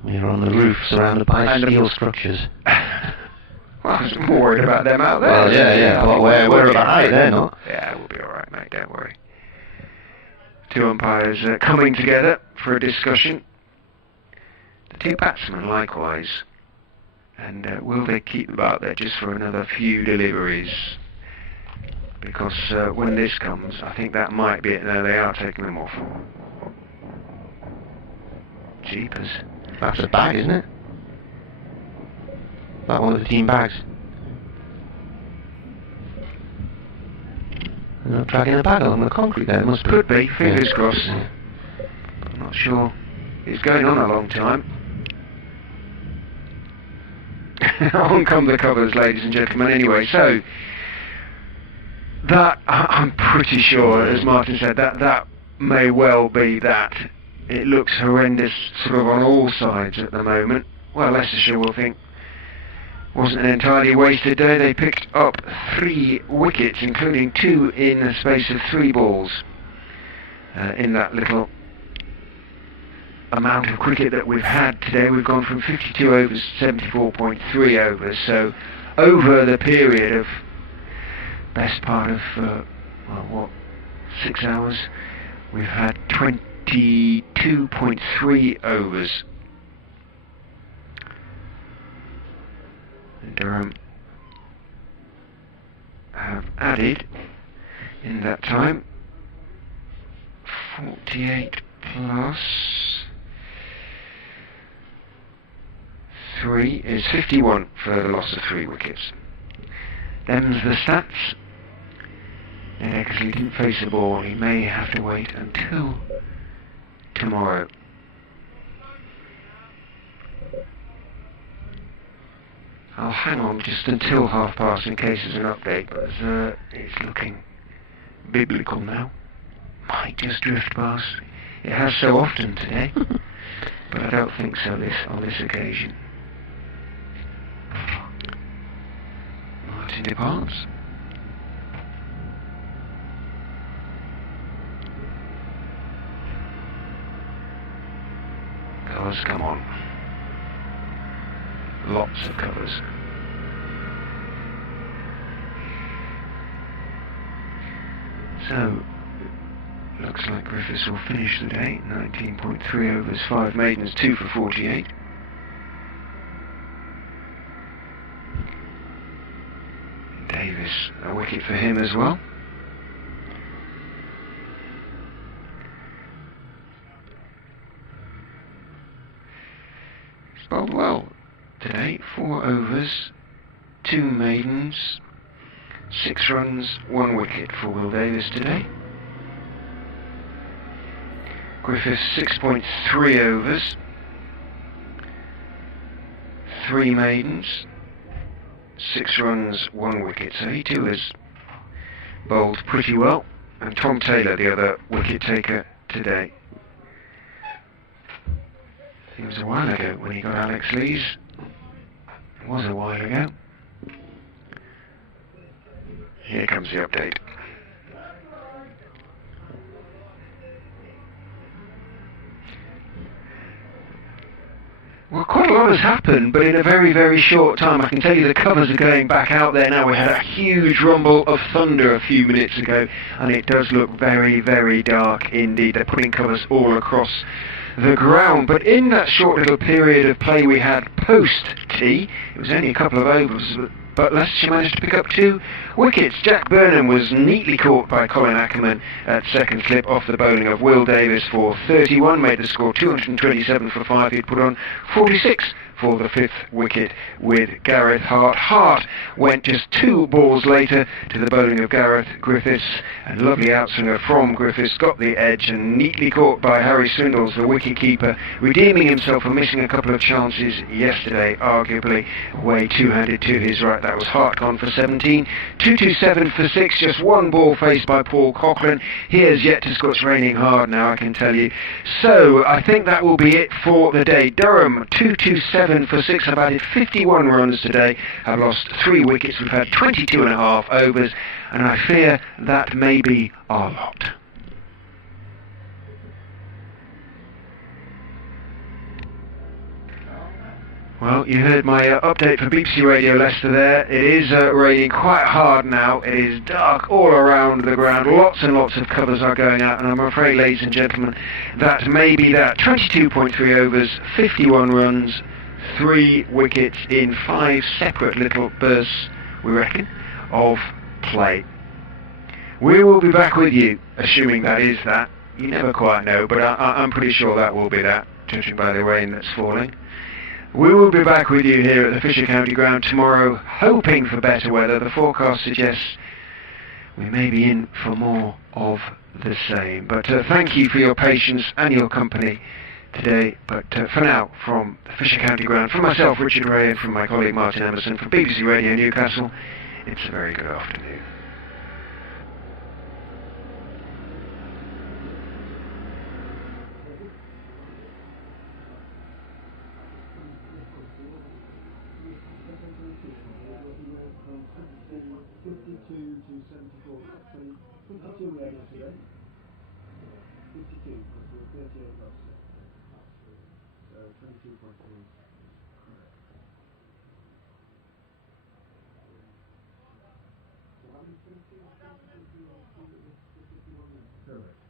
We're on the roof surrounded by steel structures. Well, I was more worried about them out there. Well, yeah, but we're about height, they're not. Yeah, we'll be alright, mate, don't worry. 2 umpires coming together for a discussion. The 2 batsmen likewise. And will they keep them out there just for another few deliveries? Because when this comes, I think that might be it. No, they are taking them off. Jeepers. That's a bag, isn't it? That one of the team bags. They're not dragging a bag along the concrete there, it must be. Could be, fingers crossed. Yeah. I'm not sure. It's going on a long time. On come the covers, ladies and gentlemen, anyway, so that, I'm pretty sure, as Martin said, that may well be that. It looks horrendous sort of on all sides at the moment. Well, Leicestershire will think wasn't an entirely wasted day. They picked up 3 wickets, including 2 in the space of 3 balls in that little amount of cricket that we've had today. We've gone from 52 overs to 74.3 overs, so over the period of best part of 6 hours, we've had 22.3 overs. And Durham have added in that time 48 plus 3 is 51 for the loss of 3 wickets. Them's the stats. And Eckersley didn't face the ball. He may have to wait until tomorrow. I'll hang on just until past in case there's an update, but it's looking biblical now. Might just drift past. It has so often today, but I don't think so on this occasion. Martin departs. Covers, come on. Lots of covers. So, looks like Griffiths will finish the day. 19.3 overs, 5 maidens, 2 for 48. Davis, a wicket for him as well. He's bowled well today. 4 overs, 2 maidens, 6 runs, 1 wicket for Will Davis today. Griffiths 6.3 overs, 3 maidens, 6 runs, 1 wicket. So he too has bowled pretty well. And Tom Taylor, the other wicket taker today. It was a while ago when he got Alex Lees. It was a while ago. Here comes the update. Well, quite a lot has happened, but in a very, very short time. I can tell you the covers are going back out there now. We had a huge rumble of thunder a few minutes ago, and it does look very, very dark indeed. They're putting covers all across the ground. But in that short little period of play we had post-tea, it was only a couple of overs, but Leicestershire managed to pick up 2 wickets. Jack Burnham was neatly caught by Colin Ackerman at second slip off the bowling of Will Davis for 31, made the score 227 for 5. He'd put on 46 for the 5th wicket with Gareth Hart. Hart went just 2 balls later to the bowling of Gareth Griffiths, and lovely outswinger from Griffiths got the edge and neatly caught by Harry Swindles, the wicket-keeper, redeeming himself for missing a couple of chances yesterday, arguably way two-handed to his right. That was Hart gone for 17. 227 for 6, just 1 ball faced by Paul Cochrane. He has yet to score. It's raining hard now, I can tell you. So I think that will be it for the day. Durham 227 for 6, have added 51 runs today, have lost 3 wickets. We've had 22.5 overs, and I fear that may be our lot. Well, you heard my update for BBC Radio Leicester there. It is raining quite hard now. It is dark all around the ground. Lots and lots of covers are going out, and I'm afraid, ladies and gentlemen, that may be that. 22.3 overs, 51 runs, 3 wickets in 5 separate little bursts, we reckon, of play. We will be back with you, assuming that is that. You never quite know, but I'm pretty sure that will be that, judging by the rain that's falling. We will be back with you here at the Fisher County Ground tomorrow, hoping for better weather. The forecast suggests we may be in for more of the same. But thank you for your patience and your company today. But for now, from the Fisher County Ground, from myself, Richard Ray, and from my colleague Martin Emerson, from BBC Radio Newcastle, it's a very good afternoon. Silly.